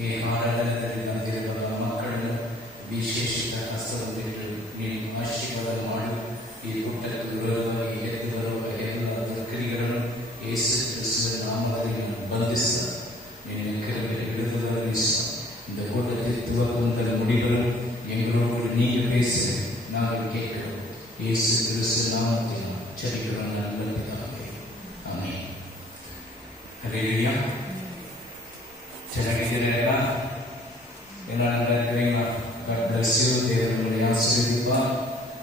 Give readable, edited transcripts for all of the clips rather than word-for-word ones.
ಈ ಆರಾಧನೆಯಲ್ಲಿ ನಂಬಿರುವ ಮಕ್ಕಳನ್ನು ವಿಶೇಷಿತ ಹಸ್ತದಲ್ಲಿಟ್ಟು ನೀನು ಆಶೀರ್ವಾದ ಮಾಡು. ಈ ಕೂಟಕ್ಕೆ ವಿರೋಧವಾಗಿ ಎದ್ದು ಬರುವ ಎಲ್ಲ ಕ್ರಿಯೆಗಳನ್ನು ಯೇಸು ಕ್ರಿಸ್ತನ ನಾಮದಲ್ಲಿ ಬಂಧಿಸ ನಿನ್ನ ಕೈಯಲ್ಲಿ ಹಿಡಿದು இந்த கூட்டத்தில் துவக்குகின்ற முடிவுகள் எங்களோடு நீங்க பேசுங்க, நாங்கள் கேட்கிறோம். இயேசு கிறிஸ்து நாமத்தில் ஜெபிக்கிறோம் நல்ல பிதாவே, ஆமென். ஹல்லேலூயா. ಚೆನ್ನಾಗಿದ್ದೀರಾ? ಏನಾದರೂ இருக்கிறீங்களா? God bless you. தேவன் உங்களை ஆசீர்வதிப்பார்.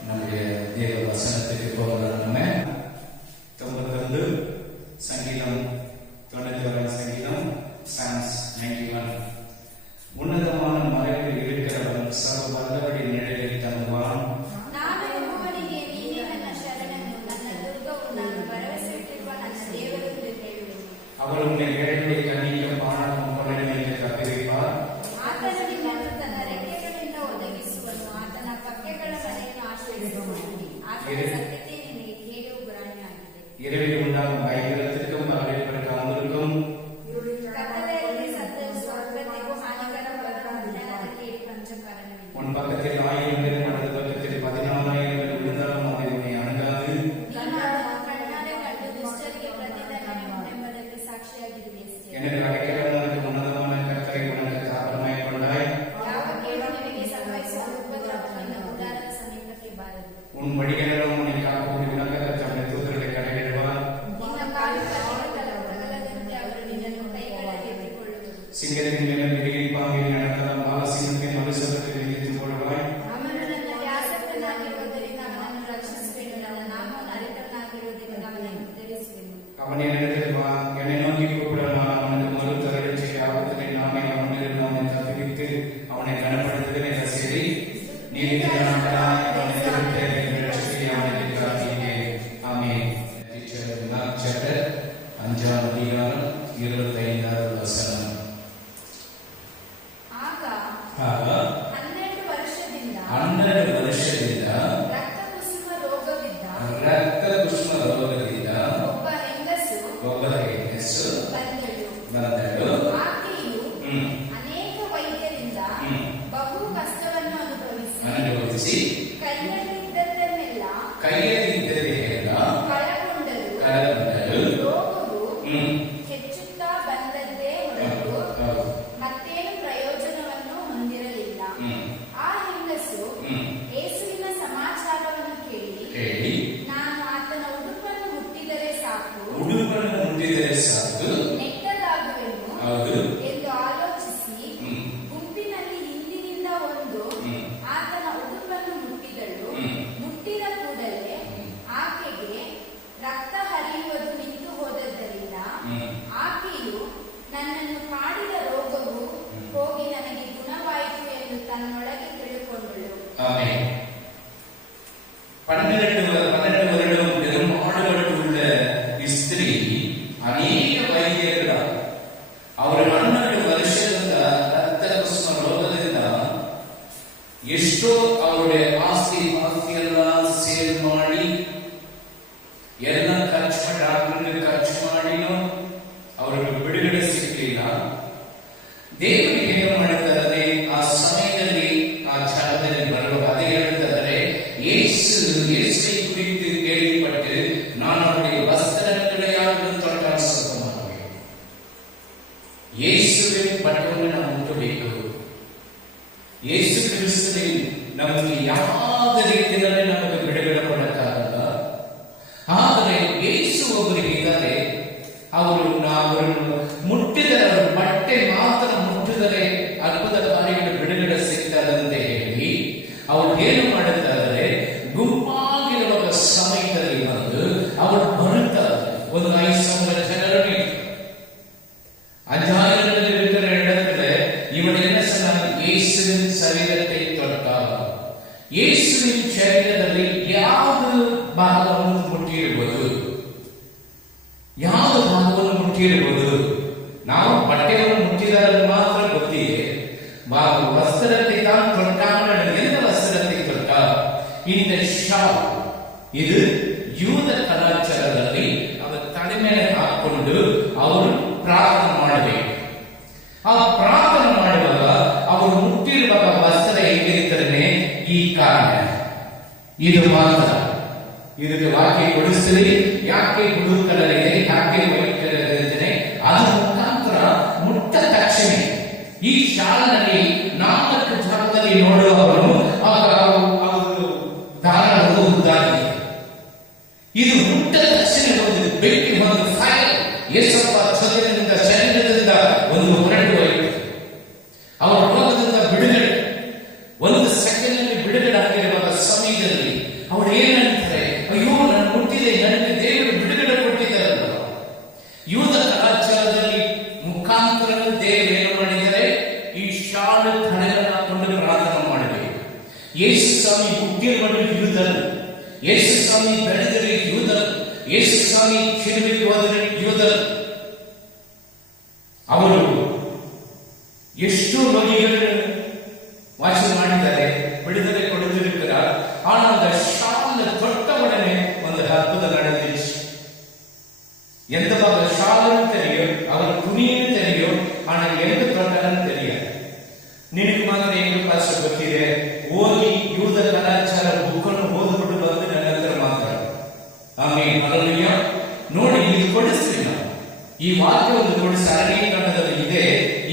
நம்முடைய தேவ வசனத்துக்கு போகலாம். நம்ம 91 சங்கீதம் 91 சங்கீதம் Psalms 91. உன்னதமான மறைவில் இருக்கிறவன் சர்வ வல்லவருடைய நிழலில் தங்குவான். ನಾನು ಯೆಹೋವನಿಗೆ ನೀನೇ ನನ್ನ ಶರಣನು, ನನ್ನ ದುರ್ಗವು, ನಾನು ಭರವಸೆಯಿಟ್ಟಿರುವ ನನ್ನ ದೇವರು ಎಂದು ಹೇಳುವೆನು. அவர் உன்னை ஏழைகளை கண்ணிக்க பானமும் கொள்ளைமைக்கு தப்புவிப்பார். ಆತನು ನಿನ್ನನ್ನು ತನ್ನ ರೆಕ್ಕೆಗಳಿಂದ ಒದಗಿಸುವನು, ಆತನ ಪಕ್ಕೆಗಳ ಮನೆಯನ್ನು ಆಶ್ರಯಿಸುವನು. ಆತನ ಸತ್ಯತೆ ನಿನಗೆ ಹೇಗೆ ಗುರಾಣಿಯಾಗಿದೆ. இரவில் உண்டாகும் பயங்கரத்திற்கும் பகலில் பிறக்கும் அம்புக்கும் ಕತ್ತಲೆಯಲ್ಲಿ ಸತ್ತ ಸ್ವರ್ಗತೆಗೂ ಹಾನಿಕರವಾದ ಅಜ್ಞಾನಕ್ಕೆ ಪಂಚಕಾರಣವಿದೆ. உன் பக்கத்தில் 1000 பேர் வலது பக்கத்தில் 14,000 பேர் விழுந்தாலும் அதை உன்னை அணுகாது. ನೀನು ಅದನ್ನು ಕಣ್ಣಾರೆ ಕಂಡು ದುಷ್ಟರಿಗೆ ಪ್ರತಿದಂಡನೆ ಉಂಟೆಂಬುದಕ್ಕೆ ಸಾಕ್ಷಿಯಾಗಿರುವೆ. எனக்கு அடைக்கலமாக உன்னதமான கர்த்தரை உனக்கு தாபமாய் கொண்டாய். ಯಾವ ಕೇಡು ನಿನಗೆ ಸಂಭವಿಸುವ ಉಪದ್ರವವು ನಿನ್ನ ಗುಡಾರದ ಸಮೀಪಕ್ಕೆ ಬಾರದು. உன் வழிகளெல்லாம் உன்னை காப்போடு உனக்காக தம்முடைய தூதர்களை கட்டளையிடுவார். ನಿನ್ನ ಕಾಲು ತಗಲದಂತೆ ಅವರು ನಿನ್ನನ್ನು ಕೈಗಳಲ್ಲಿ ಎತ್ತಿಕೊಳ್ಳುವರು. சிங்கத்தின் மேலும் விரியின் பாம்பில் நடந்தாலும் பாலசிங்கத்தின் மறுசலத்தில் விதித்து போடுவாய். ಅವನು ನನ್ನಲ್ಲಿ ಆಸಕ್ತನಾಗಿರುವುದರಿಂದ ಅವನನ್ನು ರಕ್ಷಿಸುವೆನು, ನನ್ನ ನಾಮವನ್ನು ಅರಿತವನಾಗಿರುವುದರಿಂದ ಅವನನ್ನು ಉದ್ಧರಿಸುವೆನು. அவன் என்னை நோக்கி கூப்பிடுவான், அவனுக்கு மறுத்தருளை செய்ய ஆபத்திலே நாமே அவனிலிருந்து அவனை தப்புவித்து அவனை கனப்படுத்துகிறேன். சரி, நீதிமானாய் அவனை தவிர்த்து என்னை ரட்சித்து அவனை காத்தீரே. ஆமென். சாப்டர் 5 அதிகாரம் 25வது வசனம். ಆಗ ಆಗ 12 ವರ್ಷದಿಂದ ರಕ್ತಕುಸುಮ ರೋಗವಿದ್ದ ಒಬ್ಬ ಹೆಂಗಸು ಬಂದಳು. ಆಕೆಯು ಅನೇಕ ವೈದ್ಯರಿಂದ ಬಹು ಕಷ್ಟವನ್ನು ಅನುಭವಿಸಿ ಕೈಯಲ್ಲಿದ್ದದ್ದನ್ನೆಲ್ಲ ಕಳಕೊಂಡಳು. ರೋಗವು ಹೆಚ್ಚುತ್ತಾ ಬಂದದ್ದೇ ಹೊರತು ಮತ್ತೇನು ಪ್ರಯೋಜನವನ್ನು ಹೊಂದಿರಲಿಲ್ಲ. ಆ ಹೆಂಗಸು ಯೇಸುವಿನ ಸಮಾಚಾರವನ್ನು ಕೇಳಿ ನಾನು ಆತನ ಉಡುಪನ್ನು ಮುಟ್ಟಿದರೆ ಸಾಕು, ನೆಟ್ಟಗಾಗುವೆನು ಎಂದು ಆಲೋಚಿಸಿ ಗುಂಪಿನಲ್ಲಿ ಹಿಂದಿನಿಂದ ಒಂದು ಆತನ ಉಡುಪನ್ನು ಮುಟ್ಟಿದಳು. ಮುಟ್ಟಿದ ಕೂಡಲೇ ಆಕೆಗೆ ರಕ್ತ ಹರಿಯುವುದು ನಿಂತು ಹೋದದ್ದರಿಂದ ಆಕೆಯು ನನ್ನನ್ನು ಕಾಡಿದ ರೋಗವು ಹೋಗಿ ನನಗೆ ಗುಣವಾಯಿತು ಎಂದು ತನ್ನೊಳಗೆ ತಿಳುಕೊಂಡಳು. 12 வருடம் பெரும்பாடுபட்டு உள்ள ஸ்திரீ ಅನೇಕ ವೈದ್ಯರ ಅವರು 12 ವರ್ಷದಿಂದ ರಕ್ತಕುಸುಮ ರೋಗದಿಂದ ಎಷ್ಟೋ ಅವರುடைய ಆಸ್ತಿ ಪಾಸ್ತಿಯೆಲ್ಲ ಸೇಲ್ ಮಾಡಿ ಎಲ್ಲ ಡಾಕ್ಟರ್ಗೆ ಖರ್ಚು ಮಾಡಿನೂ ಅವರಿಗೆ ಬಿಡುಗಡೆ ಸಿಗಲಿಲ್ಲ. ದೇವರಿಗೆ ಏನು ಮಾಡಿದ್ದಾರೆ, ಆ ಸಮಯದಲ್ಲಿ ಆ ಜಾಗದಲ್ಲಿ ಬರಲು ಅದೇ ಹೇಳುತ್ತಾರೆ, இயேசுவை குறித்து கேள்விப்பட்டு நான் அவருடைய வஸ்திரங்களையாவது தொட்டால் சுகமாகுவேன். இயேசுவின் பட்டவனை நாம் முಟ್ಟಬೇಕು. ಯೇಸು ಕ್ರಿಸ್ತನಿಗೆ ನಮಗೆ ಯಾವುದೇ ರೀತಿಯಲ್ಲಿ ನಮಗೆ ಬಿಡುಗಡೆ ಕೊಡಕ್ಕಾಗಲ್ಲ. ಆದರೆ ಯೇಸು ಒಬ್ಬರಿಗೆ ಇದ್ದಾರೆ, ಅವರನ್ನು ಮುಟ್ಟಿದರೆ, ಬಟ್ಟೆ ಮಾತ್ರ ಮುಟ್ಟಿದರೆ ಅದ್ಭುತ ಕಾರ್ಯಗಳು ಬಿಡುಗಡೆ ಸಿಗ್ತಾರೆ ಅಂತ ಹೇಳಿ ಅವರು ಏನು ಮಾಡುತ್ತಾರೆ, ಗುಂಪಾಗಿರುವ ಸಮಯದಲ್ಲಿ ಬಂದು ಅವರು ಬರುತ್ತಾರೆ. ಒಂದು 500 ಜನರಲ್ಲಿ 5000 இருக்கிற இடத்துல இவன் என்ன சொன்னாங்க, இயேசுவின் சரீரத்தை தொட்டார். இயேசுவின் ಶರೀರದಲ್ಲಿ ಯಾವುದು ಭಾಗವನ್ನು ಮುಟ್ಟಿರಬಹುದು, ಯಾವ ಭಾಗವನ್ನು ಮುಟ್ಟಿರಬಹುದು. ನಾವು ಬಟ್ಟೆಯನ್ನು ಮುಟ್ಟಿದರೆ ಮಾತ್ರ ಗೊತ್ತಿದೆ, ವಸ್ತ್ರத்தை தான் தொட்டாங்க. எந்த வஸ்திரத்தை தொட்டார்? இந்த ஷால். இது ಯೂದ ಕಲಾಚಾರದಲ್ಲಿ ಅವರ ತಲೆ ಮೇಲೆ ಹಾಕಿಕೊಂಡು ಅವರು ಪ್ರಾರ್ಥನೆ ಮಾಡಬೇಕು. ಆ ಪ್ರಾರ್ಥನೆ ಮಾಡಿ ಇದು ಮಾತ್ರ. ಇದಕ್ಕೆ ವಾಕ್ಯ ಕೊಡಿಸ್ತೀರಿ, ಯಾಕೆ ಬ್ಲೂ ಕಲರ್ ಇದೆ, ಯಾಕೆ ವೈಟ್ ಕಲರ್ ಇರ್ತೇನೆ, ಅದರ ಮುಖಾಂತರ ಮುಟ್ಟ ತಕ್ಷಣ ಈ ಶಾಲಿನಲ್ಲಿ 4 ಜಾಗದಲ್ಲಿ ನೋಡುವವನು ದಾರವು ಉದಾಗಿದೆ. ಇದು ಮುಟ್ಟ ತಕ್ಷಣ ಒಂದು ಬೆಂಕಿ, ಒಂದು ಫೈರ್ ಯೇಸಪ್ಪ ಶರೀರದಿಂದ ಒಂದು ಹೊರಟು ಹೋಯಿತು. ಅವರ ರೋಗದಿಂದ ಬಿಡುಗಡೆ, 1 ಸೆಕೆಂಡ್ ಬಿಡುಗಡೆ ಆಗಿರುವ ಸಮಯದಲ್ಲಿ ಅವರು ಏನಂತಾರೆ, ಅಯ್ಯೋ ನಾನು ಮುಟ್ಟಿದೆ, ನನಗೆ ದೇವರು ಬಿಡುಗಡೆ ಕೊಟ್ಟಿದ್ದಾರಲ್ಲ. ಯೂದ ಕಲಾಚಾರದಲ್ಲಿ ಮುಖಾಂತರ ದೇವರು ಏನು ಮಾಡಿದರೆ, ಈ ಶಾಲು ಹಣೆಗಳನ್ನು ಹಾಕೊಂಡು ಪ್ರಾರ್ಥನೆ ಮಾಡಬೇಕು. ಯೇಸು ಸ್ವಾಮಿ ಹುಟ್ಟಿರುವುದು ಯೂದರು, ಯೇಸು ಸ್ವಾಮಿ ಬೆಳೆದರೆ ಯೂದರು, ಯೇಸು ಸ್ವಾಮಿ ಶಿಲುಬೆಗೆ ಹೋದರೆ ಯೂದರು. ಅವರು ಎಷ್ಟು ರೋಗಿಗಳನ್ನು ವಾಸ ಮಾಡಿದ್ದಾರೆ, ಬಿಡುಗಡೆ ಕೊಡುತ್ತಿರುತ್ತಾರೆ. ஆனால் ಶಾಲ್ ತೊಟ್ಟ உடனே ಒಂದು ಅದ್ಭುತ ನಡೆದಿತ್ತು. எந்த வகை ஷாலும் தெரியும், அவர் துணியும் தெரியும், ஆனால் எந்த தொட்டாலும் தெரியாது. ನಿನಗೆ ಮಾತ್ರ ಏನು ಪಾಸ್ ಗೊತ್ತಿದೆ, ಹೋಗಿ ಯೂದ ಕಲಾಚಾರ ಬುಕ್ಕನ್ನು ಓದ್ಬಿಟ್ಟು ಬಂದು ನನ್ನ ಹತ್ರ ಮಾತಾಡು. ಆಮೇಲೆ ಹಲ್ಲೆಲೂಯಾ. ನೋಡಿ, ಇದು ಕೊಡಿಸ್ತೀವಿ ನಾವು. ಈ ವಾಕ್ಯ ಒಂದು ಕೊಡಿಸಿ ಅರಣ್ಯಕಾಂಡದಲ್ಲಿ ಇದೆ,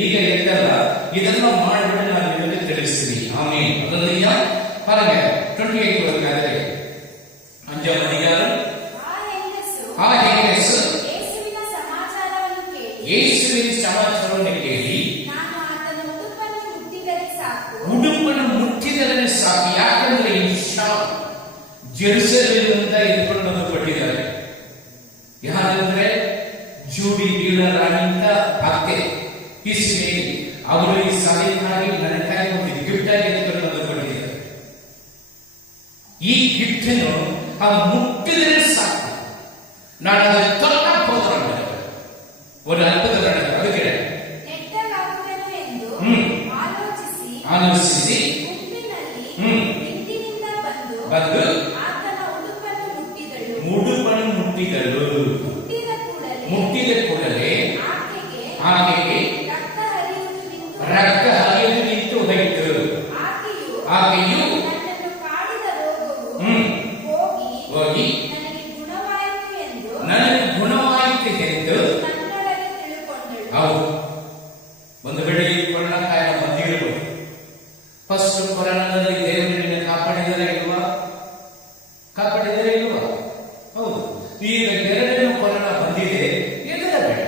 ಈಗ ಎದ್ದಲ್ಲ, ಇದೆಲ್ಲ ಮಾಡಿಬಿಟ್ಟು ನಾನು ನಿಮಗೆ ತಿಳಿಸ್ತೀನಿ. ಆಮೇಲೆ ಹಲ್ಲೆಲೂಯಾ. ಹಾಗೆ 28 ವರೆಗಾದರೆ 5ನೇ ಅಧಿಕಾರ. ಆ ಹೆಂಗಸು ಯೇಸುವಿನ ಸಮಾಚಾರವನ್ನು ಕೇಳಿ ಉಡುಪನ್ನು ಮುಟ್ಟಿದರೆ ಸಾಕು. ಯಾಕಂದ್ರೆ ಈ ಶಾಲ್ ಜೆರುಸಲೇಮಿನಿಂದ ಎತ್ಕೊಂಡು ಬಂದು ಕೊಟ್ಟಿದ್ದಾರೆ. ಯಾರಂದ್ರೆ ಜೂಡಿ ರಾಣಿಯಿಂದ ಅತ್ತೆ ಪಿಸಿಮೇಲಿ ಅವರು ಈ ಸಲಹೆಗಾಗಿ ನನಗಾಗಿ ಒಂದು ಗಿಫ್ಟ್ ಆಗಿ ಎತ್ಕೊಂಡು ಬಂದು ಕೊಟ್ಟಿದ್ದಾರೆ. ಈ ಗಿಫ್ಟ್ ಅನ್ನು ಮುಟ್ಟಿದರೆ ಸಾಕು, ನಾನು ಅದನ್ನು ತೊಲಕ್ಕೆ ಹೋದ್ರೆ ಒಂದು ಅದ್ಭುತ ನಡೆದ. ಅದಕ್ಕೆ ಆಲೋಚಿಸಿ ಬಂದು ಉಡುಪನ್ನು ಮುಟ್ಟಿದಳು. ಮುಟ್ಟಿದ ಕೂಡಲೇ ಆಕೆಗೆ ರಕ್ತ ಹರಿಯುವುದು ನಿಂತು ಹೋಯಿತು. ಆಕೆಯು ಹೋಗಿ ನನಗೆ ಗುಣವಾಯಿತು ಎಂದು. ಹೌದು, ಒಂದು ವೇಳೆ ಈ ಕೊರೋನಾ ಕಾಯಿಲೆ ಬಂದಿರಬಹುದು. ಫಸ್ಟ್ ಕೊರೋನಾದಲ್ಲಿ ದೇವರನ್ನ ಕಾಪಾಡಿದರೆ ಇಲ್ವಾ? ಕಾಪಾಡಿದರೆ ಇಲ್ವಾ? ಹೌದು. ಈಗ 2ನೇ ಕೊರೋನಾ ಬಂದಿದೆ, ಹೆದರಬೇಡ.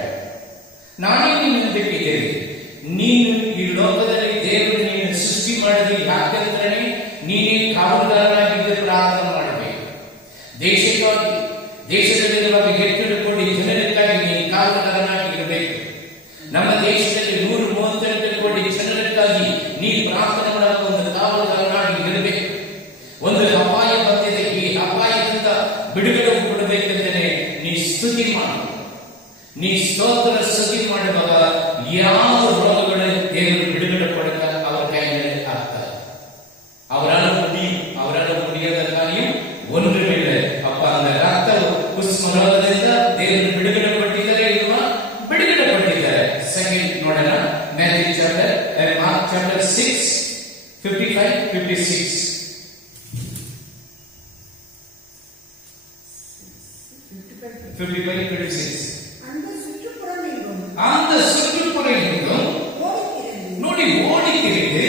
ನಾನೇ ನಿನ್ನ ನಂಬಿಕೆಯಿದ್ದೇನೆ. ನೀನು ಈ ಲೋಕದಲ್ಲಿ ದೇವರು ನೀನು ಸೃಷ್ಟಿ ಮಾಡಿದ ಯಾಕೆಂದ್ರೆ ನೀನೇ ಕಾವಲುಗಾರನಾಗಿದ್ದು ಪ್ರಾರ್ಥನೆ ಮಾಡಬೇಕು. ದೇಶಕ್ಕಾಗಿ, ದೇಶದಲ್ಲಿರುವಾಗ ಹೆಟ್ಟಿಟ್ಟುಕೊಂಡು ಜನರಿಗಾಗಿ ನೀನು ಕಾವಲುಗಾರನಾಗಿ ಇರಬೇಕು. ನಮ್ಮ ದೇಶದಲ್ಲಿ 138 ಕೋಟಿ ಜನರಿಗಾಗಿ ನೀ ಪ್ರಾರ್ಥನೆ ಮಾಡಲು ಒಂದು ಕಾವಲುಗಾರನಾಗಿ ಇರಬೇಕು. ಒಂದು ಅಪಾಯ ಬಂದಿದೆ, ಈ ಅಪಾಯದಿಂದ ಬಿಡುಗಡೆ ಕೊಡಬೇಕೆಂದರೆ ನೀ ಸ್ತುತಿ ಮಾಡು. ನೀ ಸ್ತೋತ್ರ ಸ್ತುತಿ ಮಾಡುವಾಗ ಯಾವ ರೋಗಗಳು ದೇವರು ಬಿಡುಗಡೆ ಕೊಡಕ ಅವರ ಕೈಯಲ್ಲಿ ಆಗ್ತಾರೆ. ಅವರನ್ನು ಮುಡಿಯದ ಕಾರ್ಯ ಒಂದರಿಲ್ಲ. ಅಪ್ಪ ಅಂದ್ರೆ ರಕ್ತ ಕುಸುಮ ರೋಗದಿಂದ ದೇವರು ಬಿಡುಗಡೆ ಕೊಟ್ಟಿದ್ದಾರೆ ಇಲ್ವಾ? ಬಿಡುಗಡೆ ಕೊಟ್ಟಿದ್ದಾರೆ. ಸೆಕೆಂಡ್ ನೋಡೋಣ, ಮಾರ್ಕ್ ಚಾಪ್ಟರ್ 6 55-56. அந்த சுற்றுப்புற எங்கும் ನೋಡಿ ಓಡಿ ತಿರುಗಿ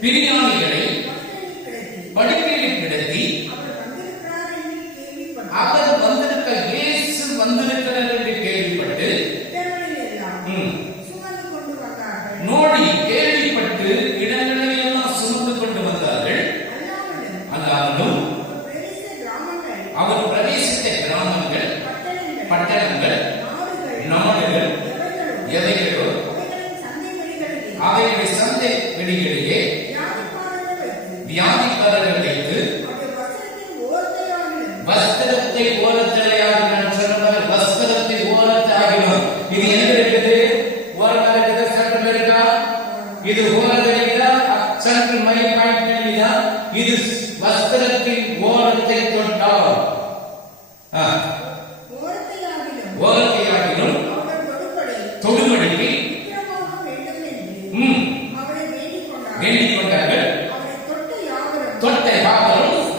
பிரியாணிகளை படுக்கையில் கிடத்தி அவர் வந்திருக்க இயேசு வந்திருக்கிறார் என்று கேள்விப்பட்டு ನೋಡಿ ಕೇಳಿಪಟ್ಟು இடங்களெல்லாம் சுமந்து கொண்டு வந்தார்கள். அல்லாமலும் அவர் பிரவேசித்த கிராமங்கள், பட்டணங்கள், நாடுகள் எவைகளோ அவைகளை சந்தை வெளிகளிலே வியாதிக்காரர்கள் வைத்து வஸ்திரத்தை ஓரத்தலையாக, நான் சொன்னவர் வஸ்திரத்தை ஓரத்தை ஆகினோம். இது எங்க இருக்குது? ஓரமாக இருக்குது, சட்டம் இருக்கா? இது ஓரத்தில் இருக்கா? சற்று மை பாயிண்ட் இல்லையா? இது வஸ்திரத்தின் ஓரத்தை தொட்டால் ஓரத்தையாகிலும் தொடுபடிக்கு வேண்டிக் கொண்டார்கள். தொட்ட யாவரும்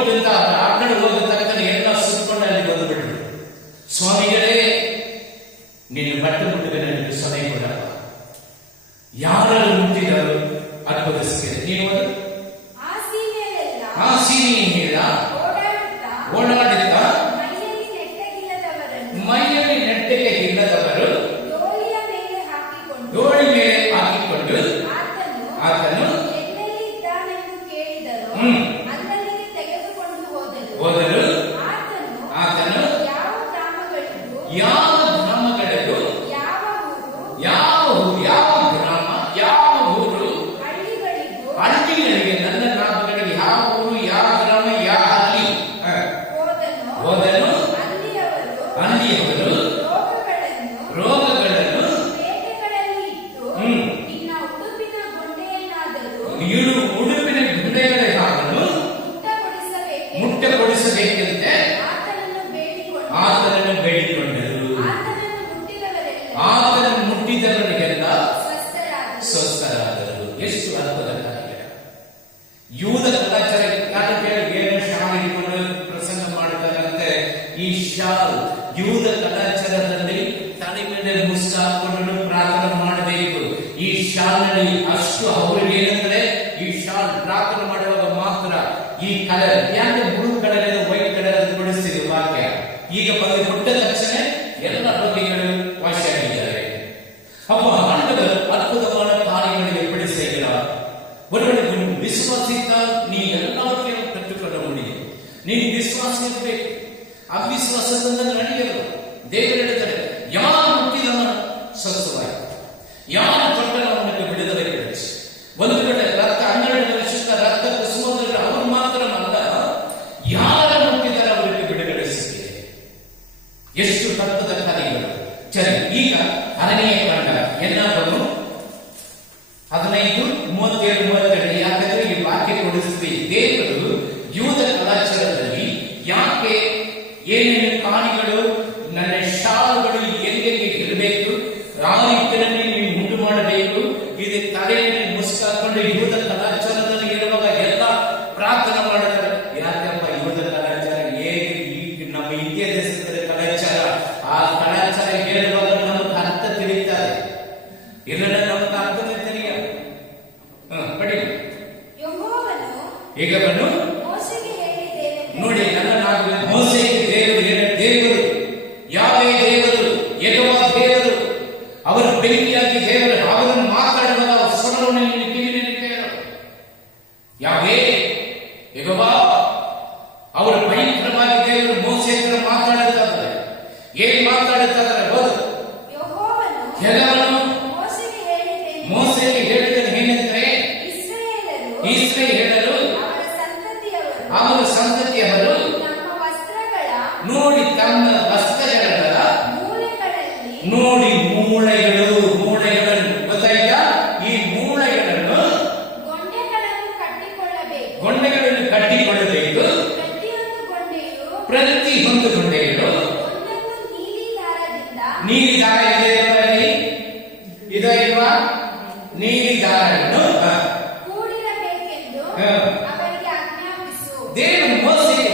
ನೋಡ್ತಿದ್ದ ಆ ಕಡೆ ಹೋದ ತಕ್ಷಣ ಎಲ್ಲ ಸುತ್ಕೊಂಡು ಅಲ್ಲಿ ಬಂದ್ಬಿಟ್ರು. ಸ್ವಾಮಿಗಳೇ, ನಿನ್ನ ಬಟ್ಟೆ ಮುಟ್ಟಿದ್ರೆ ನನಗೆ ಸೊನೆ ಕೊಡಲ್ಲ. ಯಾರು ಮುಟ್ಟಿದರು ಅದ್ಭುತಿಸ್ತೀರಿ. ನೀವು ಆ ಸೀನಿ ಹೇಳ ಓಡಾಡುತ್ತಾ ಮೈಯಲ್ಲಿ ನೆಟ್ಟಗೆ ಇಲ್ಲದವರು ಡೋಳಿ ಮೇಲೆ ಹಾಕಿಕೊಂಡು ಆತನು ಹೋದನು. ಆತನು ಯಾವ ಗ್ರಾಮಗಳಿಗೂ ಯಾವ ಗ್ರಾಮ ಯಾವ ಊರು ಹಳ್ಳಿಗಳಿಗೆ ನನ್ನ ಗ್ರಾಮಗಳಿಗೆ ಯಾವ ಊರು ಯಾವ ಗ್ರಾಮ ಯಾವ ಹಳ್ಳಿ ಹೋದನು. ಅಲ್ಲಿಯವರು ರೋಗಗಳನ್ನು ಉಡುಪಿನ ಗುಂಡೆಗಳಾಗಲು ಮುಟ್ಟಗೊಳಿಸಬೇಕೆಂತೆ ಆತನನ್ನು ಬೇಡಿಕೊಂಡರು. ಆತನನ್ನು ಮುಟ್ಟಿದವರಿಗೆಲ್ಲ ಸ್ವಸ್ಥರಾದರು. ಎಷ್ಟು ಅದ್ಭುತ ಕಾರ್ಯ! ಯೂದ ಕಲಾಚಾರ ನಾನು ಕೇಳಿ ಏನು ಶಾಲ್ ಹಿಡಿಕೊಂಡು ಪ್ರಸಂಗ ಮಾಡುತ್ತಾರಂತೆ. ಈ ಶಾಲ್ ಯೂದ ಕಲಾಚಾರದಲ್ಲಿ ತಲೆ ಮೇಲೆ ಮುಸ್ಕ ಹಾಕೊಂಡು ಪ್ರಾರ್ಥನೆ ಮಾಡಬೇಕು. ಈ ಶಾಲ್ನಲ್ಲಿ ಅಷ್ಟು ಅವ್ರಿಗೆ ಏನಂದ್ರೆ ಈ ಶಾಲ್ ಪ್ರಾರ್ಥನೆ ಮಾಡುವಾಗ ಮಾತ್ರ ಈ ಕಲರ್ ಯಾಕೆ ಬ್ಲೂ ಕಲರ್ ವೈಟ್ ಕಲರ್ ಕೊಡಿಸ್ತಿದ್ರು ವಾಕ್ಯ. ಈಗ ಬಂದು ಕೊಟ್ಟ ತಕ್ಷಣ ಎಲ್ಲ ರೋಗಿಗಳು ವಾಸಿಯಾಗಿದ್ದಾರೆ. ಅಪ್ಪ ಆಂಡವರು ಅದ್ಭುತವಾದ ಕಾರ್ಯಗಳಿಗೆ ಪಡಿಸಿದ್ದಾರೆ. ಒಳ್ಳೆ ವಿಶ್ವಾಸಿತ ನೀ ಎಲ್ಲವನ್ನೂ ಕಟ್ಟುಕೊಳ್ಳ முடியும். ನೀನು ವಿಶ್ವಾಸ ಇರಬೇಕು. ಅವಿಶ್ವಾಸದಿಂದ ನಡೆಯಲು ದೇವರು ಹೇಳ್ತಾರೆ, ಯಾರು ಮುಟ್ಟಿದವನು ಸ್ವಸ್ಥವಾಯಿತು, ಯಾರು ತೊಟ್ಟನವನಿಗೆ ಬಿಡುಗಡೆ கிடைச்சு. ಒಂದು ಕಡೆ ರಕ್ತ 12 ವರ್ಷದ ರಕ್ತ ಕುಸುಮದಲ್ಲಿ ಅವರು ಮಾತ್ರ ಅಲ್ಲ, ಯಾರ ಮುಟ್ಟಿದರೆ ಅವರಿಗೆ ಬಿಡುಗಡೆ ಸಿಕ್ಕಿದೆ. ಎಷ್ಟು ಅದ್ಭುತ ಕಾರ್ಯಗಳು! ಸರಿ, ಈಗ 6ನೇ ಕಾಂಡ ಏನಾದರೂ 15, 37, 32 ಯಾಕಂದ್ರೆ ಈ ವಾಕ್ಯ ಕೊಡಿಸ್ತೀವಿ. ದೇವರು ಯೂದ ಕಲಾಚಾರದಲ್ಲಿ ಯಾಕೆ ಏನೇನು ಕಾರ್ಯಗಳು ನನ್ನ ಶಾಲುಗಳು ಎಲ್ಲೆಲ್ಲಿ ಇರಬೇಕು, ಆ ರೀತಿಯಲ್ಲಿ ನೀವು ಉಂಟು ಮಾಡಬೇಕು. ಇದು ತಲೆಯಲ್ಲಿ ಮುಸ್ಕಾಕೊಂಡು ಯೂದ ಕಲಾಚಾರದಲ್ಲಿ ಇರುವಾಗ ಎಲ್ಲ ಪ್ರಾರ್ಥನೆ ಮಾಡುತ್ತಾರೆ. ಯಾಕಪ್ಪ ಯೂದ ಕಲಾಚಾರ ಹೇಗೆ ನಮ್ಮ ಇಂಡಿಯಾ ದೇಶದ ಕಲಾಚಾರ, ಆ ಕಲಾಚಾರ ಹೇಳುವಾಗ ನಮಗೆ ಅರ್ಥ ತಿಳಿತಾರೆ. ಇಲ್ಲ ನಮಗೆ ಅರ್ಥನೇ ತಿಳಿಯ ಪಡಿ. ಈಗ ಬನ್ನು ನೋಡಿ, ನನ್ನ ಮೋಸೆಗೆ ದೇವರು ಯಾವೇ ದೇವರು ಯೆಹೋವ ದೇವರು ಅವರು ಬೆಂಕಿಯಾಗಿ ದೇವರು ಅವರನ್ನು ಮಾತಾಡುವಾಗ ಅವರ ಸ್ವರವನ್ನು ನೀನು ಕಿವಿಯಲ್ಲಿ ಕೇಳು. ಯಾವೇ ಯೆಹೋವ ಅವರು ಭಯಂಕರವಾಗಿ ದೇವರು ಮೋಸೆ ಹತ್ರ ಮಾತಾಡುತ್ತಾರೆ. ಏನ್ ಮಾತಾಡುತ್ತಾರೆ? ಹೌದು, ಯೆಹೋವನು ಮೋಸೆಗೆ ಹೇಳಿದನು ಏನೆಂದರೆ, ಇಸ್ರಾಯೇಲರು ಅವರ ಸಂತತಿಯವರು ನೋಡಿ ತಮ್ಮ ವಸ್ತ್ರಗಳ ನೋಡಿ ಮೂಳೆಗಳನ್ನು ಗೊತ್ತಾಯ್ತಾ? ಈ ಮೂಳೆಗಳನ್ನು ಗೊಂಡೆಗಳನ್ನು ಕಟ್ಟಿಕೊಳ್ಳಬೇಕು. ಪ್ರತಿಯೊಂದು ಗೊಂಡೆಗಳು ನೀಲಿ ದಾರ ಇದೆ ಇಲ್ವಾ? ನೀಲಿ ದಾರವನ್ನು ದೇವರು ಮೋಸೆಗೆ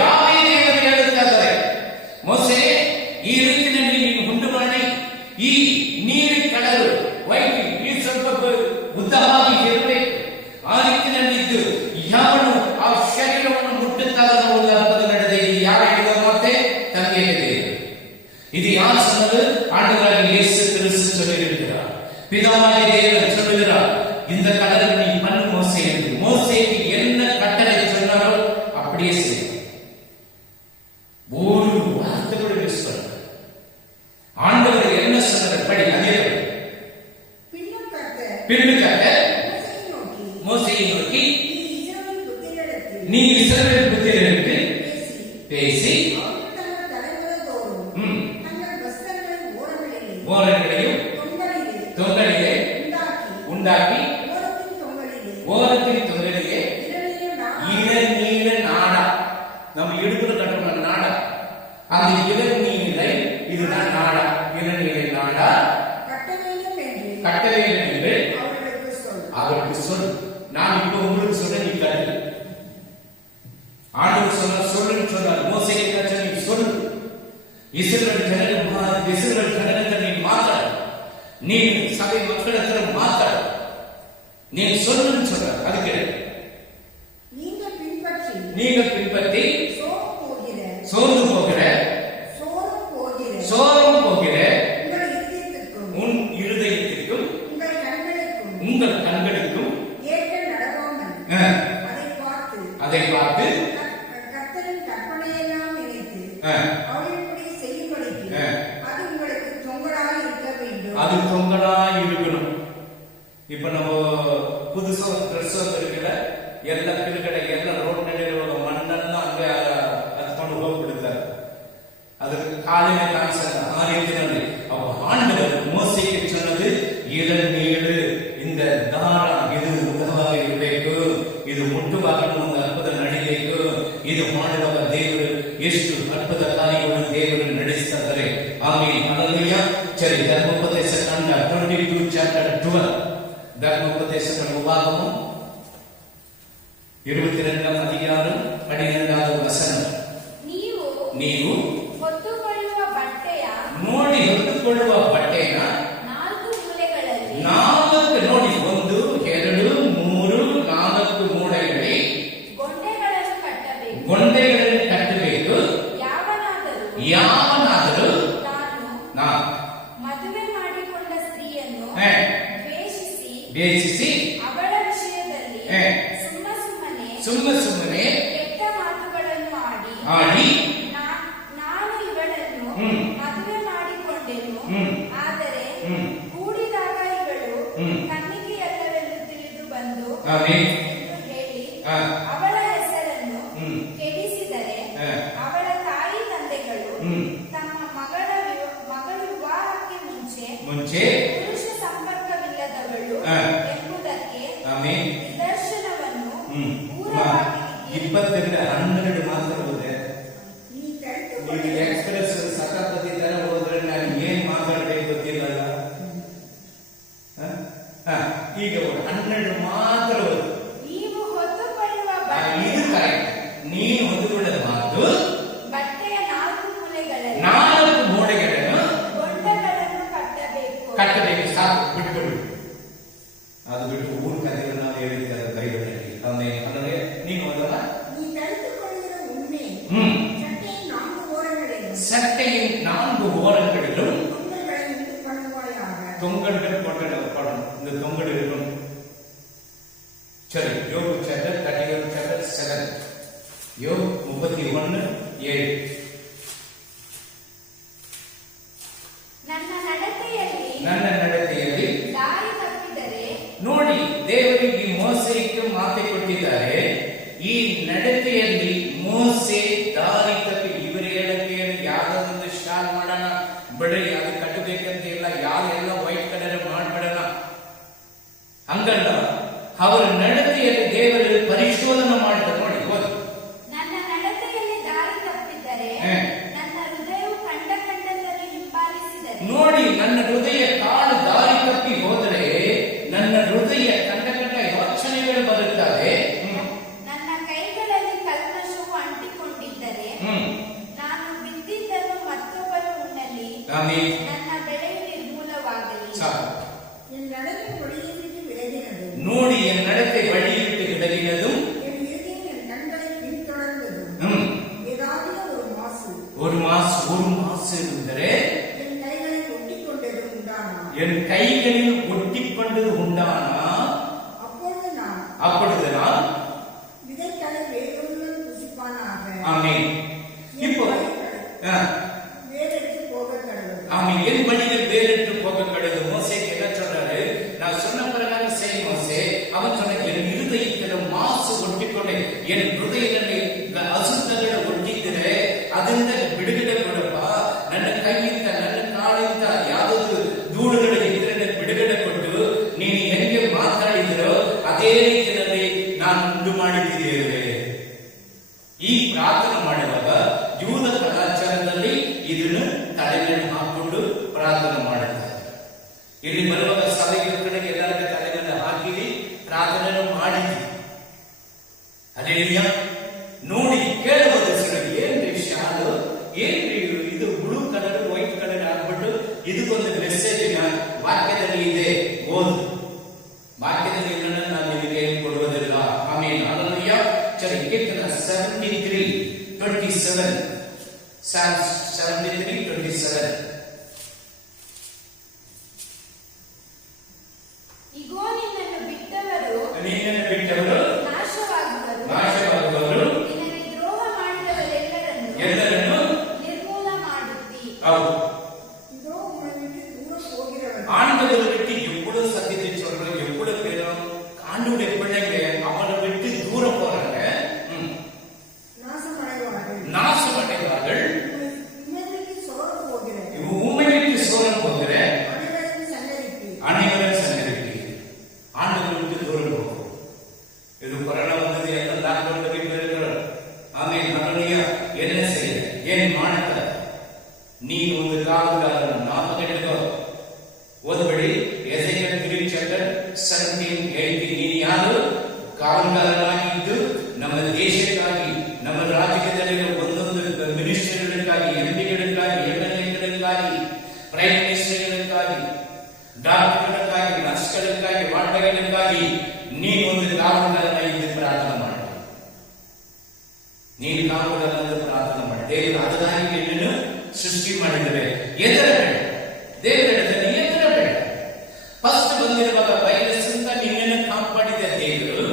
ಯಾವೇ ದೇವರು ಹೇಳುತ್ತಾರೆ, ಮೋಸೆ ಈ ರೀತಿಯಲ್ಲಿ ನೀನು ಉಂಟು ಮಾಡಿ ಈ ನೀಲಿ ಕಲರು ವೈಟ್ ಈ ಸ್ವಲ್ಪ ಉದ್ದವಾಗಿ ಇರಬೇಕು. ಆ ರೀತಿಯಲ್ಲಿದ್ದು ಯಾವನು ಆ ಶರೀರವನ್ನು ಮುಟ್ಟುತ್ತಾದ ಒಂದು ಅರ್ಪಣೆ ನಡೆದಿದೆ. ಯಾರು ಹೇಳಿದ ಮತ್ತೆ ತಂದೆ ಹೇಳಿದೆ. ಇದು ಯಾರ சொன்னது? ஆண்டவராகிய இயேசு கிறிஸ்து சொல்லியிருக்கிறார். பிதாவாகிய தேவன் சொல்லுகிறார், இந்த கலரை நீ பண்ணு மோசே என்று. மோசேக்கு என்ன கட்டளை சொன்னாரோ அப்படியே செய்ய. ஒரு வார்த்தை கூட மிஸ் பண்ண. ஆண்டவர் என்ன சொன்னார் படி. அதே பின்னுக்காக மோசேயை நோக்கி நீ இஸ்ரவேல் புத்திரருக்கு பேசி ஓரங்களையும் தொங்கலிலே உண்டாக்கி ஓரத்தின் தொங்கலிலே இளநீல நாடா, நம்ம இடுப்புல கட்டுற நாடா, அந்த இளநீலை இதுதான் நாடா. இளநீலை நாடா கட்ட வேண்டும் என்று அவருக்கு சொல். நான் இப்ப உங்களுக்கு சொல்ல நீ கட்டு. ஆண்டவர் சொன்னார், சொல்லுன்னு சொன்னார். மோசேக்கு என்ன நீ சொல்லு, இஸ்ரவேல் ஜனங்கள் நீ மாத்தாடு, நீ சபை மக்களிடத்தில் மாத்தாடு, நீ சொல்லுன்னு சொல்றார். அதுக்கு நீங்க பின்பற்றி சோர்ந்து போகிற சோரம் போகிற உன் இருதயத்திற்கும் உங்கள் கண்களுக்கும் அதை பார்த்து அது தொங்கலாய் இருக்கணும். இப்ப நம்ம புதுசா ட்ரெஸ் வந்துருக்கல, ಎಲ್ಲ ಕಿರುಗಡೆ ಎಲ್ಲ ರೋಡ್ ನಲ್ಲಿರುವ ಮಣ್ಣನ್ನ ಹಂಗೆ ಹತ್ಕೊಂಡು ಹೋಗ್ಬಿಡುತ್ತಾರೆ. ಅದಕ್ಕೆ ಕಾಲಿನ ಕಾಣಿಸಲ್ಲ. ಆ ರೀತಿಯಲ್ಲಿ ಅವ ಆಂಡವರು ಮೋಸೆಗೆ சொன்னது, இளநீடு இந்த தாரம் இது ಉದ್ದವಾಗಿ ಇರಬೇಕು, ಇದು ಮುಟ್ಟುವಾಗ ಒಂದು ಅದ್ಭುತ ನಡಿಬೇಕು, ಇದು ಮಾಡುವಾಗ ದೇವರು ಎಷ್ಟು ಅದ್ಭುತ ಕಾರ್ಯಗಳನ್ನು ದೇವರು ನಡೆಸ್ತಾ ಇದ್ದಾರೆ. ಆಮೇಲೆ ಹಲ್ಲೆಲೂಯಾ. ಸರಿ, ಧರ್ಮೋಪದೇಶ ಕಾಂಡ 22 ಚಾಪ್ಟರ್ 12, ಧರ್ಮೋಪದೇಶಗಳ ವಿಭಾಗವು 22ನೇ ಅಧಿಕಾರ 12ನೇ ವಚನ. ನೀವು ಹೊತ್ತುಕೊಳ್ಳುವ ಬಟ್ಟೆಯ ನೋಡಿ, ಹೊತ್ತುಕೊಳ್ಳುವ ಬಟ್ಟೆಯ 4 ಮೂಲೆಗಳಲ್ಲಿ 4 ನೋಡಿ 1 2 3 4 ಮೂಲೆಗಳಲ್ಲಿ ಗೊಂಡೆಗಳನ್ನು ಕಟ್ಟಬೇಕು. ಯಾವನಾದರೂ ನಾನು ಮದುವೆ ಮಾಡಿಕೊಂಡ ಸ್ತ್ರೀಯನ್ನು ದ್ವೇಷಿಸಿ ಅವಳ ವಿಷಯದಲ್ಲಿ ಸುಮ್ಮನೆ ಕೆಟ್ಟ ಮಾತುಗಳನ್ನು ಆಡಿ ನಾನು ಇವಳನ್ನು ಮದುವೆ ಮಾಡಿಕೊಂಡೆನು, ಆದರೆ ಕೂಡಿದಾಗ ಇವಳು ಕನ್ನಿಕೆಯಲ್ಲವೆಂದು ತಿಳಿದು ಬಂದು ಹೇಳಿ ಅವಳ ಹೆಸರನ್ನು ಕೆಡಿಸಿದರೆ ಅವಳ ತಾಯಿ ತಂದೆಗಳು ತಮ್ಮ ಮಗಳು ವಿವಾಹಕ್ಕೆ ಮುಂಚೆ ಪುರುಷ ಸಂಪರ್ಕವಿಲ್ಲದವಳು ಎಂಬುದಕ್ಕೆ ನಿದರ್ಶನವನ್ನು 20-12 ಮಾತ್ರ ಹೋದೆ. ನೀವು ಎಕ್ಸ್ಪ್ರೆಸ್ ಸಕಾಪತಿ ತರ ಹೋದ್ರೆ ನಾನು ಏನ್ ಮಾತಾಡ್ಬೇಕು ಗೊತ್ತಿಲ್ಲಲ್ಲ. ಈಗ 12 ಮಾತ್ರ ಹೋದು. ನೀವು ಹೊತ್ತುಕೊಳ್ಳುವ ಇದು ಕರೆಕ್ಟ್. ನೀನು ಹೊತ್ತುಕೊಳ್ಳದ ಮಾತು ಬಟ್ಟೆಯ 4 ಮೂಲೆಗಳನ್ನು ಗೊಂಡೆಗಳನ್ನು ಕಟ್ಟಬೇಕು. ಸಾಕು, ಬಿಟ್ಕೊಡು. ಅದು ಬಿಟ್ಟು ಊರ್ ಕಥೆಗಳು ನಾವು ಹೇಳಿದ್ದಾರೆ ಬೈಬಲಲ್ಲಿ. ಅವನಿಗೆ ನೀನು ಹೋದಲ್ಲ, சட்டையின் 4 ஓரங்களிலும் தொங்கல்கள் போடணும். இந்த தொங்கல் இருக்கணும். சரி, யோபு சாப்டர் 31 சாப்டர் 7, யோபு 31:7. ನನ್ನ ನಡತೆಯಲ್ಲಿ ದಾರಿ ತಪ್ಪಿದರೆ ನೋಡಿ, ದೇವರಿಗೆ ಮೋಸೆಗೆ ಮಾತೆ ಕೊಟ್ಟಿದ್ದಾರೆ. ಈ ನಡತೆಯಲ್ಲಿ ಮೋಸೆ ದಾರಿ ತಪ್ಪಿ ಇವರು ಹೇಳಕ್ಕೆ ಯಾವ್ದೊಂದು ಶಾಲ್ ಮಾಡೋಣ ಬಿಡಿ, ಅದು ಕಟ್ಟಬೇಕಂತ ಇಲ್ಲ, ಯಾರೆಲ್ಲ ವೈಟ್ ಕಲರ್ ಮಾಡ್ಬಿಡೋಣ ಹಂಗಲ್ಲ. ಅವರ ನಡತೆಯಲ್ಲಿ ದೇವರು ಪರಿಶೋಧನೆ ಮಾಡಿದ. ನೋಡಿ, ನನ್ನ ನಡತೆಯಲ್ಲಿ ದಾರಿ ತಪ್ಪಿದರೆ ನನ್ನ ಹೃದಯವು ಕಂಡದಲ್ಲಿ ಹಿಂಬಾಲಿಸಿದರೆ. ನೋಡಿ, ನನ್ನ ಹೃದಯ ಕಾಲು ದಾರಿ ತಪ್ಪಿ ಹೋದರೆ ನನ್ನ ಹೃದಯ ಕಂಡ ಯೋಚನೆಗಳು ಬರುತ್ತವೆ. ನನ್ನ ಕೈಗಳಲ್ಲಿ ಕಲ್ಮಶವು ಅಂಟಿಕೊಂಡಿದ್ದರೆ ನಾನು ಬಿದ್ದಿದ್ದನ್ನು ಮತ್ತೊಬ್ಬರು ಉಣ್ಣಲಿ, ನನ್ನ ಬೆಳೆಯು ನಿರ್ಮೂಲವಾಗಲಿ. ನೋಡಿ, ಎನ್ ನಡತೆ வழியிட்டு விலகினதும் ஒரு மாசு ಎಂದರೆ என் கைகளில் ஒட்டிக்கொண்டது உண்டானா, அப்பொழுது நான் ஆமென். இப்போ ஆமென். என் வழியில் வேறெட்டு போக கடவுள் மோசேக்கு என்ன சொல்றாரு? நான் சொன்ன பிரகாரம் செய் மோசே. அவன் சொன்ன, என் இருதயத்தில் மாசு ಒಟ್ಟಿಕೊಂಡೆ, என் ಹೃದಯದಲ್ಲಿ ಅಸುದ್ಧಗಳ ಒಟ್ಟಿದ್ದರೆ ಅದರಿಂದ ಬಿಡುಗಡೆ ಕೊಡಪ್ಪ. ನನ್ನ ಕೈಯಿಂದ ನನ್ನ ಕಾಲಿಂದ ಯಾವುದು ಧೂಳುಗಳು ಇದ್ರೆ ಬಿಡುಗಡೆ ಕೊಟ್ಟು ನೀನು ಹೆಂಗೆ ಮಾತಾಡಿದರೋ ಅದೇ ರೀತಿಯಲ್ಲಿ ನಾನು ಉಂಟು ಮಾಡಿದ್ದೇವೆ. ಈ ಪ್ರಾರ್ಥನೆ ಮಾಡುವಾಗ ಯೂದ ಕಲಾಚಾರದಲ್ಲಿ ಇದನ್ನು ತಲೆ ಮೇಲೆ ಹಾಕೊಂಡು ಪ್ರಾರ್ಥನೆ ಮಾಡುತ್ತಾರೆ. ಇಲ್ಲಿ ಬರುವಾಗ ಸಭೆಗಳ ಕಡೆಗೆ ಎಲ್ಲರಿಗೂ ತಲೆ ಮೇಲೆ ಹಾಕಿರಿ ಪ್ರಾರ್ಥನೆ ಮಾಡಿದ್ವಿ. ಅದೇ ನೋಡಿ, ಇದಕ್ಕೊಂದು ಮೆಸೇಜಿನ ವಾಕ್ಯದಲ್ಲಿ ಇದೆ, ಓದು. ವಾಕ್ಯದಲ್ಲಿ ಇದನ್ನು ನಾನು ನಿಮಗೆ ಕೊಡುವುದಿಲ್ಲ. ಆಮೇಲೆ ಹಲ್ಲೆಲೂಯಾ. ಚಲಿ ಕೀರ್ತನ 73:27. Psalms 73:27. ಇಗೋ ನಿನ್ನನ್ನು ಬಿಟ್ಟವರು ನಾಶವಾಗುವರು, ನಿನಗೆ ದ್ರೋಹ ಮಾಡಿದವರೆಲ್ಲರನ್ನು ನಿರ್ಮೂಲ ಮಾಡುತ್ತಿ. ಹೌದು, ஆண்டவரை விட்டு எவ்வளவு சத்தியத்தை சொல்றாங்க, எவ்வளவு பேரும் ஆண்டவருடைய பிள்ளைங்க அவரை விட்டு தூரம் போறாங்க, நாசமடைவார்கள், உண்மைக்கு சோரம் போகிற அனைவரும் சங்கரிப்பி. ஆண்டவரை விட்டு தூரம் போகும். இது கொரோனா வந்தது, எல்லாம் லாக்டவுன் வீட்டில் இருக்கிறோம். ஆமென் ஹல்லேலூயா. என்ன செய்ய ஏன் மானத்தை நீ ಒಂದು ಕಾಲಗಾರನ ನಾಮ ಕಟ್ಟಿಕೋ. ಓದಬೇಡಿ. ಎಸೆಕಿಯೇಲ್ 3 chapter 17-18. ನೀನು ಯಾರು? ಕಾಲಗಾರನಾಗಿದ್ದು ನಮ್ಮ ದೇಶಕ್ಕಾಗಿ, ನಮ್ಮ ರಾಜ್ಯದಲ್ಲಿರುವ ಒಂದೊಂದು ಮಿನಿಸ್ಟರ್ಗಳಿಗಾಗಿ, ಎಂಪಿಗಳಿಗಾಗಿ, ಎಂಎಲ್ಎಗಳಿಗಾಗಿ, ಪ್ರೈಮ್ ಮಿನಿಸ್ಟರ್ಗಳಿಗಾಗಿ, ಡಾಕ್ಟರ್ಗಳಿಗಾಗಿ, ನರ್ಸ್ಗಳಿಗಾಗಿ, ವಾರ್ಡಗಳಿಗಾಗಿ ನೀನು ಒಂದು ಕಾಲಗಾರನಾಗಿದ್ದು ಪ್ರಾರ್ಥನೆ ಮಾಡಿ. ನೀನು ಕಾಲಗಾರನಾಗಿ ಪ್ರಾರ್ಥನೆ ಮಾಡಿ. ದೇವರು ಅದಕ್ಕಾಗಿ ನಿನ್ನನ್ನು ಸೃಷ್ಟಿ ಮಾಡಿದರೆ ಎದರಬೇಡ, ದೇವರಿಡದಲ್ಲಿ ಎದರಬೇಡ. ಫಸ್ಟ್ ಬಂದಿರುವಾಗ ವೈರಸ್ ಅಂತ ನಿನ್ನನ್ನು ಕಾಪಾಡಿದ ದೇವರು,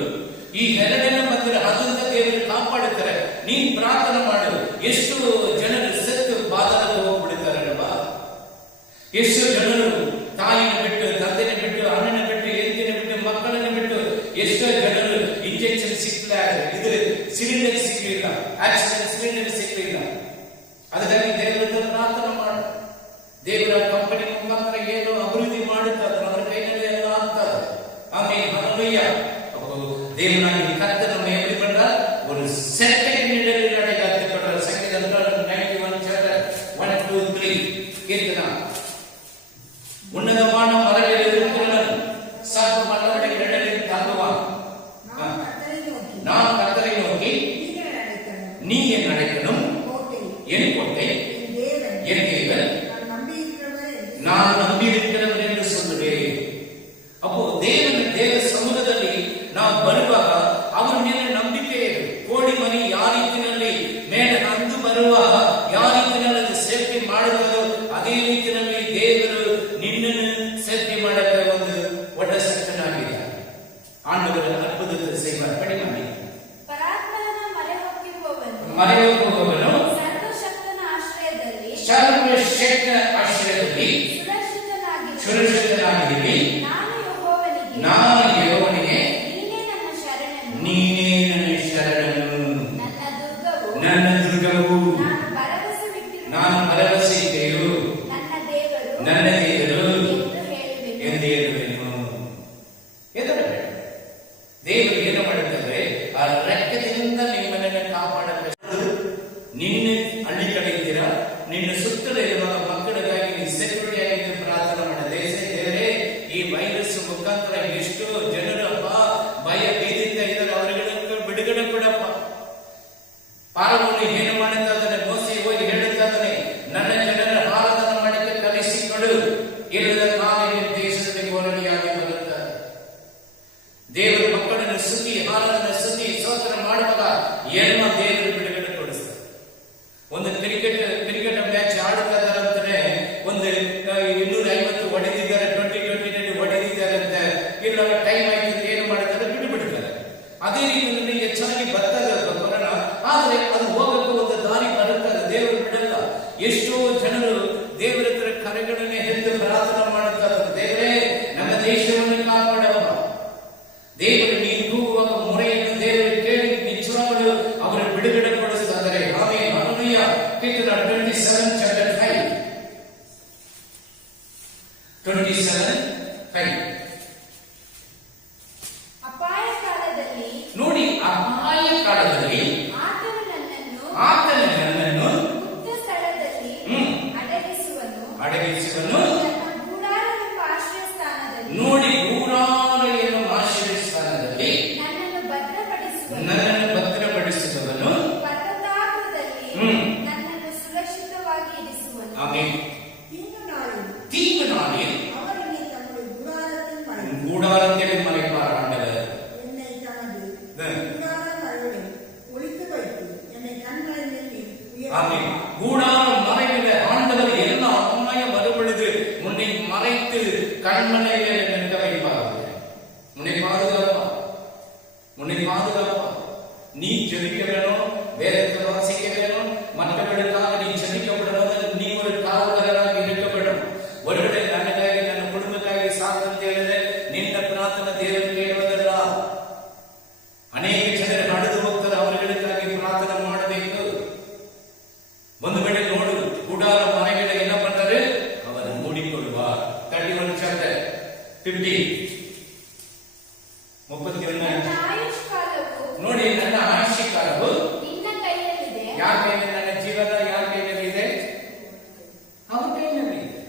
ಈ ಎರಡನೇ ಬಂದಿರೋ ಅದರಿಂದ ದೇವರು ಕಾಪಾಡುತ್ತಾರೆ. ನೀನ್ ಪ್ರಾರ್ಥನೆ ಮಾಡು. ಎಷ್ಟು ಜನರು ಸತ್ತು ಬಾಧಲು ಹೋಗ್ಬಿಡ್ತಾರಲ್ವಾ? ಎಷ್ಟು ಜನರು ತಾಯಿನ ಬಿಟ್ಟು, ತಂದೆನ ಬಿಟ್ಟು, ಅಣ್ಣನ ಬಿಟ್ಟು, ಹೆಂಡತಿನ ಬಿಟ್ಟು, ಮಕ್ಕಳನ್ನ ಬಿಟ್ಟು, ಎಷ್ಟೋ ಜನರು ಇಂಜೆಕ್ಷನ್ ಸಿಕ್ಕಿಲ್ಲ, ಇದು ಸಿಲಿಂಡರ್ ಸಿಕ್ಕಲಿಲ್ಲ, ಆಕ್ಸಿಜನ್ ಸಿಲಿಂಡರ್ ಸಿಕ್ಕಲಿಲ್ಲ. ಅದಕ್ಕಾಗಿ ದೇವರ ಪ್ರಾರ್ಥನೆ ಮಾಡು. ದೇವರ ಕಂಪನಿ ಮುಖಾಂತರ ಏನು ಅಭಿವೃದ್ಧಿ ಮಾಡುತ್ತಾರೆ, ಅವರ ಕೈನಲ್ಲಿ ಎಲ್ಲ ಆಗ್ತದೆ. ಆಮೇಲೆ ಹಲ್ಲೆಲೂಯಾ. ದೇವನಾಗಿ ಕರ್ತ ನಮ್ಮ எப்படி பண்றார்? ஒரு செகண்ட் நிலையிலே காத்துக்கொண்டார். சங்கீதம் 91 chapter 1 2 3 கீர்த்தனா. உன்னதமான மலையில் இருக்கிறவன் சர்வ மலைகளின் நிழலில் தங்குவான். நான் கர்த்தரை நோக்கி நீ என் அடைக்கலம், என் கோட்டை, என் தேவன், நான் ನಂಬಿஇருக்கிறவன் என்று சொல்லுவேன். அப்போ ದೇವ ಸಮೂಹದಲ್ಲಿ ನಾವು ಬರುವಾಗ ಅವರ ಮೇಲೆ ನಂಬಿಕೆ ಇದೆ. ಕೋಡಿ ಮನಿ ಯಾವ ರೀತಿಯಲ್ಲಿ ಮೇಲೆ ಅಂದು ಬರುವಾಗ ಯಾವ ರೀತಿಯಲ್ಲಿ ಸೇಫ್ಟಿ ಮಾಡುವುದು, ಅದೇ ರೀತಿಯಲ್ಲಿ ದೇವರು ನಿನ್ನನ್ನು ಸೇಫ್ಟಿ ಮಾಡಕ್ಕೆ ಒಂದು ಒಳ್ಳ ಶಕ್ತನಾಗಿದೆ. ಆಂಡವರ ಅದ್ಭುತ ಸೇವೆ ಪಡಿ ಮಾಡಿ. ಪರಾತ್ಮನ ಮರೆಹೋಗುವವನು ಸರ್ವಶಕ್ತನ ಆಶ್ರಯದಲ್ಲಿ ಸುರಕ್ಷಿತನಾಗಿರಿ. ನಾನು ಯೆಹೋವನಿಗೆ ನೀನೇ ನನ್ನ ಶರಣನು, ನನ್ನ ದುರ್ಗವು, ನಾನು ಭರವಸೆ ಇಟ್ಟೆಯು, ನನ್ನ ದೇವರು ಎಂದು ಹೇಳುವೆನು. ಹೆದರಬೇಡ. ದೇವರು ಏನು ಮಾಡುತ್ತಾರೆ? ಆ ರಕ್ತದಿಂದ ನಿಮ್ಮನ್ನು ಕಾಪಾಡಬೇಕು. ನಿನ್ನ ಹಳ್ಳಿ ಕಡೆ ಇದ್ದೀರಾ, ನಿನ್ನ ಸುತ್ತಲೂ ಇರುವ ಮಕ್ಕಳಿಗಾಗಿ ನೀನು ಸೆಕ್ಯೂರಿಟಿ ಆಗಿ ಪ್ರಾರ್ಥನೆ ಮಾಡ. ದೇವರೇ, ಈ ವೈರಸ್ ಮುಖಾಂತರ ಎಷ್ಟೋ ಜನರಪ್ಪ ಭಯ ಭೀತಿಯಿಂದ ಇದ್ದಾರೆ, ಅವರುಗಳನ್ನು ಬಿಡುಗಡೆ ಕೊಡಪ್ಪ. ಪಾರವನ್ನು ಏನು ಮಾಡುತ್ತಾ ಇದ್ದಾನೆ? ಮೋಸೆ ಹೋಗಿ ಹೇಳುತ್ತಾ ಇದ್ದಾನೆ, ನನ್ನ ಜನರ ಆರಾಧನೆ ಮಾಡಕ್ಕೆ ಕಲಿಸಿಕೊಡು, ಇಲ್ಲದ ಕಾಲಿನ ದೇಶದಲ್ಲಿ ಹೋರಾಡಿಯಾಗಿ ಬರುತ್ತಾರೆ. ದೇವರ ಮಕ್ಕಳನ್ನು ಸುದ್ದಿ ಆರಾಧನೆ ಸುದ್ದಿ ಸ್ತೋತ್ರ ಮಾಡುವಾಗ ಎಲ್ಲ ದೇವರು ಬಿಡುಗಡೆ ಕೊಡಿಸ್ತಾರೆ. ಒಂದು ಕ್ರಿಕೆಟ್ ಮ್ಯಾಚ್ ಆಡುತ್ತಾ ಇದ್ದಾರಂತೆ, ಒಂದು 250 ಹೊಡೆದಿದ್ದಾರೆ, 2020 ಹೊಡೆದಿದ್ದಾರೆ ಅಂತ, ಇಲ್ಲ ಟೈಮ್ ಆಯ್ತು ಏನು ಮಾಡಿದ್ದಾರೆ, ಬಿಟ್ಟು ಬಿಡ್ತಾರೆ. ಅದೇ ರೀತಿಯಲ್ಲಿ ಹೆಚ್ಚಾಗಿ ಬರ್ತದೆ ಕೊರೋನಾ, ಆದರೆ ಅದು ಹೋಗಕ್ಕೆ ಒಂದು ದಾರಿ ಬರುತ್ತದೆ. ದೇವರು ಬಿಡಲ್ಲ. ಎಷ್ಟೋ ಜನರು ದೇವರ ಹತ್ರ ಕರೆಗಳನ್ನೇ ಎದ್ದು ಪ್ರಾರ್ಥನೆ ಮಾಡುತ್ತಾರೆ. ದೇವರೇ, ನಮ್ಮ ದೇಶವನ್ನು ಕಾಪಾಡವ. ದೇವರು ನೀನು ಕೂಗುವಾಗ ಮೊರೆಯನ್ನು ದೇವರು ಕೇಳಿ ನಿಜವಾಗಲೂ ಅವರ ಬಿಡುಗಡೆ ಪಡಿಸುತ್ತಾರೆ. Amen hallelujah. ಕೀರ್ತನ 27 chapter 5 27:5. ಅಪಾಯ ಕಾಲದಲ್ಲಿ ನೋಡಿ, ಅಪಾಯ ಕಾಲದಲ್ಲಿ ಆತನು ನನ್ನನ್ನು ಮುಕ್ತ ಸ್ಥಳದಲ್ಲಿ ಅಡಗಿಸುವನು. ನನ್ನ ಗೂಢಾರವೆಂಬ ಆಶ್ರಯಸ್ಥಾನದಲ್ಲಿ ನೋಡಿ, ಗೂಢಾರ ಎಂಬ ಆಶ್ರಯಸ್ಥಾನದಲ್ಲಿ ನನ್ನನ್ನು ಭದ್ರಪಡಿಸುವನು. ಭದ್ರಪಡಿಸುವನು. ஆமென். கூடார மறைவில ஆண்டவர் எல்லா அம்மாய மறுபொழுது உன்னை மறைத்து கண்மனையில நிற்க வைப்பார்கள். உன்னை பாதுகாப்பா, உன்னை பாதுகாப்பா. நீ ஜெபிக்க வேணும், வேதத்தை வாசிக்க வேணும், மற்றவர்களுக்காக நீ ஜெபிக்கப்படணும். நீ ஒரு காவலராக இருக்கப்படும். ஒருவரை ನನಗಾಗಿ ನನ್ನ ಕುಟುಂಬಕ್ಕಾಗಿ ಸಾಕಂತ ಹೇಳಿದ್ರೆ ನಿನ್ನ ಪ್ರಾರ್ಥನೆ ದೇವರು ಕೇಳುವುದಲ್ಲ. ಅನೇಕ ಜನರು ನಡೆದು ಹೋಗ್ತಾರೆ, ಅವರುಗಳಿಗಾಗಿ ಪ್ರಾರ್ಥನೆ ಮಾಡಬೇಕು. ಒಂದು ವೇಳೆ ನೋಡು, ಗುಡಾರ ಮನೆಗಳ ಏನ ಪಡ್ತಾರೆ, ಅವರು ಮೂಡಿಕೊಳ್ಳುವ 31 chapter 50 31 ನೋಡಿ, ನನ್ನ ಆಯುಷ್ಯ ಕಾಲವು ನಿನ್ನ ಕೈಯಲ್ಲಿದೆ. ಯಾರ ಕೈಯಲ್ಲಿ? ನನ್ನ ಜೀವನ ಯಾರ ಕೈಯಲ್ಲಿ ಇದೆ? ಅವರ ಕೈಯಲ್ಲಿ ಇದೆ.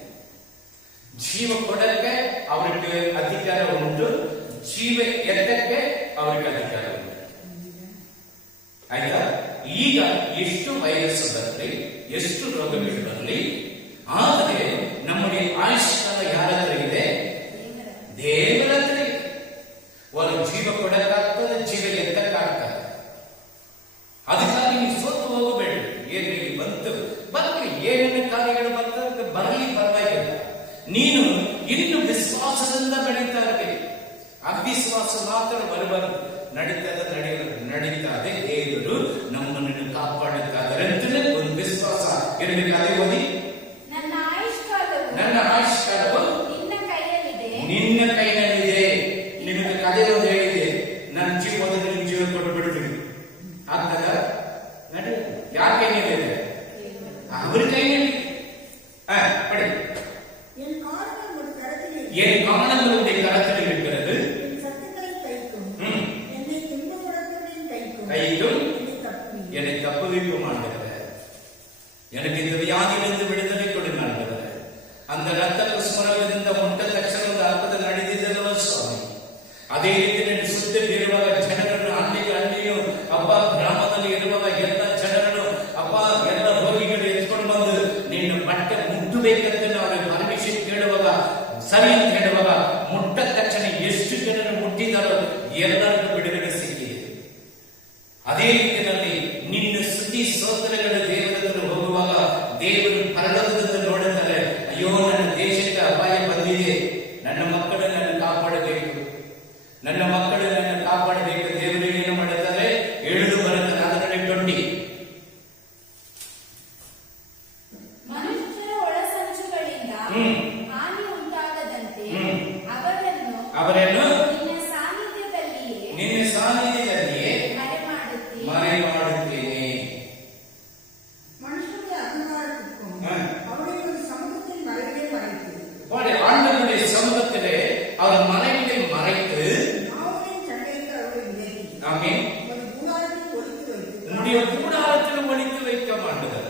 ಜೀವ ಕೊಡಕ್ಕೆ ಅವರಿಗೆ ಅಧಿಕಾರ ಉಂಟು, ಜೀವ ಎತ್ತಕ್ಕೆ ಅವರಿಗೆ ಅಧಿಕಾರ ಉಂಟು. ಆಯ್ತಾ? ಈಗ ಎಷ್ಟು ವೈರಸ್ ಬರಲಿ, ಎಷ್ಟು ರೋಗಗಳು ಬರಲಿ, ಆದರೆ ನಮಗೆ ಆಯುಷ್ಕಾಲ ಯಾರ ಹತ್ರ ಇದೆ? ದೇವರ ಹತ್ರ ಇದೆ. ಒಂದು ಜೀವ ಕೊಡಕ್ಕಾಗ್ತದೆ, ಜೀವ ಎತ್ತಕ್ಕಾಗ್ತದೆ. ಅದಕ್ಕಾಗಿ ನೀವು ಸೋತು ಹೋಗಬೇಡಿ. ಏನೇನು ಬಂತು ಬರಲಿ, ಏನೇನು ಕಾರ್ಯಗಳು ಬರ್ತದೆ ಬರಲಿ, ಪರವಾಗಿಲ್ಲ. ನೀನು ಇನ್ನು ವಿಶ್ವಾಸದಿಂದ ಬೆಳೀತಾ ಇರಬೇಕು. ಅವಿಶ್ವಾಸ ಮಾತ್ರ ಬರಬಾರದು. ನಡೀತಾದೆ ದೇವರು ನಮ್ಮನ್ನು ಕಾಪಾಡುತ್ತಾರೆ ಅಂತಲೇ ಒಂದು ವಿಶ್ವಾಸ ಇರಬೇಕಾದ್ರೆ ಓದಿ. ನನ್ನ ಆಯುಷ್ಕಾಲವು ನಿನ್ನ ಕೈನಲ್ಲಿದೆ. ನಿಮಗೆ ಕಥೆ ಒಂದು ಹೇಳಿದೆ, ನನ್ನ ಜೀವನ ನಿನ್ನ ಜೀವ ಕೊಟ್ಟು ಬಿಡ್ತೀನಿ ಆಗ್ತದ? ನಡಿ. ಯಾರ ಕೈನಲ್ಲಿದೆ? ಅವ್ರ ಕೈನಲ್ಲಿ. ಪಡಿ. என் காரணங்களுடைய கரத்தில் இருக்கிறது. கைக்கும் என்னை தப்புவிக்கும் ஆண்டவர். எனக்கு இந்த வியாதியிலிருந்து விடுதலை கொடுங்க ஆண்டவர். அந்த ರಕ್ತ ಕುಸುಮದಿಂದ ಮುಟ್ಟ ತಕ್ಷಣ ಒಂದು ಅದ್ಭುತ ನಡೆದಿದ್ದಲ್ಲ ಸ್ವಾಮಿ. ಅದೇ ರೀತಿ ನನ್ನ ಸುತ್ತಲಿರುವಾಗ ಜನರನ್ನು, ಹಳ್ಳಿಯು ಅಪ್ಪ, ಗ್ರಾಮದಲ್ಲಿ ಇರುವಾಗ ಎಲ್ಲ ಜನರನ್ನು ಅಪ್ಪ, ಎಲ್ಲ ರೋಗಿಗಳು ಎತ್ಕೊಂಡು ಬಂದು ನಿನ್ನ ಬಟ್ಟೆ ಮುಟ್ಟಬೇಕಂತ ನಾವು ಪರ್ಮಿಷನ್ ಕೇಳುವಾಗ, ಸರಿ ಅಂತ ಹೇಳುವಾಗ, ಮುಟ್ಟ ತಕ್ಷಣ ಎಷ್ಟು ಜನರು ಮುಟ್ಟಿದಾರೋ ಎಲ್ಲರಿಗೂ ಬಿಡುಗಡೆ ಸಿಕ್ಕಿದೆ. ಅದೇ ರೀತಿಯಲ್ಲಿ ನಿನ್ನ ಸ್ತುತಿ ಸ್ತೋತ್ರಗಳು ದೇವರ ಹತ್ರ ಹೋಗುವಾಗ ದೇವರು ಪರಲೋಕದಿಂದ ನೋಡುತ್ತಾರೆ, ಅಯ್ಯೋ ನನ್ನ ದೇಶಕ್ಕೆ ಅಪಾಯ ಬಂದಿದೆ, ನನ್ನ ಮಕ್ಕಳನ್ನು ಕಾಪಾಡಬೇಕು, ನನ್ನ ಮಕ್ಕಳನ್ನು ಕಾಪಾಡಬೇಕು. ದೇವರು ಏನು ಮಾಡುತ್ತಾರೆ? ಎಳೆದು ಬರುತ್ತಾರೆ. ಅದರಲ್ಲಿ ಡೊಂಡಿ ಮನುಷ್ಯರ ಒಳಸಂಚುಗಳಿಂದ ಹಾನಿ ಉಂಟಾಗದಂತೆ ಅವರನ್ನು ನಿನ್ನ ಸಾನ್ನಿಧ್ಯದಲ್ಲಿಯೇ ಮರೆಮಾಡುತ್ತೇನೆ. ஆண்டவருடைய சமூகத்திலே அவர் மறைவிலை மறைத்து, ஆமென், உன்னுடைய கூடாரத்தில் ஒளித்து வைக்க மாட்டார்.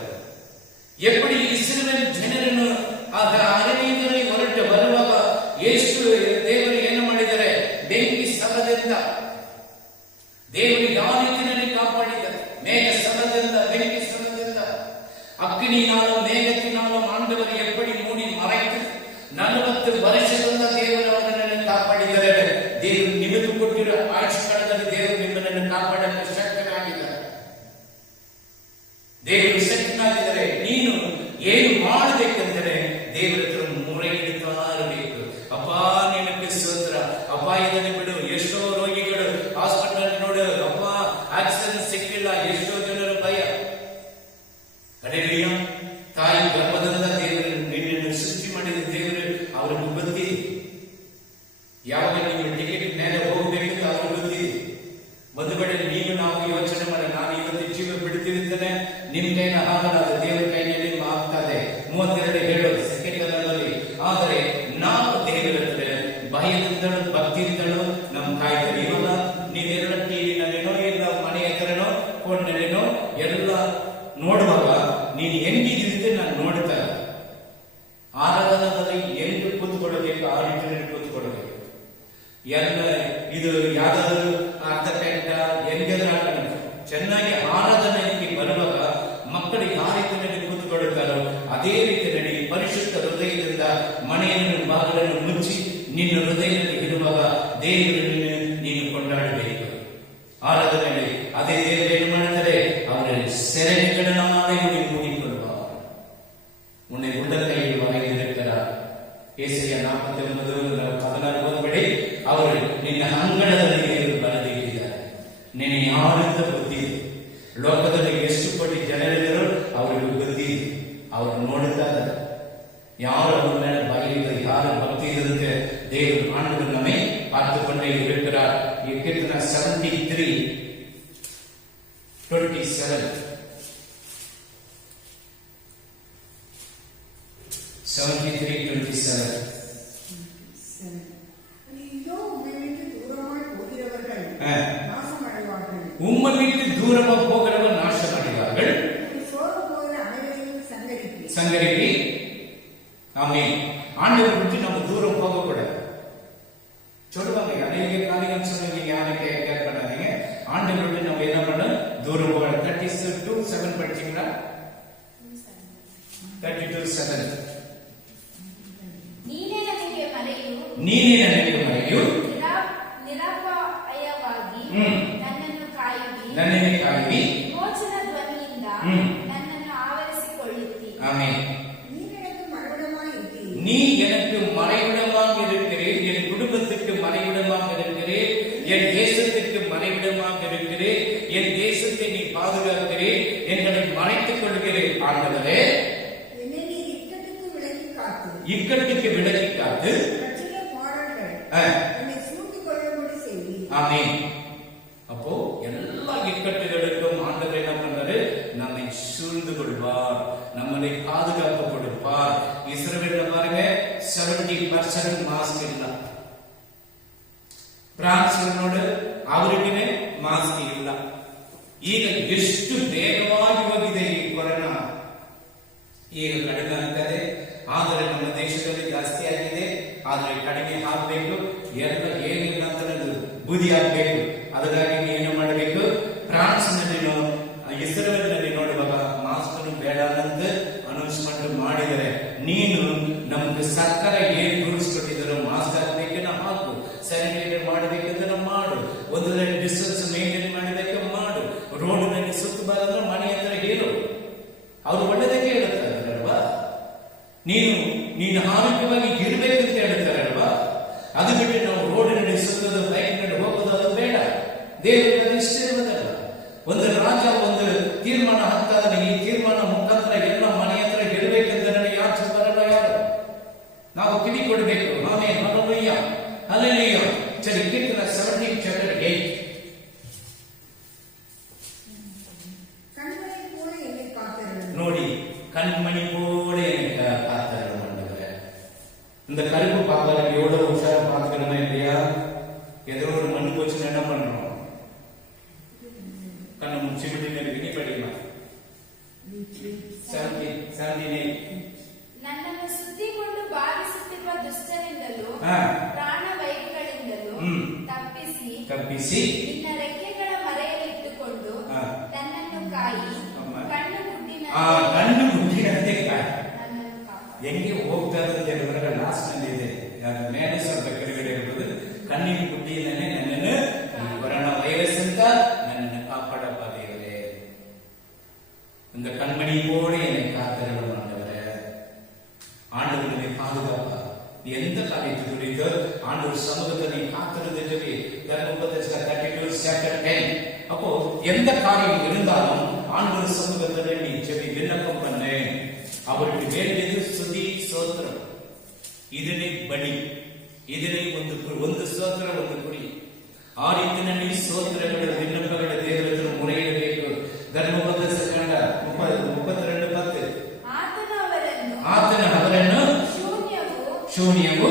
எப்படி இஸ்ரவேல் ಜನರನ್ನು ಅರಣ್ಯದಲ್ಲಿ ಹೊರಟು ಬರುವಾಗ ಎಷ್ಟು ದೇವರು ಏನು ಮಾಡಿದ್ದಾರೆ? ಬೆಂಕಿ ಸ್ತಂಭದಿಂದ ದೇವರು ಯಾವ ರೀತಿಯಲ್ಲಿ ಕಾಪಾಡಿದ್ದಾರೆ? ಮೇಘ ಸ್ತಂಭದಿಂದ, ಬೆಂಕಿ ಸ್ತಂಭದಿಂದ, ಅಗ್ನಿನಾலும் ಮೇಘத்தினாலும் ஆண்டவர் எப்படி மூடி மறைத்து 40 ವರ್ಷದಿಂದ ದೇವರು ಅವರನ್ನು ಕಾಪಾಡಿದ್ದಾರೆ. ದೇವರು ನಿಮಗೆ ಕೊಟ್ಟಿರೋ ಆಯುಷ್ಕಾಲದಲ್ಲಿ ದೇವರು ನಿಮ್ಮನ್ನು ಕಾಪಾಡಲು ಶಕ್ತನಾಗಿದ್ದಾರೆ. ದೇವರು ಶಕ್ತನಾಗಿದ್ದಾರೆ. ನೀನು ಏನು ಮಾಡಬೇಕೆಂದರೆ ದೇವರ ಹತ್ರ ಮೊರೆ ಇಡುತ್ತಾ ಇರಬೇಕು. ಅಪ್ಪ, ನಿನಗೆ ಸ್ತೋತ್ರ. ಅಪಾಯದಲ್ಲಿ ಬಿಡು. ಎಷ್ಟೋ ರೋಗಿಗಳು ಹಾಸ್ಪಿಟಲ್ ನೋಡು, ಅಪ್ಪ ಆಕ್ಸಿಡೆಂಟ್ ಸಿಕ್ಕಿಲ್ಲ, ಎಷ್ಟೋ ಜನರು ಭಯ. ಹಲ್ಲೆಲೂಯಾ. ತಾಯಿ ಗರ್ಭದಿಂದ ದೇವರು ನಿನ್ನನ್ನು ಸೃಷ್ಟಿ ಮಾಡಿದ ದೇವರು ಅವ್ರಿಗೆ ಗೊತ್ತಿದೆ. ಯಾವಾಗ ನೀವು ಟಿಕೆಟ್ ಮೇಲೆ ಹೋಗಬೇಕಂತ ಅವ್ರಿಗೆ ಗೊತ್ತಿದೆ. ಒಂದು ವೇಳೆ ನೀವು ನಾವು ಯೋಚನೆ ಮಾಡಿ, ನಾನು ಇವತ್ತು ಜೀವ ಬಿಡ್ತಿರ್ತಾನೆ, ನಿಮ್ ಕೈನ ಆಗಲ್ಲ, ಅದು ದೇವರ ಕೈಯಲ್ಲಿ ಆಗ್ತದೆ. 32 ಸೆಕೆಂಡ್ಗಳಲ್ಲಿ. ಆದರೆ ನಾವು ದೇವರ ಹತ್ರ ಭಯದಿಂದಲೂ ಭಕ್ತಿಯಿಂದಲೂ ನಮ್ಮ ಕಾಯ್ತಾರೆ. ಇವಾಗ ನೀವೆಲ್ಲ ಟಿವಿನಲ್ಲೇನೋ ಇಲ್ಲ ಮನೆ ಹತ್ರನೋ ಫೋನ್ನಲ್ಲೇನೋ ಎಲ್ಲ ನೋಡುವಾಗ ನೀನು ಹೆಂಗಿದ್ರೆ ನಾನು ನೋಡ್ತಾ ಇಲ್ಲ. ಆರಾಧನದಲ್ಲಿ ಹೆಂಗ್ ಕೂತ್ಕೊಳ್ಬೇಕು ಆ ರೀತಿಯಲ್ಲಿ ಕೂತ್ಕೊಳ್ಬೇಕು. ಎಲ್ಲ ಇದು ಯಾವ್ದಾದ್ರು ಅರ್ಧ ಗಂಟೆ ಹೆಂಗಾದ್ರೂ ಚೆನ್ನಾಗಿ ಆರಾಧನೆಗೆ ಬರುವಾಗ ಮಕ್ಕಳು ಯಾವ ರೀತಿಯಲ್ಲಿ ಕೂತ್ಕೊಳ್ಳುತ್ತಾರೋ ಅದೇ ರೀತಿಯಲ್ಲಿ ಪರಿಶುದ್ಧ ಹೃದಯದಿಂದ ಮನೆಯನ್ನು ಬಾಗಿಲನ್ನು ಮುಚ್ಚಿ ನಿನ್ನ ಹೃದಯದಲ್ಲಿ ಇರುವಾಗ ದೇವರನ್ನು ನೀನು ಕೊಂಡಾಡಬೇಕು. ಆರಾಧನೆಯಲ್ಲಿ ಅದೇ ದೇವರು ಏನು ಮಾಡ್ತಾರೆ? ಅವರ ಸೆರೆಗಳನ್ನು ಲೋಕದಲ್ಲಿ ಎಷ್ಟು ಕೋಟಿ ಜನರಿದ್ದರು ಅವರಿಗೆ ಗೊತ್ತಿದೆ. ಅವರು ನೋಡುತ್ತಾ ಇದ್ದಾರೆ யார் அவர் மேல பயம், யார் பக்தி இருந்து தேவன் ஆண்டவர் நம்மை பார்த்து கொண்டே இருக்கிறார். கீர்த்தனை 73:27 73:27 உம்மை விட்டு தூரமா போகிறவர் நாசம் அடைவார்கள். சங்கரிப்பி. ஆமென். ஆண்டவரை விட்டு நம்ம தூரம் போக கூடாது. சொல்லுவாங்க அநேக காரியம் சொன்னீங்க, யாரும் கேட்க பண்ணாதீங்க. ஆண்டவரை விட்டு நம்ம என்ன பண்ண தூரம் போக. 32:7 படிச்சீங்களா? 32:7 ನೀನೇ ನನಗೆ ಮರೆಯು ನಿರಾಪಾಯವಾಗಿ ನನ್ನನ್ನು ಕಾಯುವಿ ವಿಮೋಚನ ಧ್ವನಿಯಿಂದ ನನ್ನನ್ನು ಆವರಿಸಿಕೊಳ್ಳುತ್ತಿ. ஆமென். நீ எனக்கு மறைவிடமாக இருக்கிறேன், என் குடும்பத்துக்கு மறைவிடமாக இருக்கிறேன், என் தேசத்துக்கு மறைவிடமாக இருக்கிறேன், என் தேசத்தை நீ பாதுகாக்கிறேன், எங்களை மறைத்துக் கொள்கிறேன். ஆண்டவரே இக்கட்டுக்கு விலக்கி காத்து. ஆமென். அப்போ எல்லா இக்கட்டுகளுக்கும் ஆண்டவர் என்ன பண்றாரு? நம்மை சூழ்ந்து கொள்வார், நம்மளை பாதுகாப்பு கொடுப்பார். இஸ்ரவேல்ல பாருங்க 70% மாஸ்க் இல்ல. ಫ್ರಾನ್ಸ್ನೋಡು ಅವರಿಗೆ ಮಾಸ್ಕ್ ಇಲ್ಲ. ಈಗ ಎಷ್ಟು ಬೇಗವಾಗಿ ಹೋಗಿದೆ ಈ ಕೊರೋನಾ. ಈಗ ಕಡಿಮೆ ಆಗ್ತದೆ, ಆದರೆ ನಮ್ಮ ದೇಶದಲ್ಲಿ ಜಾಸ್ತಿ ಆಗಿದೆ. ಆದರೆ ಕಡಿಮೆ ಆಗಬೇಕು, ಎಲ್ಲ ಏನಿಲ್ಲ ಅಂತ ಬೂದಿ ಆಗ್ಬೇಕು. ಅದಕ್ಕಾಗಿ ಏನು ಮಾಡಬೇಕು? ಫ್ರಾನ್ಸ್ನಲ್ಲಿ ಇಸ್ರೇಲ್ನಲ್ಲಿ ನೋಡುವಾಗ ಮಾಸ್ಕ್ ಬೇಡ ಅಂತ ಅನೌನ್ಸ್ಮೆಂಟ್ ಮಾಡಿದರೆ, ನೀನು ನಮ್ಗೆ ಸರ್ಕಾರ ಏನ್ ರೂಲ್ಸ್ ಕೊಟ್ಟಿದ್ರು, ಮಾಸ್ಕ್ ಹಾಕ್ಬೇಕೇನ ಹಾಕು, ಸ್ಯಾನಿಟೈಸರ್ ಮಾಡಬೇಕಂದ್ರೆ ಮಾಡು, ಒಂದು ಡಿಸ್ಟೆನ್ಸ್ ಮೇಂಟೈನ್ ಮಾಡಬೇಕು ಮಾಡು, ರೋಡ್ನಲ್ಲಿ ಸುತ್ತಬಾರದ್ರೆ ಮನೆ ಹತ್ರ ಹೇಳು. ಅವರು ಒಳ್ಳೆದಕ್ಕೆ ಹೇಳುತ್ತಾರಲ್ವಾ? ನೀನು ಆರೋಗ್ಯವಾಗಿ ಇರಬೇಕಂತ ಹೇಳ್ತಾರಲ್ವಾ? ಅದು ಬಿಟ್ಟು ನಾವು ರೋಡಿನಲ್ಲಿ ಸುತ್ತೋದು, ಬೈಕ್ನಲ್ಲಿ ಹೋಗೋದು ಅದು ಬೇಡ. ದೇವರಿಗೆ ಇಷ್ಟ ಇರುವುದಲ್ಲ. ಒಂದು ರಾಜ ಒಂದು ತೀರ್ಮಾನ ಹಾಕ್ತಾದ್ರೆ, ಈ ತೀರ್ಮಾನ ಮುಖಾಂತರ ಎಲ್ಲ ಮನೆ ಹತ್ರ ಗೆಲ್ಲಬೇಕಂದ್ರೆ ಯಾರು ಬರಲ್ಲ, ಯಾರು ನಾವು ಕಿವಿ ಕೊಡಬೇಕು. ಆಮೆನ್. Hallelujah, hallelujah. ಸರಿ, ಕೀರ್ತನೆ 17:8 ನೋಡಿ. கண்மணி போல எனக்கு காத்தருளும் ஆண்டவரே. இந்த கருப்பு பாப்பாக்கு எவ்வளவு உஷாரா பாத்துக்கணுமா இல்லையா? ஏதோ ஒரு மண்ணு போச்சுன்னா என்ன பண்றோம்? கண்ணு முடிச்சு விட்டு வினி படிக்கலாம். 17:8 ನನ್ನನ್ನು ಸುತ್ತಿಕೊಂಡು ಬಾಧಿಸುತ್ತಿರುವ ದುಷ್ಟರಿಂದಲೂ ಪ್ರಾಣವೈರಿಗಳಿಂದಲೂ ತಪ್ಪಿಸಿ ನಿನ್ನ ರೆಕ್ಕೆಗಳ ಮರೆಯಲ್ಲಿಟ್ಟುಕೊಂಡು ನನ್ನನ್ನು ಕಾಯಿ. ಕಣ್ಣು ಗುಡ್ಡಿನಂತೆ ಕಾಯಿ. ಹೆಂಗೆ ಹೋಗ್ತಾ ಇರೋದು ಹೇಳಿದ್ರೆ ಲಾಸ್ಟ್ ನಲ್ಲಿ ಇದೆ, ಮೇಲೆ ಸ್ವಲ್ಪ ಕೆಳಗಡೆ ಇರ್ಬೋದು. ಕಣ್ಣಿನ ಗುಡ್ಡಿಯಿಂದನೇ ನನ್ನನ್ನು ಕೊರೋನಾ ವೈರಸ್ ಅಂತ ನನ್ನನ್ನು ಕಾಪಾಡಪ್ಪ ದೇವರೇ. இந்த கண்மணி போல என்னை காத்தருளும் ஆண்டவரே. ஆண்டவரை பாதுகாப்பா. எந்த காரியத்தை குறித்து ஆண்டவர் சமூகத்தை நீ காத்திருந்து சொல்லி தர்மபுத்திர 32:10. அப்போ எந்த காரியம் இருந்தாலும் ஆண்டவர் சமூகத்துல நீ சொல்லி விண்ணப்பம் பண்ணு. அவருக்கு வேண்டியது ஸ்துதி ஸ்தோத்திரம், ಇದನ್ನೇ ಬಡಿ, ಇದನ್ನೇ ಒಂದು ಸ್ತೋತ್ರ ಒಂದು ಕುಡಿ. ಆ ರೀತಿಯಲ್ಲಿ ಸ್ತೋತ್ರಗಳ ವಿನ್ನಪಗಳ ದೇವರ ಹತ್ರ ಮೊರೆಯಿಡಬೇಕು. ಧರ್ಮಬದ್ಧ ಸಂಕಟ 32:10. ಆತನ ಅವರನ್ನು ಶೂನ್ಯವೂ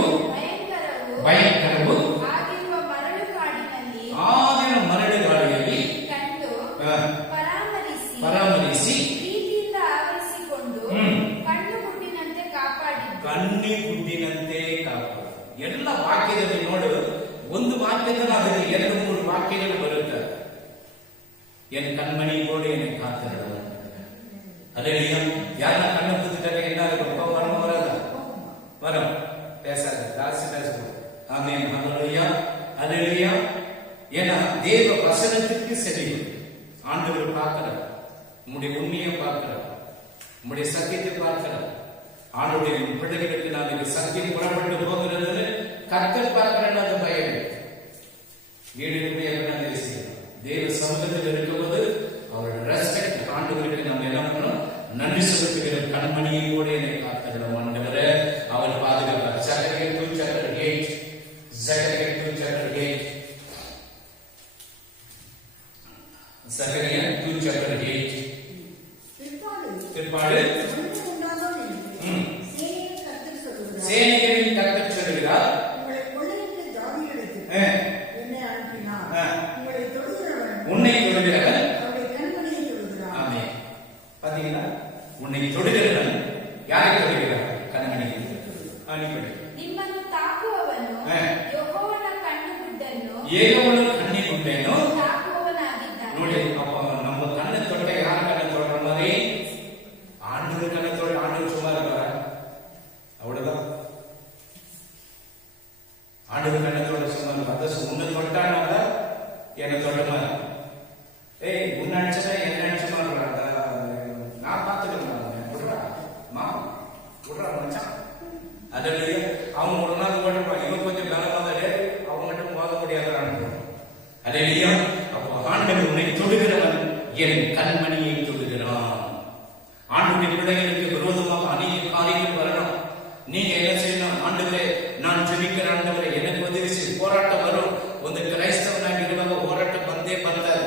ಭಯಂಕರವೂ ಆಗಿರುವ ಮರಳು ಗಾಳಿಯಲ್ಲಿ ಪರಾಮರಿಸಿ ಪ್ರೀತಿಯಿಂದ ಆವರಿಸಿಕೊಂಡು ಕಣ್ಣುಗುಡ್ಡಿನಂತೆ ಕಾಪಾಡು. ಎಲ್ಲ ವಾಕ್ಯದಲ್ಲಿ ನೋಡು, ಒಂದು ವಾಕ್ಯದಲ್ಲಿ ಅದರಲ್ಲಿ 2-3 ವಾಕ್ಯಗಳು ಬರುತ್ತೆ. என் கண்மணி போல என்னை காத்திருந்தவர். அல்லேலூயா. யாரா கண்ணை குத்திட்டாங்க என்ன இருக்கும்? வரணும் வராதா? வரும். பேசாது, ஜாஸ்தி பேசணும். ஆமென். ஹல்லேலூயா, ஹல்லேலூயா. ஏன்னா தேவ வசனத்திற்கு செவியும் ஆண்டவர் பார்க்கிறார். உம்முடைய உண்மையை பார்க்கிறார், உம்முடைய சத்தியத்தை பார்க்கிறார். ஆண்டவருடைய பிள்ளைகளுக்கு நாளைக்கு சத்தியம் புறப்பட்டு போகிறது கர்த்தர் பார்க்கிறார். அது பயம் ஈடு தேவ சமூகத்தில் இருக்கும்போது அவரோட ரெஸ்பெக்ட் நன்றி செலுத்துகிறேன். கண்மணியை கூட என்னை காத்தருளும் ஆண்டவரே. அவர் பாதுகாப்பார். Zechariah 2:8. Zechariah 2:8. Zechariah 2:8. பிற்பாடு சேனைகளின் கர்த்தர் சொல்கிறார், உன்னை தொடுகிறவன். ஆமென். பாத்தீங்களா? உன்னை தொடுகிறவன் யாரை தொடுகிறார்? கண்மணியை. ನಿಮ್ಮನ್ನು ತಾಕುವವನು ಯೆಹೋವನ ಕಣ್ಣಿಗುಡ್ಡನ್ನು ತಾಕುವವನಾಗಿದ್ದಾನೆ. ನೋಡಿ, ಅಪ್ಪ ನಮ್ಮ ಕಣ್ಣು ತೊಟ್ಟೆ ಯಾರ ಕಣ್ಣು ತೊಡ್ற மாதிரி ஆண்டவர் கண்ணை தொட ஆண்டவர் சும்மா இருப்பாரா? அவ்வளவுதான். ஆண்டவர் கண்ணை தொட சும்மா இருப்பார். அது உன்னை தொட்டானால என்னை தொட்டமா, ஏய் உன்னை அடிச்சதா என்ன அடிச்சமா இருக்காங்க, நான் பார்த்துக்கிறேன் விடுறா மா விடுறா மச்சான். அதில் அவன் ஒரு நாள் போட்டுப்பான், இவன் கொஞ்சம் பலமாதே, அவன் மட்டும் போக முடியாத. அலையா, அப்போ ஆண்டவர் உன்னை தொடுகிறவன் என் கண்மணியை தொடுகிறான். ஆண்டுடைய பிள்ளைகளுக்கு விரோதமாக அநேக காரியங்கள் வரணும். நீங்க என்ன செய்யணும்? ஆண்டவரே நான் ஜெபிக்கிற ஆண்டவரே எனக்கு உதவி செய்ய. போராட்டம் வரும். ಒಂದು ಕ್ರೈಸ್ತವನಾಗಿ ಇರುವಾಗ ಹೋರಾಟ ಬಂದೇ ಬರ್ತಾರೆ.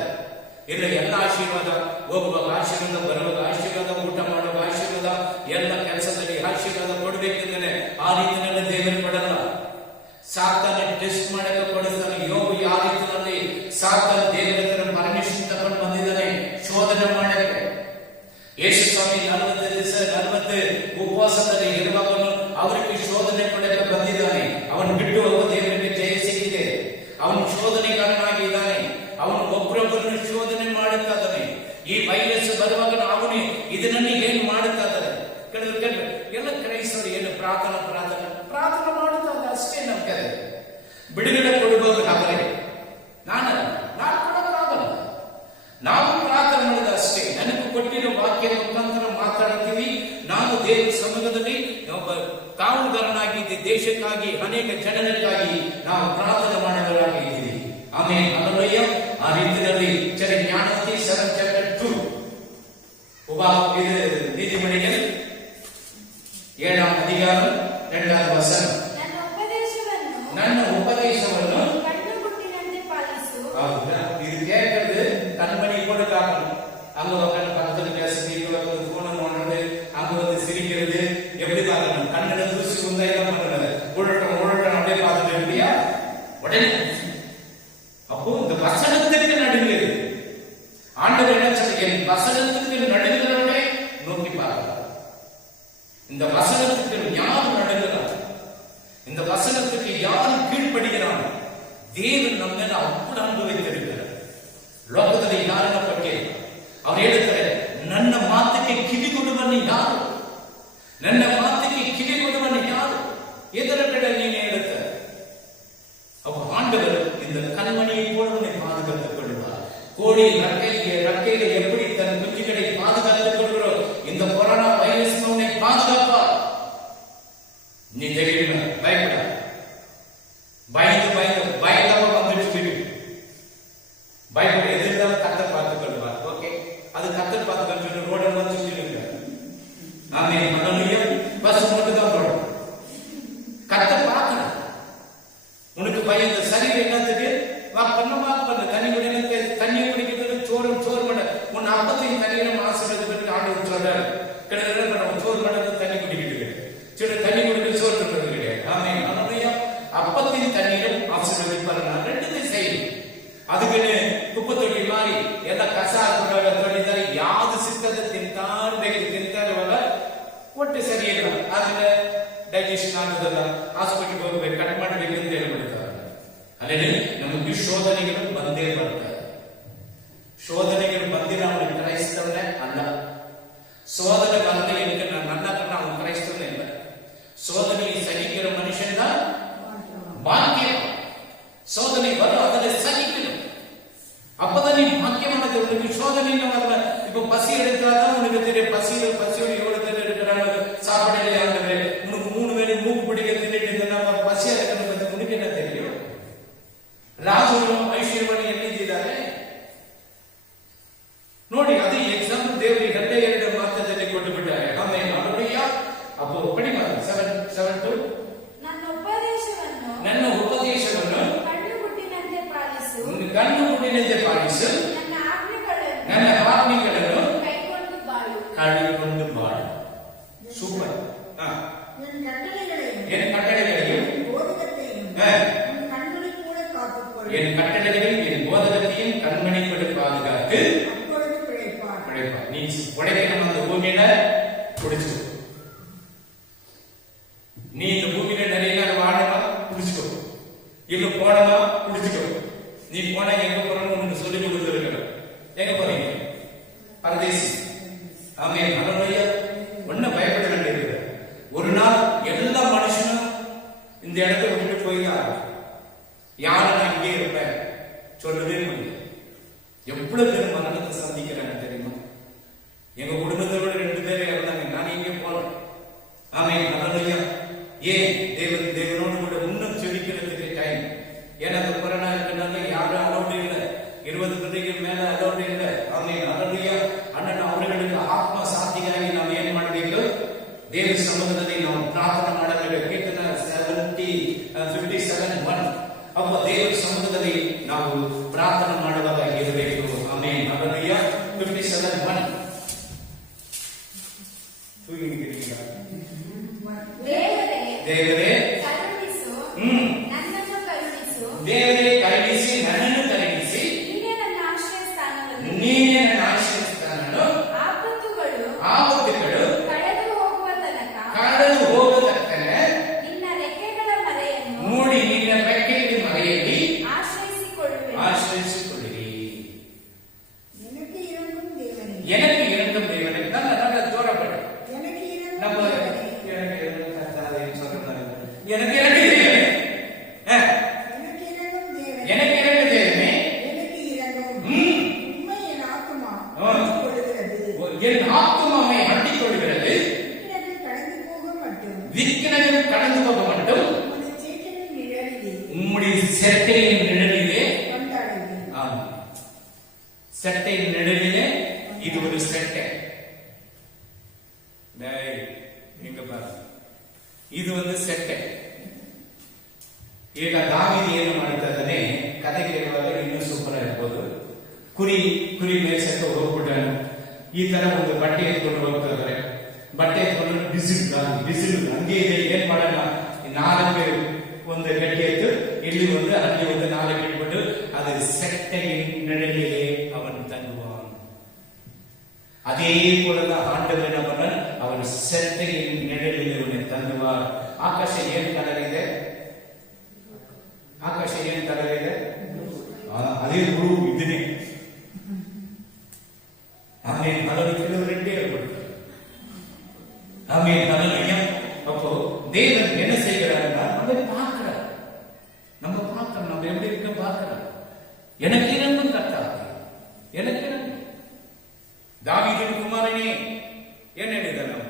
ಇಲ್ಲ ಎಲ್ಲ ಆಶೀರ್ವಾದ, ಹೋಗುವಾಗ ಆಶೀರ್ವಾದ, ಬರುವಾಗ ಆಶೀರ್ವಾದ, ಊಟ ಮಾಡುವಾಗ ಆಶೀರ್ವಾದ, ಎಲ್ಲ ಕೆಲಸದಲ್ಲಿ ಆಶೀರ್ವಾದ ಕೊಡ್ಬೇಕೆಂದರೆ ಆ ರೀತಿಯಲ್ಲ ದೇವರು ಕೊಡಲ್ಲ. ಸಾತಾನೆ ಟೆಸ್ಟ್ ಮಾಡಕ್ಕೆ ಕೊಡುತ್ತಾನೆ. ಯೋಗು ಯಾವ ರೀತಿಯಲ್ಲಿ ಸಾತಾನೆ ದೇವರ ಹತ್ರ ಪರ್ಮಿಷನ್ ತಗೊಂಡು ಬಂದಿದ್ದಾನೆ ಶೋಧನೆ ಮಾಡಕ್ಕೆ. ಯೇಸು ಸ್ವಾಮಿ 40 ದಿವಸ 40 ಉಪವಾಸದಲ್ಲಿ ಇರುವಾಗನು ಅವರಿಗೆ ಶೋಧನೆ ಕೊಡಕ್ಕೆ ಬಂದಿದ್ದಾನೆ. ಅವನು ಬಿಟ್ಟು ಹೋಗುವ ದೇವರಿಗೆ ಜಯ ಸಿಕ್ಕಿದೆ. ಅವನು ಶೋಧನೆಗಾರನಾಗಿ ಇದ್ದಾನೆ. ಅವನು ಒಬ್ಬರೊಬ್ಬರನ್ನು ಶೋಧನೆ ಮಾಡುತ್ತಾ ಇದ್ದಾನೆ. ಈ ವೈರಸ್ ಬರುವಾಗ ಅವನು ಇದನ್ನು ಏನ್ ಮಾಡುತ್ತಾ ಇದ್ದಾರೆ? ಕೆಲವರು ಎಲ್ಲ ಕ್ರೈಸ್ತರು ಏನು ಪ್ರಾರ್ಥನಾ ಮಾಡುತ್ತಾ ಅಷ್ಟೇ. ನಮ್ಮ ಕರೆ ಬಿಡುಗಡೆ ಕೊಡಬಹುದು. ಆದರೆ ನಾನು ಕೊಡಕ್ಕಾಗಲ್ಲ. ನಾವು ಪ್ರಾರ್ಥನೆ ಮಾಡೋದು ಅಷ್ಟೇ. ನನಗೆ ಕೊಟ್ಟಿರೋ ವಾಕ್ಯ ಮುಖಾಂತರ ಮಾತಾಡುತ್ತೀವಿ. ನಾನು ದೇವರ ಸಮ್ಮುಖದಲ್ಲಿ ಒಬ್ಬ ಕಾವಲುಗಾರನಾಗಿ ದೇಶಕ್ಕಾಗಿ ಅನೇಕ ಜನರಿಗಾಗಿ ನಾವು ಪ್ರಾರ್ಥನೆ ಮಾಡುವವರಾಗಿದ್ದೀವಿ. ಆಮೇಲೆ ಹಲ್ಲೆಲೂಯ. ಆ ರೀತಿಯಲ್ಲಿ ಜ್ಞಾನೋಕ್ತಿ 7:2 ನೀತಿಮಣಿಗಳು 7ನೇ ಅಧಿಕಾரம் 2ನೇ ವಚನ. ನನ್ನ ಉಪದೇಶವನ್ನು ಕಣ್ಣುಗುಟ್ಟಿನಂತೆ ಪಾಲಿಸು. ಹೌದಾ? ಇದು ಕೇಳ್றது கண்மணி கூட காக்கணும். அங்க உட்காந்து பக்கத்துல பேசுறது, இங்க வந்து போன நோண்டுறது, அங்க வந்து சிரிக்கிறது, எப்படி பார்க்கணும்? கண்ணட தூசி வந்தா என்ன பண்றது? உழட்டம் அப்படியே பார்த்துட்டு இருக்கியா? உடனே அப்போ இந்த வசனத்துக்கு நடுங்குது. ஆண்டவர் என்ன சொல்லுங்க? வசனத்துக்கு நடுங்குறவனே நோக்கி பார்க்கலாம். இந்த வசனத்துக்கு யார் நடுங்குறான்? இந்த வசனத்துக்கு யார் கீழ்ப்படுகிறான்? தேவன் நம்ம மேல அப்படி அனுபவித்திருக்கிறார். ಲೋಕದಲ್ಲಿ ಯಾರನ್ನ ಬಗ್ಗೆ ಅವ್ರು ಹೇಳ್ತಾರೆ, ನನ್ನ ಮಾತಿಗೆ ಕಿವಿಗೊಡುವನು ಯಾರು? ನನ್ನ ಮಾತಿಗೆ ಕಿವಿಗೊಡುವನು ಯಾರು? ಇದರ ಕಡೆ ನೀನು ಹೇಳುತ್ತಾರೆ. அப்ப ஆண்டவர் இந்த கண்மணியை போல உன்னை பாதுகாத்துக் கொள்வார். கோழி ரக்கையில எப்படி தன் குஞ்சுகளை பாதுகாத்துக் கொள்கிறோம், இந்த கொரோனா வைரஸ் உன்னை பாதுகாப்பார். நீ தெரியுமா? பயப்பட பயந்தாம வந்துட்டு பயப்பட எதிர்த்தாலும் கத்தர் பார்த்துக் கொள்வார். ஓகே, அது கத்தர் பார்த்துக் கொண்டு ரோடெல்லாம் சுற்றிடுங்க. நாமே மனநிலையும் பஸ் மட்டும் தான் ரோடு கத்தர் பார்க்கணும். உனக்கு பயந்த சரீரம் என்னத்துக்கு வாக் பண்ண தண்ணி குடிக்க தண்ணியை குடிக்கிறது சோறு பண்ண உன் அப்பத்தையும் தண்ணீரும் ஆசிரியர் ஆண்டு சொல்றாரு. கிட்ட சோறு பண்ண தண்ணி குடிக்கிட்டு சில தண்ணி குடிக்க சோறு பண்றது கிடையாது. ஆமே மனநிலையும் அப்பத்தின் தண்ணீரும் ஆசீர்வதிப்பார். ரெண்டுத்தையும் செய்யும். அதுக்குன்னு குப்பை தொட்டி மாதிரி ಎಲ್ಲ ಕಸ ತೊಳಿತಾರೆ. ಯಾವ್ದು ಸಿಗ್ತದೆ ತಿಂತಾರಲ್ಲ, ಹೊಟ್ಟೆ ಸರಿ ಇಲ್ಲ, ಆದ್ರೆ ಡೈಜೆಷನ್ ಆಗೋದಲ್ಲ, ಹಾಸ್ಪಿಟಲ್ಗೆ ಹೋಗ್ಬೇಕು, ಕಟ್ ಮಾಡ್ಬೇಕು ಅಂತ ಹೇಳ್ಬಿಡ್ತಾರೆ. ಅಲ್ಲೇ ನಮಗೆ ಶೋಧನೆಗಳು ಬಂದೇ ಬರ್ತಾರೆ. ಶೋಧನೆಗಳು ಬಂದಿಲ್ಲ ಅವನು ಕ್ರೈಸ್ತವನೇ ಅಲ್ಲ. சோதனை வரது எனக்கு ನನ್ನ ಕಣ್ಣ ಅವನು ಕ್ರೈಸ್ತವನೇ ಇಲ್ಲ. சோதனை சகிக்கிற மனுஷன் தான் பாக்கியம். சோதனை வரும், அதில் சகிக்கணும். அப்பதான் நீ பாக்கியமானது. உனக்கு சோதனை வரல. இப்ப பசி எடுத்தாதான் உனக்கு தெரியும். பசியோட எவ்வளவு பேர் இருக்கிறாங்க, சாப்பாடு ஆண்டவே உனக்கு 3 வேளை மூக்கு பிடிக்க தின்னுட்டு நம்ம பசியா இருக்கணும். உனக்கு என்ன தெரியும்? ರಾಜರು ಐಶ್ವರ್ಯವನ್ನು ಎಲ್ಲಿದ್ದಾರೆ ನೋಡಿ. ಅದು ಎಕ್ಸಾಂಪಲ್ ದೇವರಿಗೆ 2 ಮಾತದಲ್ಲಿ ಕೊಟ್ಟು ಬಿಟ್ಟ. கழிவுண்டு வாழ. சூப்பர். என் கட்டளைகளையும் என் கட்டளைகளையும் என் போதகத்தையும் கண்மணிப்படி பாதுகாத்து பிழைப்பார். நீ உடைக்கணும் அந்த பூமியில குடிச்சுக்கோ. நீ இந்த பூமியில நிறைய நாள் வாழலாம் குடிச்சுக்கோ, இல்ல போனமா குடிச்சுக்கோ. நீ போனா எங்க போறன்னு உனக்கு சொல்லி கொடுத்துருக்க. எங்க போறீங்க? பரதேசி. ஆமே. ஹல்லேலூயா. ஒன்னும் பயப்பட வேண்டியது. ஒரு நாள் எல்லா மனுஷனும் இந்த இடத்தை விட்டுட்டு போய்தான். யாரும் நான் இங்கே இருப்பேன் சொல்லவே முடியாது. எவ்வளவு பேர் மரணத்தை சந்திக்கிறாங்க தெரியுமா? எங்க குடும்பத்தோட 2 பேர் இறந்தாங்க. நான் இங்கே போனேன். ஆமே. ஹல்லேலூயா. ஏன் தேவனோடு கூட இன்னும் செழிக்கிறதுக்கு டைம். ஏன்னா அந்த கொரோனா இருக்கிறனால யாரும் அலோடு இல்லை. 20 பிள்ளைகள் மேல அலோடு இல்லை. ஆமே. ஹல்லேலூயா. அண்ணன் அவர்களுக்கு ஆத்மா சாந்தியாகி நாம் ಏನ್ ಮಾಡಬೇಕು? ದೇವ ಸಮ್ಮುಖದಲ್ಲಿ ನಾವು ಪ್ರಾರ್ಥನೆ ಮಾಡಬೇಕು. ಕೀರ್ತನ 57:1 ಅಪ್ಪ ದೇವರ ಸಮ್ಮುಖದಲ್ಲಿ ನಾವು ಪ್ರಾರ್ಥನೆ ಮಾಡುವಾಗ ಇರಬೇಕು. ಆಮೆನ್. ಹಲ್ಲೇಲೂಯಾ. 57:1 ದೇವರೇ ಕರುಣಿಸು, ನನ್ನನ್ನು ಕರುಣಿಸು. ದೇವರೇ ಕರುಣಿಸಿ, ನನ್ನನ್ನು ಕರುಣಿಸಿ. ನೀನೇ ನನ್ನ ಆಶ್ರಯಸ್ಥಾನವನ್ನು. ನೀನೇ ನನ್ನ ಆಶ್ರಯಸ್ಥಾನವನ್ನು. ಆಪತ್ತುಗಳು ಕಳೆದು ಹೋಗುವ ತನಕ ನಿನ್ನ ರೆಕ್ಕೆಗಳ ಮರೆಯನ್ನು ನೋಡಿ, ನಿನ್ನ ರೆಕ್ಕೆಗಳ ಮರೆಯಲ್ಲಿ ಆಶ್ರಯಿಸಿಕೊಳ್ಳಿರಿ. எனக்கு இரண்டும் தேவனே. நல்ல தோறப்படு. நம்ம எனக்கு இரண்டும் கர்த்தாவே சொல்றாங்க. எனக்கு இரண்டு தேவனே. எனக்கு இரண்டு தேவனே. என் ஆத்துமாவை அண்டிக் கொள்கிறது. விக்கிரகம் கடந்து போக மட்டும் உம்முடைய செட்டையின் நிழலிலே. செட்டையின் நிழலிலே. இது ஒரு செட்டை. எங்க பாரு, ಇದು ಒಂದು ಸೆಟ್ಟೆ. ಈಗ ದಾವೀದ ಏನು ಮಾಡ್ತಾನೆ, ಕತೆ ಕೇಳುವಾಗ ಇನ್ನೂ ಸೂಪರ್ ಆಗಿರ್ಬೋದು. ಕುರಿ ಮೇಲ್ಸಕ್ಕೆ ಹೋಗ್ಬಿಟ್ಟಾನೆ. ಈ ತರ ಒಂದು ಬಟ್ಟೆ ಎತ್ಕೊಂಡು ಹೋಗ್ತಾ ಇದಾರೆ. ಬಟ್ಟೆ ಎತ್ಕೊಂಡು ಬಿಸಿಲು ಹಂಗೆ ಇದೆ. ಏನ್ ಮಾಡೋಣ, 4 ಒಂದು ಗಟ್ಟಿ ಎತ್ತು, ಇಲ್ಲಿ ಒಂದು ಅಲ್ಲಿ ಒಂದು 4 ಇಟ್ಬಿಟ್ಟು ಅದು செட்டையின் நிழலிலே அவன் தங்குவான். அதே போலதான் ஆண்டவர் என்ன பண்ணார், அவன் செட்டையின் நிழலிலே அவனை தங்குவார். ಆಕಾಶ ಏನ್ ಕಲರ್ ಇದೆ? ಆಕಾಶ ಏನ್ ಕಲರ್ ಇದೆ? ಅದೇ ಬ್ಲೂ ಇದನ್ನೇ. ஆமென். ஹல்லேலூயா. ரெண்டே இருக்கு. ஆமென். ஹல்லேலூயா. அப்போ தேவன் என்ன செய்கிறார்னா, நம்ம பார்க்கிறார். நம்ம எப்படி இருக்க பார்க்கிறார். எனக்கு இரண்டும் கர்த்தாவே, எனக்கு இரண்டும். தாவீதின் குமாரனே என்ன எழுதலாம்,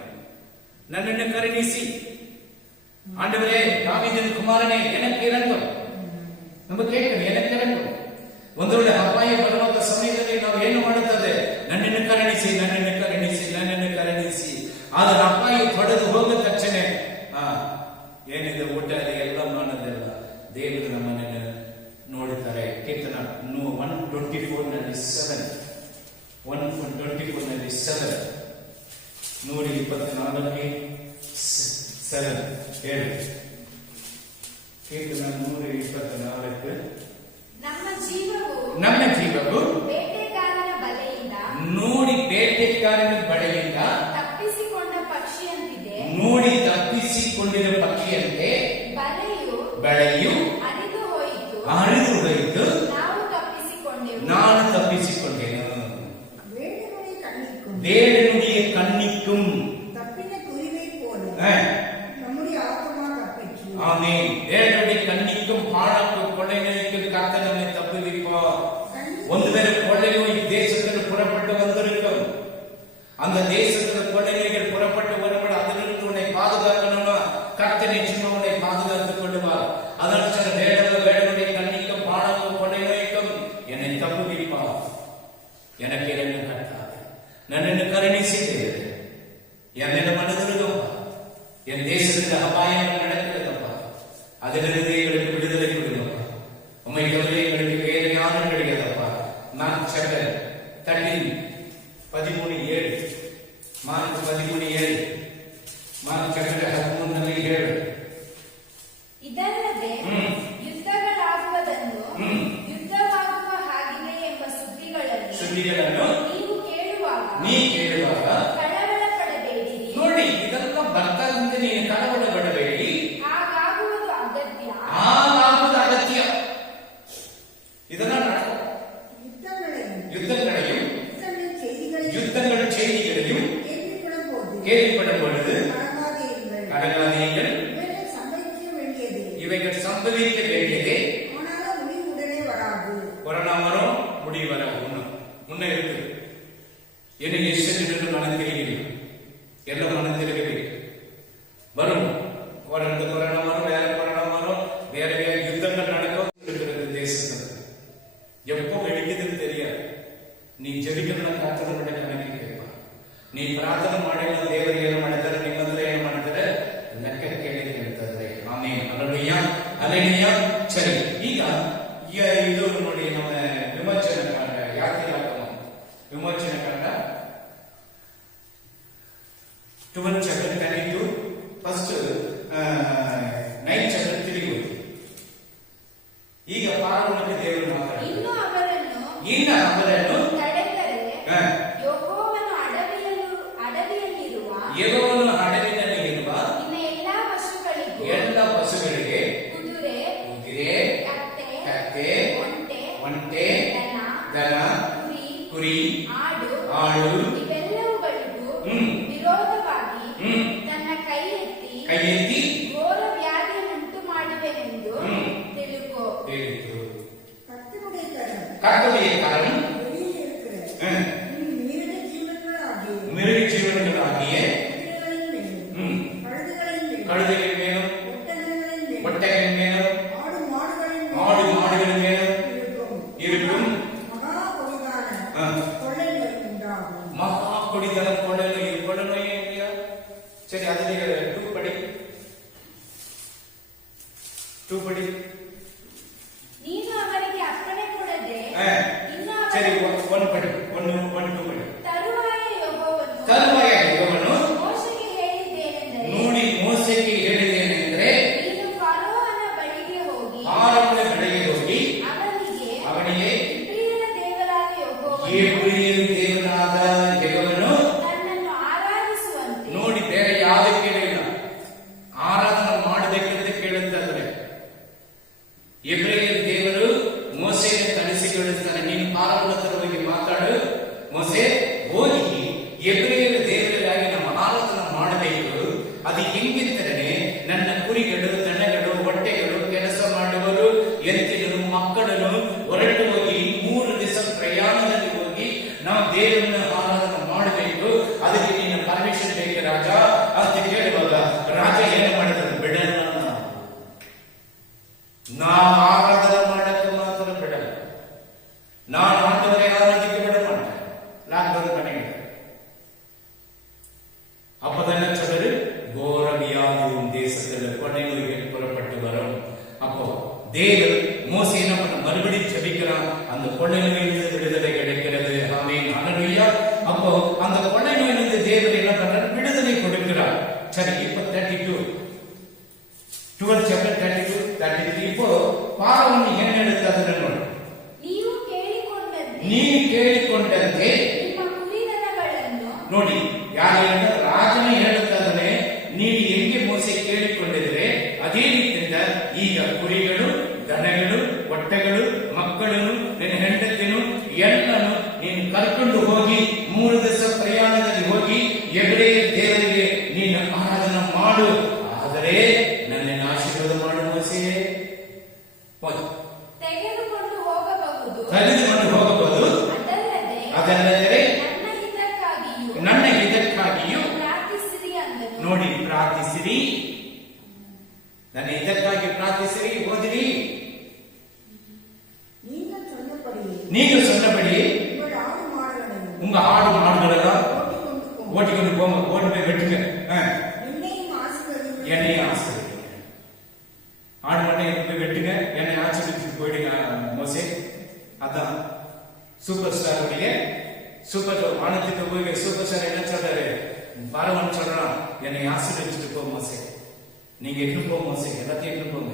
நன்னென்ன கருணிசி. ஆண்டவரே, தாவீதின் குமாரனே எனக்கு இரண்டும். நம்ம கேட்கணும், எனக்கு இரண்டும். ಒಂದೊಳ್ಳೆ ಅಪಾಯ ಬರುವಂತ ಸಮಯದಲ್ಲಿ ನಾವು ಏನು ಮಾಡುತ್ತದೆ, ನನ್ನನ್ನು ಕರುಣಿಸಿ, ನನ್ನನ್ನು ಕರುಣಿಸಿ, ನನ್ನನ್ನು ಕರುಣಿಸಿ. ಆದ್ರೆ ಅಪಾಯ ತೊಡೆದು ಹೋದ ತಕ್ಷಣ ಏನಿದೆ ಊಟ ಎಲ್ಲ ಮಾಡೋದಿಲ್ಲ. ದೇವರು ನಮ್ಮನ್ನು ನೋಡುತ್ತಾರೆ. ಕೀರ್ತನ 124:7 124:7 124:7 ಕೀರ್ತನ 124. ನಮ್ಮ ಜೀವವು ಬೇಟೆಗಾರನ ಬಲೆಯಿಂದ ನೋಡಿ, ಬೇಟೆಗಾರನ ಬಲೆಯಿಂದ ತಪ್ಪಿಸಿಕೊಂಡ ಪಕ್ಷಿಯಂತಿದೆ. ನೋಡಿ, ತಪ್ಪಿಸಿಕೊಂಡಿರುವ ಪಕ್ಷಿಯಂತೆ ಬಲೆಯು ಹರಿದು ಹೋಯಿತು. ನಾನು ತಪ್ಪಿಸಿಕೊಂಡೆನು. வேடனுடைய கண்ணிக்கும் ஆமென். வேடனுடைய கண்ணிக்கும் பாழாக்கும் கொள்ளை நோய்க்கும் கர்த்தர் நம்மை தப்புவிப்பார். ஒருவேளை கொள்ளை நோய் தேசத்தில் புறப்பட்டு வந்திருக்கும். அந்த தேசத்தில் கொள்ளை நோய்கள் புறப்பட்டு வரும்போது அதிலிருந்து உன்னை பாதுகாக்கணும்னா கர்த்தர் நிச்சயமா உன்னை பாதுகாத்துக் கொள்ளுவார். அதனால் சில வேடனுடைய கண்ணிக்கும் பாழாக்கும் கொள்ளை நோய்க்கும் என்னை தப்புவிப்பார். எனக்கு இரண்டு கர்த்தாவே, நன்னென்னு கருணிசித்தேன். என் மேல மனதிருக்கப்பா, என் தேசத்துக்கு அபாயங்கள் நடக்கிறதப்பா, அதிலிருந்து எங்களுக்கு விடுதலை கொடுங்கப்பா. உண்மை தவிர எங்களுக்கு வேறு யாரும் கிடையாதப்பா. நான் 13:7 ಮಾರ್ಕ್ 13:7 ಮಾರ್ಕ್ 13:7 ಇದಲ್ಲದೆ ಯುದ್ಧಗಳಾಗುವುದನ್ನು ಯುದ್ಧವಾಗುವ ಹಾಗಿದೆ ಎಂಬ ಸುದ್ದಿಗಳನ್ನು ನೀವು ಕೇಳುವಾಗ ಕಳವಳ ಪಡಬೇಡಿರಿ. ನೋಡಿ, ಇದೆಲ್ಲ ಬರ್ತಾರಂತೆ, ನೀನು ಕಳವಳ ಪಡಬೇಡಿ. ಹಾಗಾಗುವುದು ಅಗತ್ಯ. ಇದನ್ನ யுத்தங்கள் செய்திகளையும் கேள்விப்படும் கடகாதிகள் இவைகள் சம்பவிக்க வேண்டியதே. வரும் முடிவு வர முன்ன இருக்கு. என்ன ಎಷ್ಟು மனத்திருக்கிறீர்கள், எல்லாம் மனத்திருக்கிறீர்கள். வரும் கொரோனா வரும், வேற கொரோனா வரும், வேற வேற யுத்தங்கள் நடக்கும் இருக்கிறது தேசத்தில். எப்போ வெடிக்குதுன்னு தெரியாது. ನೀ ಜಪಿಕರನ್ನ ಕಾತದ ಮಟ್ಟ ಕಣಕ್ಕೆ ಕೇಳ್ಪ. ನೀ ಪ್ರಾರ್ಥನೆ ಮಾಡಿಲ್ಲ, ದೇವರು ಏನು ಮಾಡಿದ್ದಾರೆ, ನಿಮ್ಮ ಹತ್ರ ಏನು ಮಾಡಿದ್ದಾರೆ ಲೆಕ್ಕ ಕೇಳಿ ಕೇಳ್ತಾರೆ. ಆಮೇಲೆ ಅಲ್ಲಯ್ಯ ಅಲ್ಲಯ್ಯ. ಸರಿ, ಈಗ ಇದು ನೋಡಿ, ನಮ್ಮ ವಿಮೋಚನ ಕಾಂಡ, ಯಾತಿರಾಗಮ ವಿಮೋಚನ ಕಾಂಡ 12 chapter 32 ಫಸ್ಟ್ 9 chapter 3. ಈಗ ಪಾರ್ವಣಕ್ಕೆ ದೇವರು ಮಾತಾಡ್ತಾರೆ. ಇನ್ನು ಅವರನ್ನು ಯೆಹೋವನು ಅಡವಿನಲ್ಲಿರುವ ಎಲ್ಲ ಪಶುಗಳಿಗೆ ಕುದುರೆ, ಕತ್ತೆ, ಒಂಟೆ, ದನ, ಕುರಿ, ಆಡು ಇವೆಲ್ಲವುಗಳಿಗೂ ವಿರೋಧವಾಗಿ ತನ್ನ ಕೈ ಎತ್ತಿ ಘೋರ ವ್ಯಾಧಿಯನ್ನುಂಟು ಮಾಡುವೆನೆಂದು ತಿಳುಕೋ. கட்டுடையக்காரன் மிருக ஜீவன்களாகிய கழுதைகள் மேலும், ஒட்டகைகள் மேலும், ஆடு மாடுகள் மேலும் இருக்கும். மகா கொடிதனம் கொள்ளை. சரி, அதுல 2 படி. ನೀನು ಅವರಿಗೆ ಅಪ್ಪಣೆ ಕೊಡದೆ ಸರಿ, 1 ಪಡಿ, 1 2 ಪಡಿ. ತರುವಾಯ ಯೆಹೋವನು ಮೋಶೆಗೆ ಹೇಳಿದ್ದೇನೆಂದರೆ, ನೋಡಿ, ಮೋಶೆಗೆ ಹೇಳಿದ್ದೇನೆಂದರೆ, ನೀನು ಫರೋಹನ ಬಳಿಗೆ ಹೋಗಿ ಅವನಿಗೆ ಇಬ್ರಿಯರ ದೇವರಾದ ಯೆಹೋವನು ತನ್ನನ್ನು ಆರಾಧಿಸುವಂತೆ. ನೋಡಿ, ಬೇರೆ ಯಾವುದಕ್ಕೆ ಕೇಳಿಲ್ಲ, ಆರಾಧನೆ ಮಾಡಬೇಕಂತ ಕೇಳುತ್ತಾರೆ. ಇಬ್ರಿಯರ ದೇವರು ಮೋಸೆಯನ್ನು ಕಳಿಸಿಕೊಳ್ಳುತ್ತಾನೆ. ನೀನು ಫಾರೋಹನ ಹತ್ರ ಹೋಗಿ ಮಾತಾಡು, ಮೋಸೆ ಹೋಗಿ ಎಬ್ರಿಯರ ದೇವರಿಗಾಗಿ ನಮ್ಮ ಆರಾಧನೆ ಮಾಡಬೇಕು. ಅದು ಹೆಂಗಿದ್ದರೆ, ನನ್ನ ಕುರಿಗಳು, ದನಗಳು, ಹೊಟ್ಟೆಗಳು, ಕೆಲಸ ಮಾಡುವರು, ಎತ್ತಿನರು, ಮಕ್ಕಳನ್ನು ಹೊರಟು ಹೋಗಿ 3 ದಿವಸ ಪ್ರಯಾಣದಲ್ಲಿ ಹೋಗಿ ನಾವು ದೇವರನ್ನ ಆರಾಧನೆ ಮಾಡಬೇಕು. ಅದಕ್ಕೆ ನೀನು ಪರ್ಮಿಷನ್ ಬೇಕು ರಾಜ ಅಂತ ಕೇಳುವಾಗ ರಾಜ ಏನು ಮಾಡಿದ್ರು? ಬಿಡಲ್ಲ, ನಾವು ಆರಾಧನೆ ಮಾಡಕ್ಕೆ ಮಾತ್ರ ಬಿಡಲ್ಲ, ನಾನು ಆಟವರೇ ಆರಾಧಕ್ಕೆ ಬಿಡ ಮಾಡ್ತೇನೆ. ಲಾಕ್ಡೌನ್ ಮನೆಗೆ அப்பதான சொல்றாரு, கோர வியாதியும் தேசத்தில் கொடை நோய்கள் புறப்பட்டு வரும். அப்போ தேவன் மோசே என்ன பண்ண, மறுபடியும் ஜெபிக்கிறான். அந்த கொள்ளை நோயிலிருந்து விடுதலை கிடைக்கிறது. ஆமென், ஹல்லேலூயா. அப்போ அந்த கொள்ளை நோயிலிருந்து தேவன் என்ன பண்றார்? விடுதலை கொடுக்கிறார். சரி, இப்போ 12 chapter 32 33. இப்போ பாரவன் என்ன எடுத்தாரு ನೋಡಿ, ನೀವು ಕೇಳಿಕೊಂಡಂತೆ ನೋಡಿ, ಯಾರು ರಾಜನ ಹೇಳುತ್ತಾನೆ, ನೀವು ಹೆಂಗೆ ಮೋಸೆ ಕೇಳಿಕೊಂಡಿದ್ರೆ ಅದೇ ರೀತಿಯಿಂದ ಈಗ ಕುರಿಗಳು, ದನಗಳು, ಒಟ್ಟೆಗಳು, ಮಕ್ಕಳನ್ನು, ನಿನ್ನ ಹೆಂಡತಿಯನ್ನು ಎಲ್ಲನು ನೀನು ಕರ್ಕೊಂಡು ಹೋಗಿ 3 ದಿವಸ ಪ್ರಯಾಣದಲ್ಲಿ ಹೋಗಿ ಎಬ್ರಿಯ ದೇವರಿಗೆ ನೀನು ಆರಾಧನೆ ಮಾಡು. ಆದರೆ ನನ್ನನ್ನು ಆಶೀರ್ವಾದ ಮಾಡು ಮೋಸೆ. ತೆಗೆದುಕೊಂಡು ಹೋಗಬಹುದು. ಅದಲ್ಲದೆ ನನ್ನ ಹಿತಕ್ಕಾಗಿಯೂ ನೋಡಿ ಪ್ರಾರ್ಥಿಸಿರಿ. ನನ್ನ ಹಿತಕ್ಕಾಗಿ ಪ್ರಾರ್ಥಿಸಿರಿ, ಓದಿರಿ. நீங்க சொன்னபடி உங்க ஆடு மாடுகளெல்லாம் ஓட்டிக்கொண்டு போங்க, ஓட்டு போய் வெட்டுங்க, என்னையும் ஆசீர்வதிங்க. ஆடு மட்டும் எடுத்து போய் வெட்டுங்க, என்னை ஆசீர்வதிச்சு போயிடுங்க மோசே. அதான் சூப்பர் ஸ்டார் சூப்பர் வானத்துக்கு போய் சூப்பர் ஸ்டார் என்ன சொல்றாரு? பாரவன் சொல்றான், என்னை ஆசீர்வதிச்சுட்டு போ மோசே, நீங்க எட்டு போ மோசே, எல்லாத்தையும் எட்டு போங்க,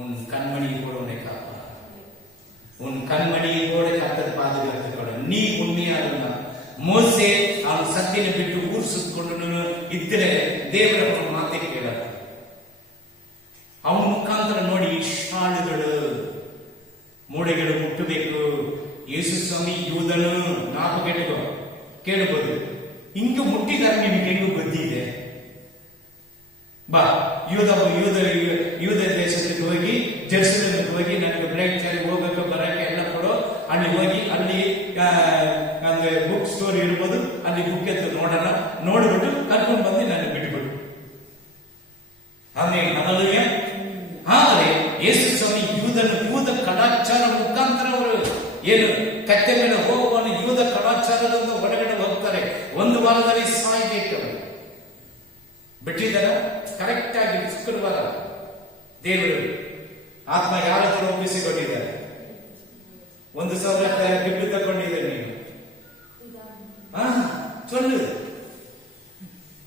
உன் கண்மணியை கூட உன்னை காப்பா, உன் கண்மணியை கூட கர்த்தர் பாதுகாத்துக்கொள்ள, நீ உண்மையா இருந்தா. ಮೋಸೆ ಅವನು ಸತ್ಯನ ಬಿಟ್ಟು ಊರು ಸುತ್ತಕೊಂಡು ಇದ್ರೆ ದೇವರ ಮಾತೆ ಕೇಳಲ್ಲ. ಅವನ ಮುಖಾಂತರ ನೋಡಿ ಶಾಳುಗಳು ಮೂಳೆಗಳು ಮುಟ್ಟಬೇಕು. ಯೇಸು ಸ್ವಾಮಿ ಯೂದನು ನಾಲ್ಕು ಕೆಟ್ಟರು ಕೇಳಬಹುದು, ಹಿಂಗ ಮುಟ್ಟಿದಾಗ ನಿಮ್ಗೆ ಹೆಂಗು ಗೊತ್ತಿದೆ, ಬಾ ಯೂದ ದೇಶಕ್ಕೆ ಹೋಗಿ ಜೆರುಸಲೇಮಿಗೆ ಹೋಗಿ ನನಗೆ ಬ್ರೇಕ್ ಚಾರಿ ಹೋಗಕ್ಕೆ ಬರಕ್ಕೆ ಎಲ್ಲ ಕೊಡು, ಅಲ್ಲಿ ಹೋಗಿ ಅಲ್ಲಿ ಬುಕ್ ಸ್ಟೋರ್ ಇರ್ಬೋದು, ಅಲ್ಲಿ ಬುಕ್ ಎತ್ತು ನೋಡೋಣ, ನೋಡ್ಬಿಟ್ಟು ಕರ್ಕೊಂಡು ಬಂದು ನಾನು ಬಿಟ್ಟುಬಿಡು. ಆಮೇಲೆ ಹಲ್ಲೆಲೂಯ. ಆದರೆ ಯೇಸು ಸ್ವಾಮಿ ಯೂದ ಕಡಾಚಾರ ಮುಖಾಂತರ ಅವರು ಏನು ಕತ್ತೆ ಮೇಲೆ ಹೋಗುವನು ಯೂದ ಕಡಾಚಾರದಿಂದ ಹೊರಗಡೆ ಹೋಗ್ತಾರೆ. ಒಂದು ವಾರದಲ್ಲಿ ಸಾಯ್ಬೇಕು. ಬಿಟ್ಟಿದ್ದಾರ ಕರೆಕ್ಟ್ ಆಗಿ ಶುಕ್ರವಾರ ದೇವರು ಆತ್ಮ ಯಾರ ಹತ್ರ ಒಪ್ಪಿಸಿಕೊಂಡಿದ್ದಾರೆ. 1,000 ಗಿಫ್ಟ್ ತಗೊಂಡಿದ್ದಾರೆ. ನೀವು சொல்லு,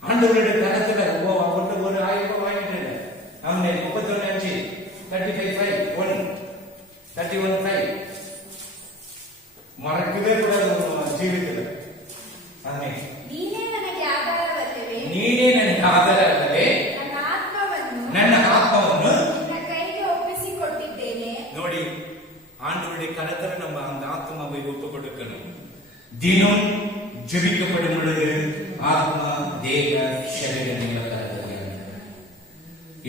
ஆண்டவருடைய கரத்துல கொண்டு ஒரு 1000 வாங்கிட்டு அவனை 31,5 மறக்கவே கூடாது ಜೀವಿತದ. ನೀನೇ ನನಗೆ ಆಧಾರವಲ್ಲವೇ, ನೀನೇ ನನಗೆ ಆಧಾರವಲ್ಲವೇ, ನನ್ನ ಆತ್ಮವನ್ನು ನಿನ್ನ ಕೈಗೆ ಒಪ್ಪಿಸಿಕೊಟ್ಟಿದ್ದೇನೆ. ನೋಡಿ, ஆண்டவருடைய கரத்துல நம்ம அந்த ஆத்மாவை ஒப்பு கொடுக்கணும். தினம் ஜெபிக்கப்படும் பொழுது ஆத்மா தேக சரீரங்கள் கரத்தில்,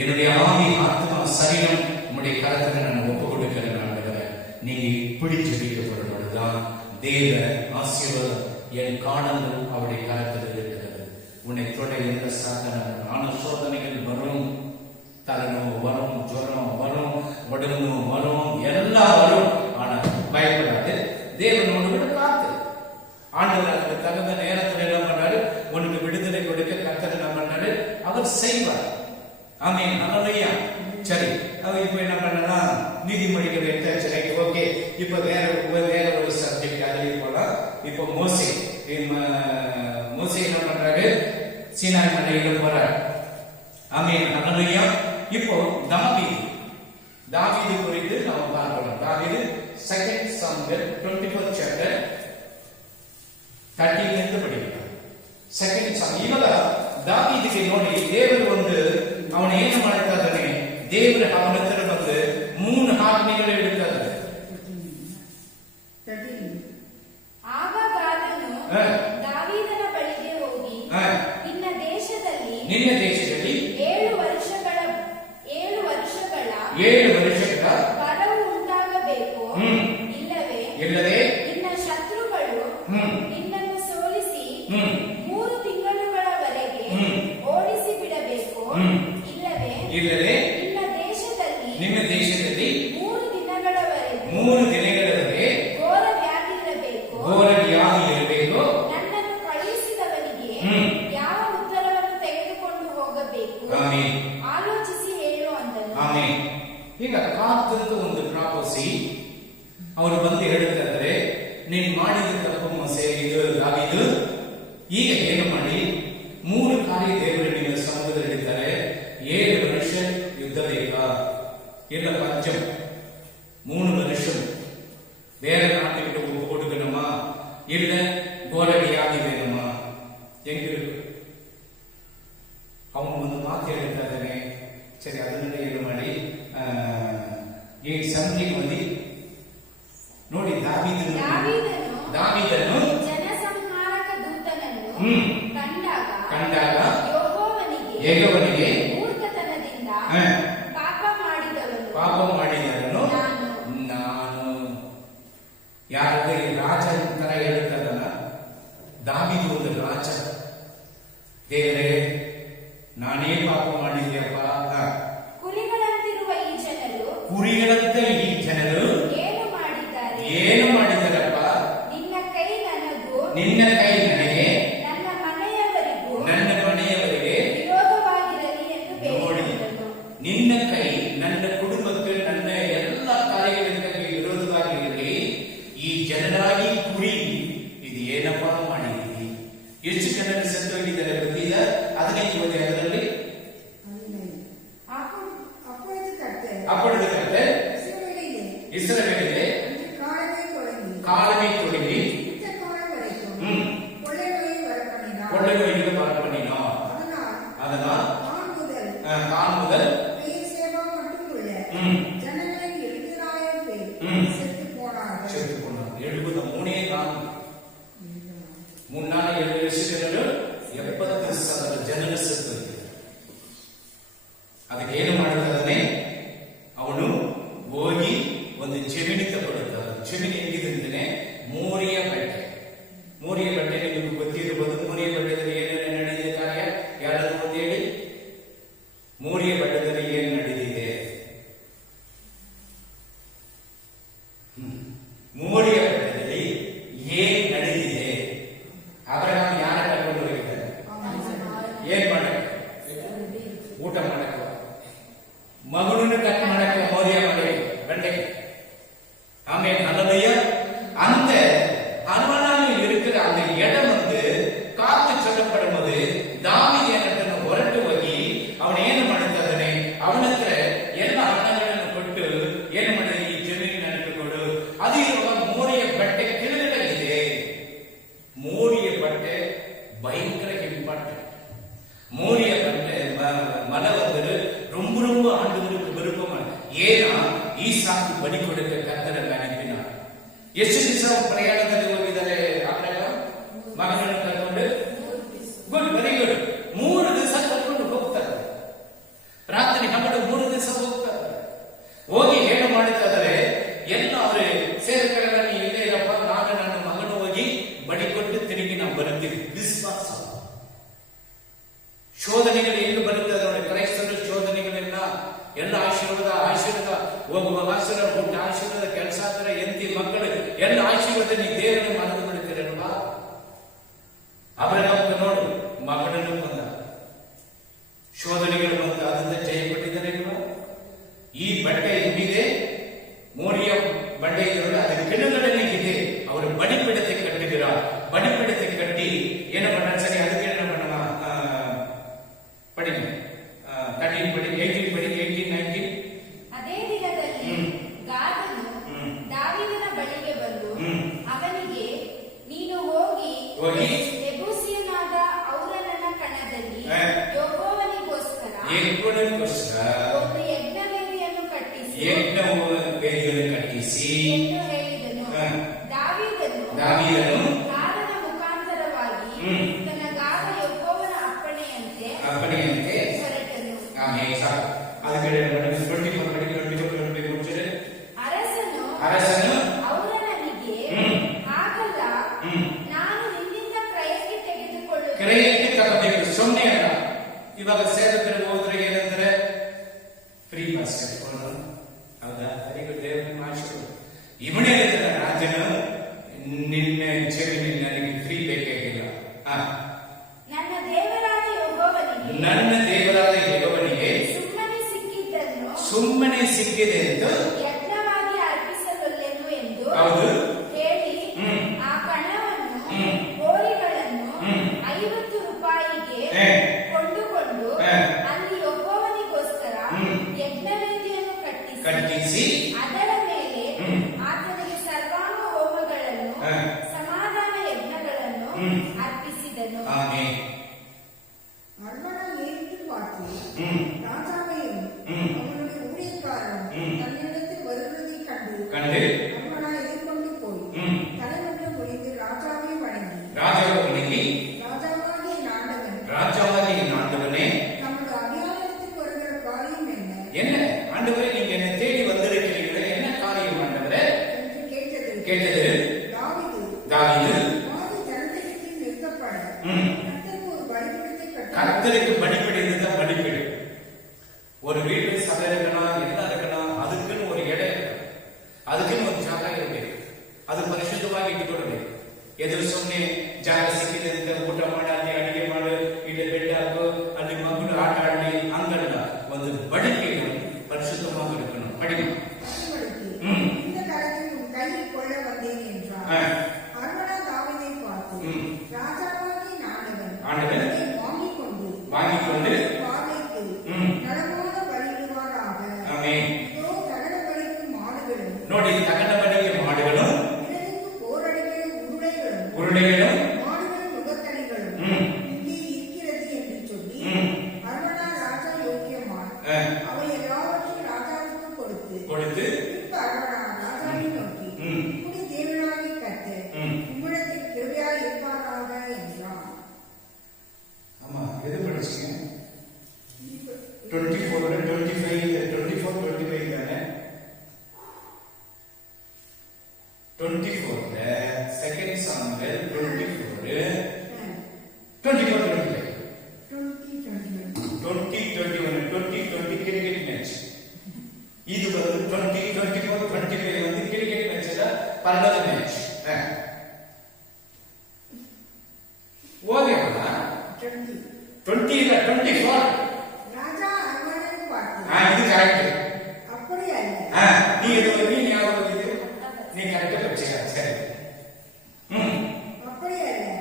என்னுடைய ஆவி ஆத்மா சரீரம் உங்களுடைய கரத்தில் நான் ஒப்பு கொடுக்கிறேன். நீங்க இப்படி ஜெபிக்கப்படும் பொழுதுதான் தேவ ஆசீர்வாதம் என் காணங்கள் அவருடைய கரத்தில் இருக்கிறது. உன்னை தொட எந்த சாதன சோதனைகள் வரும், தலைநோவு வரும், ஜுரம் வரும், உடல் நோவு வரும், எல்லாம் வரும். ஆனா பயப்படாது, தேவனோடு கூட காத்து. ஆண்டவர் அதுக்கு தகுந்த நேரத்தில் என்ன பண்ணாரு, உனக்கு விடுதலை கொடுக்க கர்த்தர் என்ன பண்ணாரு, அவர் செய்வார். ஆமென், ஹல்லேலூயா. சரி, இப்ப என்ன பண்ணலாம், நீதிமொழிகள் எடுத்தாச்சு, ரைட், ஓகே. இப்ப வேற ஒரு சப்ஜெக்ட் அதுல போலாம். இப்ப மோசே என்ன பண்றாரு, சீனாய் மலையில போறாரு. ஆமென், ஹல்லேலூயா. இப்போ தாவீது குறித்து நாம பார்க்கலாம். தாவீது 2 சாமுவேல் 24 சாப்டர் 13 படிக்கலாம். 2 ಸಾಮುವೇಲ್. ಇವಾಗ ದಾವೀದಿಗೆ ನೋಡಿ, ದೇವರು ಒಂದು ಅವನ ಏನು ಮಾಡ್ತಾ ಇದ್ದಾನೆ, ದೇವರು ಅವನ ಹತ್ರ ಬಂದು 3 ಆಜ್ಞೆಗಳು ಇಡುತ್ತಾರೆ. ಆಗ ಗಾದನು ದಾವೀದನ ಬಳಿಗೆ ಹೋಗಿ, ನಿನ್ನ ದೇಶದಲ್ಲಿ 7 ವರ್ಷಗಳ ಬರವು ಉಂಟಾಗಬೇಕು, ಇಲ್ಲವೇ ನಿನ್ನ ಶತ್ರುಗಳು ನಿನ್ನನ್ನು ಸೋಲಿಸಿ 3 ತಿಂಗಳುಗಳವರೆಗೆ ಓಡಿಸಿ ಬಿಡಬೇಕು, ಇಲ್ಲವೇ ನಿನ್ನ ದೇಶದಲ್ಲಿ 3 ದಿನಗಳವರೆಗೆ ಘೋರ ವ್ಯಾಧಿ ಇರಬೇಕು. ನನ್ನನ್ನು ಕಳುಹಿಸಿದವನಿಗೆ ಯಾವ ಉತ್ತರವನ್ನು ತೆಗೆದುಕೊಂಡು ಹೋಗಬೇಕು, ಆಲೋಚಿಸಿ ಹೇಳು ಅಂದನು. ಈಗ ಕಾದಂತ ಒಂದು ಪ್ರಾಪಸಿ ಅವರು ಬಂದು ಹೇಳುತ್ತಾರೆ, ನೀನು ಮಾಡಿದ ತಪ್ಪು ಮೋಸೆ, ಇದು ದಾವೀದು, ಈಗ ಏನು ಮಾಡಿ 3 ಕಾರ್ಯ ದೇವರು ನಿಮ್ಮ ಸಮ್ಮುಖದಲ್ಲಿದ್ದಾರೆ. 7 ವರ್ಷ ಯುದ್ಧ ಬೇಕಾ, ಇಲ್ಲ ಪಂಚಂ 3 வருஷம் வேற நாட்டுக்கிட்ட ஒப்பு கொடுக்கணுமா, இல்ல கோரடியாகி வேணுமா, எங்க இருக்கு? ಅವನು ಒಂದು ಮಾತು ಹೇಳ್ತಾ ಇದ್ದಾನೆ. ಸರಿ, ಅದನ್ನೆಲ್ಲ ಏನು ಮಾಡಿ ಈ ಸಂಧಿ ಮಂದಿ ನೋಡಿ, ದಾವೀದನು ಜನಸಂಹಾರಕ ದೂತನನ್ನು ಕಂಡಾಗ ಯೆಹೋವನಿಗೆ ಮೂರ್ಖತನದಿಂದ ಪಾಪ ಮಾಡಿದವನು ನಾನು. ಯಾರಿಗೆ ರಾಜ ತರ ಹೇಳ್ತಾರಲ್ಲ, ದಾವೀದು ಒಂದು ರಾಜ. ದೇವರೇ, ನಾನೇ ಪಾಪ ಮಾಡಿದ್ಯಪ್ಪ. ಕುರಿಗಳಂತೆ ಈ ಜನರು ಏನು ಮಾಡಿದ್ದಾರಪ್ಪ, ನಿನ್ನ ಕೈ ನನಗೆ ನನ್ನ ಮನೆಯವರಿಗೆ ವಿರೋಧವಾಗಿರಲಿ ಎಂದು ನೋಡಿ, ನಿನ್ನ ಕೈ ನನ್ನ ಕುಟುಂಬಕ್ಕೆ, ನನ್ನ ಎಲ್ಲ ಕಾರ್ಯಗಳಿಗೆ ವಿರೋಧವಾಗಿರಲಿ. ಈ ಜನರಾಗಿ ಕುರಿ ಇದು ಏನಪ್ಪ ಮಾಡಿದ್ದೀವಿ, ಎಷ್ಟು ಜನರು ಸತ್ತು ಹೋಗಿದ್ದಾರೆ ಗೊತ್ತಿಲ್ಲ. 15 ಓದಿ ಅದರಲ್ಲಿ அப்பொழுது கர்த்தர் இஸ்ரவேலிலே காலமே தொடங்கி கொள்ளை நோய்க்கு வரப்பண்ணினார். அதனால் தான் முதல் செத்து போனார். 73 காலம் 3 நாள் 7 ವರ್ಷಗಳು 70% ಜನರು ಸತ್ತು. ಅದಕ್ಕೆ ಏನು ಮಾಡುತ್ತಾನೆ ಅವನು? ಹೋಗಿ ಒಂದು ಜಮೀನು ತಗೊಳ್ಳುತ್ತಾನೆ. ಜಮೀನು ಹೆಂಗಿದೆ ಅಂತಾನೆ ಮೋರಿಯ ಬೆಟ್ಟ. ಮೋರಿಯ ಬೆಟ್ಟ ನಿಮಗೆ ಗೊತ್ತಿರಬಹುದು. ಮೋರಿಯ ಬೆಟ್ಟದಲ್ಲಿ ಏನೇನು ನಡೆದಿದೆ ಕಾರ್ಯ ಯಾರಾದ್ರೂ ಒಂದು ಹೇಳಿ. ಮೋರಿಯ ಬೆಟ್ಟದಲ್ಲಿ ಏನು ನಡೆದಿದೆ? ಮೋರಿಯ ಬೆಟ್ಟದಲ್ಲಿ ಏನ್ ನಡೆದಿದೆ? ಅಬ್ರಹಾಂ ಯಾರ ಕರ್ಕೊಂಡು ಹೋಗಿದ್ದಾರೆ? ಏನ್ ಮಾಡಕ್ಕೆ? ಊಟ ಮಾಡಕ್ಕೆ, மகனுன்னு கட் மடக்க மோரியா வெண்டை. ஆமென் ஹல்லேலூயா. அந்த அர்வனாவில் இருக்கிற அந்த இடம் காத்து சொல்லப்படும் போது தாவீது என்னನ್ನು ಹೊರಟು ಹೋಗಿ ಅವನು ಏನು ಮಾಡುತ್ತಾನೆ? ಅವನ ಹತ್ರ ಎಲ್ಲ ಹಣಗಳನ್ನು ಕೊಟ್ಟು ಏನು ಮಾಡಿದ? ಈ ಜಮೀನಿನ ಕೊಡು. ಅದು ಇವಾಗ ಮೋರಿಯ ಬಟ್ಟೆ ಕೆಳಗಡೆ ಇದೆ. ಮೋರಿಯ ಬಟ್ಟೆ பயங்கர ಇಂಪಾರ್ಟೆಂಟ್. மோரிய பட்டை மலை ரொம்ப ரொம்ப ஆண்டுகளுக்கு விருப்பமான. ஏன்னா ஈசாக்கு பலி கொடுக்க கர்த்தர் அனுப்பினார். ಎಷ್ಟು ದಿವಸ ಪ್ರಯಾಣದಲ್ಲಿ ಹೋಗಿದ್ದಾರೆ ಅಬ್ರಹಾಂ ಮಗನನ್ನು ಕರ್ಕೊಂಡು? Good, very good. 3 ದಿವಸ ಕರ್ಕೊಂಡು ಹೋಗ್ತಾರೆ. ಪ್ರಾರ್ಥನೆ ಹಬ್ಬದ 3 ದಿವಸ ಹೋಗ್ತಾರೆ. ಹೋಗಿ ಏನು ಮಾಡುತ್ತಾರೆ? ಎಲ್ಲ ಅವರೇ ಸೇವಕರನ್ನ ಇಲ್ಲೇ ಇರಪ್ಪ, ನಾನು ನನ್ನ ಮಗನು ಹೋಗಿ ಬಡಿ ಕೊಟ್ಟು ತಿರುಗಿ ನಾವು ಬರುತ್ತೀವಿ. ವಿಶ್ವಾಸ. ಶೋಧನೆಗಳು ಎಲ್ಲಿ ಬರುತ್ತದೆ ನೋಡಿ. ಕ್ರೈಸ್ತರು ಶೋಧನೆಗಳೆಲ್ಲ ಎಲ್ಲ ಆಶೀರ್ವಾದ ಹೋಗುವ ಆಶೀರ್ವಾದ, ಊಟ ಆಶೀರ್ವಾದ, ಕೆಲಸ ಆದ್ರೆ ಎಂತಿ ಮಕ್ಕಳು ಎಲ್ಲ ಆಶೀರ್ವಾದ. ನೀವು ದೇವರನ್ನು ಮರೆತು ಬಿಡುತ್ತೀರಲ್ವಾ? ಅಬ್ರಹಾಂ ನೋಡಿ ಮಗನನ್ನು ಬಂದ, ಶೋಧನೆಗಳು ಬಂದ, ಅದರಿಂದ ಜಯ ಕೊಟ್ಟಿದ್ದಾರೆ ಇಲ್ವಾ? ಈ ಬಟ್ಟೆ ಹೆಂಗಿದೆ? ಮೋರಿಯ ಬಂಡೆ ಇರೋದು ಅದರ ಕೆಳಗಡೆ ಇದೆ. ಅವರು ಬಡಿಪಿಡತೆ ಕಟ್ಟಿದಿರ. ಬಡಿಪಿಡತೆ ಕಟ್ಟಿ ಏನು ಬಣ್ಣ? ಸರಿ, ಅದಕ್ಕೆ ಏನು ಬಣ್ಣ? ಪಡಿ 13 ಪಡಿ 18 ಪಡಿ 18 19. ಅದೇ ದಿನದಲ್ಲಿ ಗಾದನು ದಾವೀದನ ಬಳಿಗೆ ಬಂದು ಅವನಿಗೆ, ನೀನು ಹೋಗಿ ಯೆಬೂಸಿಯನಾದ ಔರನನ ಕಣದಲ್ಲಿ ಯೆಹೋವನಿಗೋಸ್ಕರ ಒಂದು ಯಜ್ಞವೇದಿಯನ್ನು ಕಟ್ಟಿಸಿ ಎಂದು ಹೇಳಿದನು. ದಾವೀದನು ಗಾದನ ಮುಖಾಂತರವಾಗಿ ತನ್ನ ಗಾದ ಯೆಹೋವನ ಅಪ್ಪಣೆಯಂತೆ ಹೊರಟನು. ಅರಸನು ಔರನನಿಗೆ, ಹಾಗಲ್ಲ, ನಾನು ನಿನ್ನಿಂದ ಕ್ರಯಕ್ಕೆ ತೆಗೆದುಕೊಳ್ಳುತ್ತೇನೆ. ಸುಮ್ಮನೆ ಅಲ್ಲ. ಇವಾಗ ಸೇವಕರು ಹೋದ್ರೆ ಏನಂದ್ರೆ ಫ್ರೀ ಪಾಸ್ ಕಟ್ಕೊಂಡು, ಹೌದಾ? ಅದಕ್ಕೆ ದೇವರ ಆಶೀರ್ವಾದ. ಇವನೇ ಹೇಳ್ತಾರೆ ರಾಜನು, ನಿನ್ನ ಜಮೀನು ನನಗೆ ಫ್ರೀ ಬೇಕಾಗಿಲ್ಲ. ನನ್ನ ದೇವರಾದ ಯೆಹೋವನಿಗೆ ಸುಮ್ಮನೆ ಸಿಕ್ಕಿದೆ ಎಂದು ಯಜ್ಞವಾಗಿ ಅರ್ಪಿಸಬಲ್ಲೆನು ಎಂದು ಹೇಳಿ ಆ ಕಣವನ್ನು ಹೋರಿಗಳನ್ನು 50 ರೂಪಾಯಿಗೆ ಕೊಂಡುಕೊಂಡು ಅಲ್ಲಿ ಯೆಹೋವನಿಗೋಸ್ಕರ ಯಜ್ಞವೇದಿಯನ್ನು ಕಟ್ಟಿಸಿ ಅದರ ಮೇಲೆ ಆತನಿಗೆ ಸರ್ವಾಂಗ ಹೋಮಗಳನ್ನು ಸಮಾಧಾನ ಯಜ್ಞಗಳನ್ನು ಅರ್ಪಿಸಿದನು. ராஜாவாகிய ஆண்டவனே, என்ன ஆண்டவரே, நீங்க என்னை தேடி வந்திருக்கிறீர்களே, என்ன காரியம் ஆண்டவரே கேட்டது. தாவீது கர்த்தருக்கு பலிபீடம் தான் பலிபீடம். ஒரு வீட்டு சபை இருக்கணும், எல்லாம் இருக்கணும், அதுக்குன்னு ஒரு இடம் இருக்கு, அதுக்குன்னு ஒரு ಜಾಗ ಇರಬೇಕು. ಅದು ಪರಿಶುದ್ಧವಾಗಿ ಇಟ್ಟುಕೊಳ್ಳಬೇಕು. ಎದುರು ಸುಮ್ಮನೆ ಜಾಗ ಸಿಕ್ಕಿದೆ ಅಂತ ಊಟ ಮಾಡಿ ಅಲ್ಲಿ ಅಡಿಗೆ ಮಾಡು, ಇಲ್ಲಿ ಬೆಡ್ ಹಾಕು, ಅಲ್ಲಿ ಮಕ್ಕಳು ಆಟ ಆಡಲಿ, ಹಂಗಲ್ಲ. ಒಂದು ಬಡಿಪೀಡ ಪರಿಶುದ್ಧವಾಗಿ ಇರಬೇಕು. ಬಡಿ ஆண்டவர் வாங்கிக்கொண்டு நலமான பலியிடுவாராக. ஆமென். இதோ தகன பலிக்கு மாடுகளும் ನೋಡಿ தகன பலிக்கு மாடுகளும் விலங்குக்கு போரடிக்கிற உருளைகளும் உருளைகளும் மாடுகளின் முகத்தடிகளும் இங்கே இருக்கிறது என்று சொல்லி அரவணா ராஜா யோக்கியமான் அவை எல்லாவற்றையும் ராஜாவுக்கு கொடுத்து பின்பு அரவணா ராஜாவை நோக்கி உம்முடைய தேவனாகிய கர்த்தர் உம்மிடத்தில் கிருபையாய் இருப்பாராக என்றான். ஆமா, எது படிச்சீங்க? 24 25 தானே? 24 செகண்ட் சாமுவேல் 24 கிரிக்கெட் மேட்ச். இது வந்து 24 25 வந்து கிரிக்கெட் மேட்ச்ல பரலோக மேட்ச். ஓகேவா? 20 இல்ல 24. ராஜா அரவணை பார்த்து இது கரெக்ட். அப்படி அல்ல. நீ இது நீ ஞாபகம் இது நீ கரெக்ட்டா படிச்சீங்க. சரி.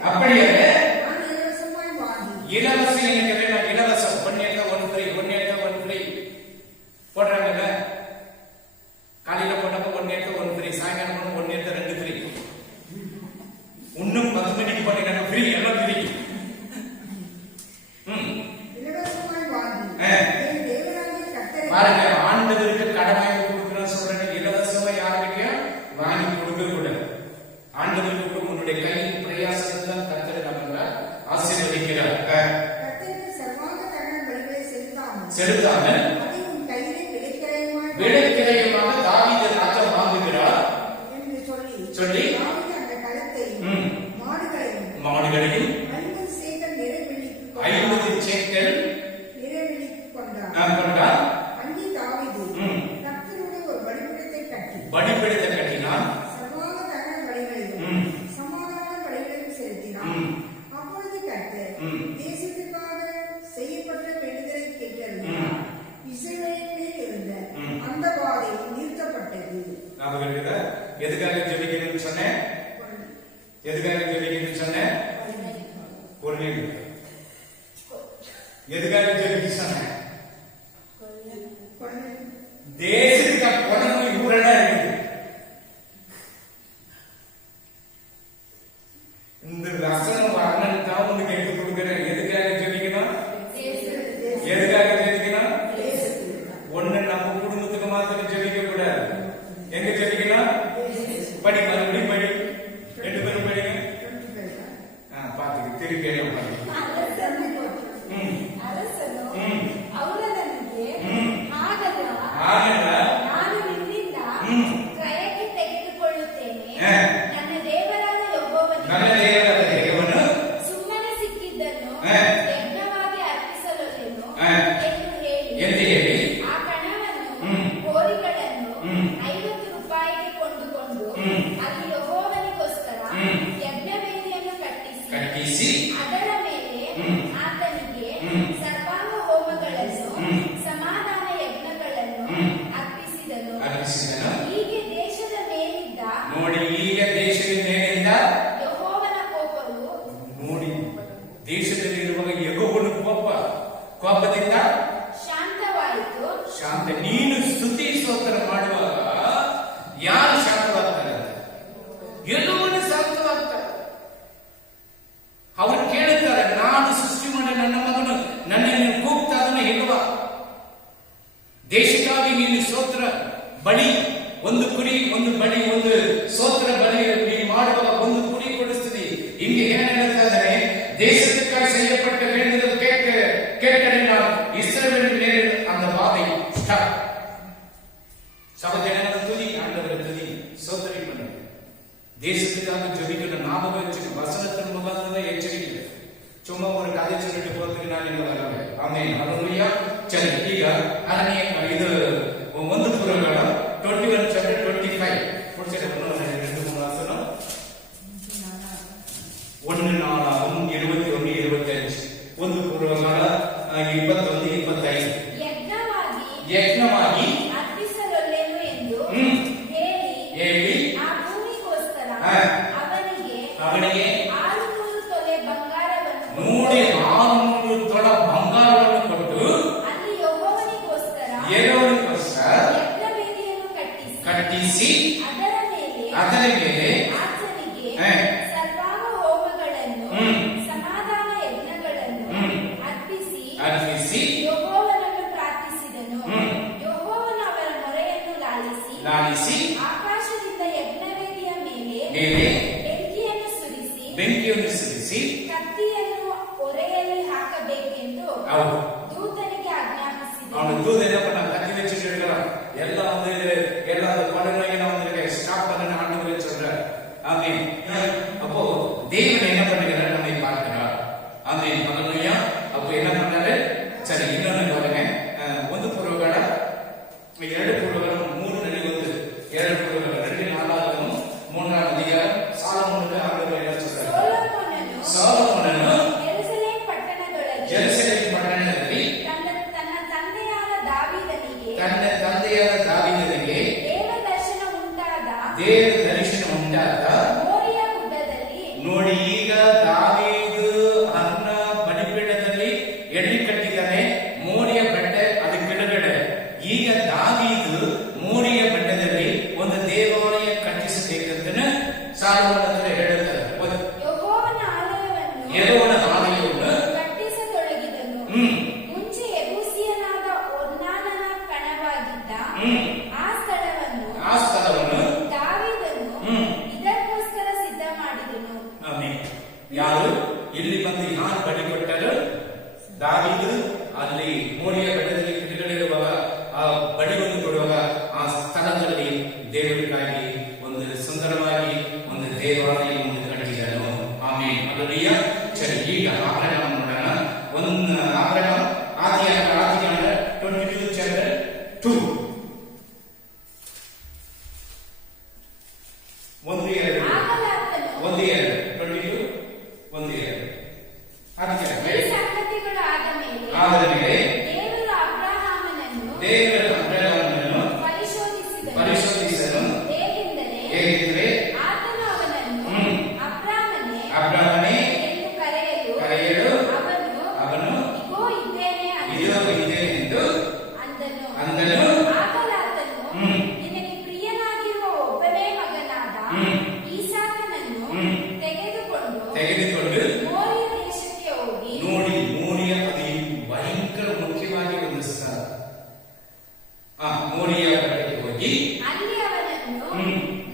அப்படி அல்ல. நான் இலவசமாய் வாங்கி. இலவசம் எனக்கு வேண்டாம். இலவசம் 1 எடுத்தா 1 ஃப்ரீ 1 எடுத்தா 1 ஃப்ரீ போடுறாங்கல்ல. காலையில போட்டப்ப 1 எடுத்தா 1 ஃப்ரீ, சாயங்காலம் போனா 1 எடுத்தா 2 ஃப்ரீ. இன்னும் 10 மணிக்கு போனீங்கன்னா ஃப்ரீ எல்லாம் ஃப்ரீ. இலவசமாய் வாங்கி. என் தேவனாகிய கர்த்தரை பாருங்க, ஆண்டவருக்கு கடனாக கொடுக்கணும்னு சொல்றாங்க. இலவசமா யாருக்கிட்டையும் வாங்கி கொடுக்க கூடாது. ஆண்டவருக்கு கூட உன்னுடைய கையின் பிரயாசத்தை தான் கர்த்தர் நம்மள ஆசீர்வதிக்கிறார். கர்த்தருக்கு சர்வாங்க தகன பலிகளை செலுத்தாமல் அதை உன் கையிலே விலைக்கிரயமாக தாவீது ராஜா வாங்குகிறார் என்று சொல்லி தாவீது அந்த களத்தையும் மாடுகளையும் 50 சேக்கல் நிறைவெளிக்கு கொண்டார். அங்கே தாவீது கர்த்தருடைய ஒரு பலிபீடத்தை கட்டினான். சர்வாங்க தகன பலிகளையும் சமாதான பலிகளையும் செலுத்தினான். அப்பொழுது கர்த்தர் தேசத்துக்காக செய்யப்பட்ட வேண்டுதலை கேட்டறிந்தார். இஸ்ரவேலின் மேல் இருந்த அந்த வாதை நிறுத்தப்பட்டது. எதுக்காக ஜெபிக்கணும்னு சொன்னேன்? எதுக்காக ஜெபிக்கணும்னு சொன்னேன்? எதுக்காக ஜெபிக்க சொன்னேன்? தேசத்துக்கு கொடை ஊரெல்லாம் இருக்குது. இந்த வசனம் வரணும் தான் உனக்கு எடுத்து கொடுக்கிறேன். எதுக்காக ஜெபிக்கணும்? எதுக்காக ஜெபிக்கணும்? ஒண்ணு நம்ம குடும்பத்துக்கு மாத்திரம் ஜெபிக்க கூடாது. எங்க ஜெபிக்கணும்? படி, மறுபடியும் படி. 2 பேரும் படிங்க. பாத்துக்கு திருப்பி எல்லாம் படி. ಅದರ ಮೇಲೆ ಆತನಿಗೆ ಸರ್ವಾಂಗ ಹೋಮಗಳನ್ನು ಸಮಾಧಾನ ಯಜ್ಞಗಳನ್ನು ಅರ್ಪಿಸಿದನು. ಹೀಗೆ ದೇಶದ ಮೇಲಿದ್ದ ನೋಡಿ, ಈಗ ದೇಶದ ಮೇಲಿಂದ ಯೆಹೋವನ ಕೋಪವು ನೋಡಿ, ದೇಶದಲ್ಲಿರುವಾಗ ಯೆಹೋವನ ಕೋಪದಿಂದ ಶಾಂತವಾಯಿತು. ಶಾಂತ. ನೀನು ಸ್ತುತಿ ಸ್ತೋತ್ರ ಮಾಡುವಾಗ ಯಾರು ಶಾಂತವಾಗ್ತಾರೆ? ಯೆಹೋವನು ಶಾಂತವಾಗ್ತಾರೆ. ಅವರು ಕೇಳುತ್ತಾರೆ, ನಾನು ಸೃಷ್ಟಿ ಮಾಡಿ ನನ್ನ ಮಗನು ನನ್ನನ್ನು ಕೂಗ್ತಾದನ ಹೇಳುವ ದೇಶಕ್ಕಾಗಿ ನೀನು ಸ್ತೋತ್ರ ಬಳಿ ಒಂದು ಕುರಿ, ಒಂದು ಬಳಿ, ಒಂದು ಸ್ತೋತ್ರ ಬಳಿ ನೀನು ಮಾಡುವಾಗ ಒಂದು ಕುರಿ ಕೊಡಿಸ್ತೀನಿ. ಹಿಂಗೆ ಏನ್ ಹೇಳ್ತಾರೆ? தேசத்துக்காக செய்யப்பட்ட வேண்டுதல் கேட்கலாம். இஸ்ரவேலின் மேல் அந்த வாதை ஸ்டார்ட். சகோதரனே, துதி, ஆண்டவரை துதி, சோதனை பண்ணுங்க. தேசத்துக்காக ஜெபிக்கிற ஞாபகம் வச்சுக்க. வசனத்தின் முகாந்திரம் எச்சரிக்கை. சும்மா ஒரு கதை சொல்லிட்டு போறதுக்கு நான் இங்க வரல. ஆமென், ஹல்லேலூயா. சரி, ಈಗ ಇದು ಒಂದು ಪುರಾಣ 21 chapter 25 முடிச்சது. 2-3 வசனம். 1-4-21-25 ಒಂದು ಪುರಾಣ 21-25. ಯಜ್ಞವಾಗಿ ಅರ್ಪಿಸಲೊಲ್ಲೆನು ಎಂದು ಹೇಳಿ ಆ ಭೂಮಿಗೋಸ್ಕರ ಅವನಿಗೆ 600 ತೊಲೆ ಬಂಗಾರವನ್ನು ನೋಡಿ ಅರ್ಪಿಸಿ ಯೆಹೋವನನ್ನು ಪ್ರಾರ್ಥಿಸಿದನು. ಯೆಹೋವನು ಅವರ ಮೊರೆಯನ್ನು ಲಾಲಿಸಿ ಆಕಾಶದಿಂದ ಯಜ್ಞವೇದಿಯ ಮೇಲೆ ಬೆಂಕಿಯನ್ನು ಸುರಿಸಿ ಕತ್ತಿಯನ್ನು ಒರೆಯಲ್ಲಿ ಹಾಕಬೇಕೆಂದು ಹೌದು ದೂತನಿಗೆ ಆಜ್ಞಾಪಿಸಿದನು. அவனுக்கு தூது என்ன பண்ண கத்தி வச்சுட்டு இருக்கிறான். எல்லாம் வந்து எல்லா படங்களை வந்து ஸ்டாப் பண்ண ஆண்டு சொல்ற. ஆமென். அப்போ தேவன் என்ன பண்ணுகிறார் நம்மை பார்க்கிறார். ஆமென். ஹalleluya. அப்போ என்ன பண்ணாரு? சரி இன்னொன்னு பாருங்க. ಒಂದು ಪೂರ್ವಗಳ ಎರಡು ಪೂರ್ವಗಳ ಮೂರು ನಡೆಯುವುದು ಎರಡು ಪೂರ್ವಗಳ ಎರಡು ನಾಲ್ಕು ಮೂರನೇ ಅಧ್ಯಾಯ ಸಾಲಮೋನನ ಆಳ್ವಿಕೆ ಎಲ್ಲ சொல்றாரு. ಸಾಲಮೋನನು ಯೆರೂಸಲೇಮ್ ಪಟ್ಟಣದಲ್ಲಿ ತನ್ನ ತಂದೆಯಾದ ದಾವೀದನಿಗೆ ದೇವ ದರ್ಶನ ಉಂಟಾದ ನೋಡಿ. ಈಗ ದಾವೀದು ಅನ್ನ ಬಲಿಪೀಠದಲ್ಲಿ ಎಣ್ಣೆ ಕಟ್ಟಿದ್ದಾನೆ. ಮೋರಿಯ ಬೆಟ್ಟ ಅದು ಕೆಳಗಡೆ. ಈಗ ದಾವೀದು ಮೋರಿಯ ಬೆಟ್ಟದಲ್ಲಿ ಒಂದು ದೇವಾಲಯ ಕಟ್ಟಿಸಬೇಕಂತ ಸಾಲಮೋನ ಹತ್ರ ಹೇಳುತ್ತಾರೆ. ಯೆಹೋವನ ಆಲಯವನ್ನು ಕಟ್ಟಿಸತೊಡಗಿದನು. ಮುಂಚೆ ಯೆಬೂಸಿಯನಾದ ಒರ್ನಾನನ ಕಣವಾಗಿದ್ದ ಆ ಸ್ಥಳವನ್ನು ದಾವೀದನು ಇದಕ್ಕೋಸ್ಕರ ಸಿದ್ಧ ಮಾಡಿದನು. ಆಮೆನ್. ಯಾರು ಇಲ್ಲಿ ಬಂದು ಯಾರು ಬಲಿ ಕೊಟ್ಟರು? ದಾವೀದು ಅಲ್ಲಿ ಮೋರಿಯ ಬೆಟ್ಟದಲ್ಲಿ ಕಿಡಿಗಳಿರುವಾಗ ಆ ಬಡಿಯನ್ನು ಕೊಡುವಾಗ ಆ ಸ್ಥಳದಲ್ಲಿ ದೇವರಿಗಾಗಿ ಒಂದು ಸುಂದರವಾಗಿ ಒಂದು ದೇವಾಲಯವನ್ನು ಕಟ್ಟಿದನು. ಆಮೆನ್. ಹಲ್ಲೆಲೂಯ. ಸರಿ, ಈಗ ಅಬ್ರಹಾಂ ನೋಡೋಣ. ಒಂದು ಅಬ್ರಹಾಂ ಆದಿಕಾಂಡ 22 ಚಾಪ್ಟರ್ 2 1-2 22 1-2 ಈ ಸಂಗತಿಗಳು ಆದ ಮೇಲೆ ದೇವರು ಅಬ್ರಹಾಮನನ್ನು ಪರಿಶೋಧಿಸಲು ಹೇಗೆಂದರೆ ಆತನು ಅವನನ್ನು ಅಬ್ರಹಾಮನೇ ಎಂದು ಕರೆಯಲು ಅವನು ಇಗೋ ಇದ್ದೇನೆ ಎಂದು ಅಂದನು. ಆತನು ನಿನಗೆ ಪ್ರಿಯನಾಗಿರುವ ಒಬ್ಬನೇ ಮಗನಾದ ಈಸಾಕನನ್ನು ತೆಗೆದುಕೊಂಡು ಮೋರಿಯ ದೇಶಕ್ಕೆ ಹೋಗಿ ನೋಡಿ. ಮೋರಿಯ ಅದು ಭಯಂಕರ ಮುಖ್ಯವಾಗಿ ಒಂದು ಸ್ಥಳ. ಮೋರಿಯ ಬೆಟ್ಟಕ್ಕೆ ಹೋಗಿ ಅಲ್ಲಿ ಅವನನ್ನು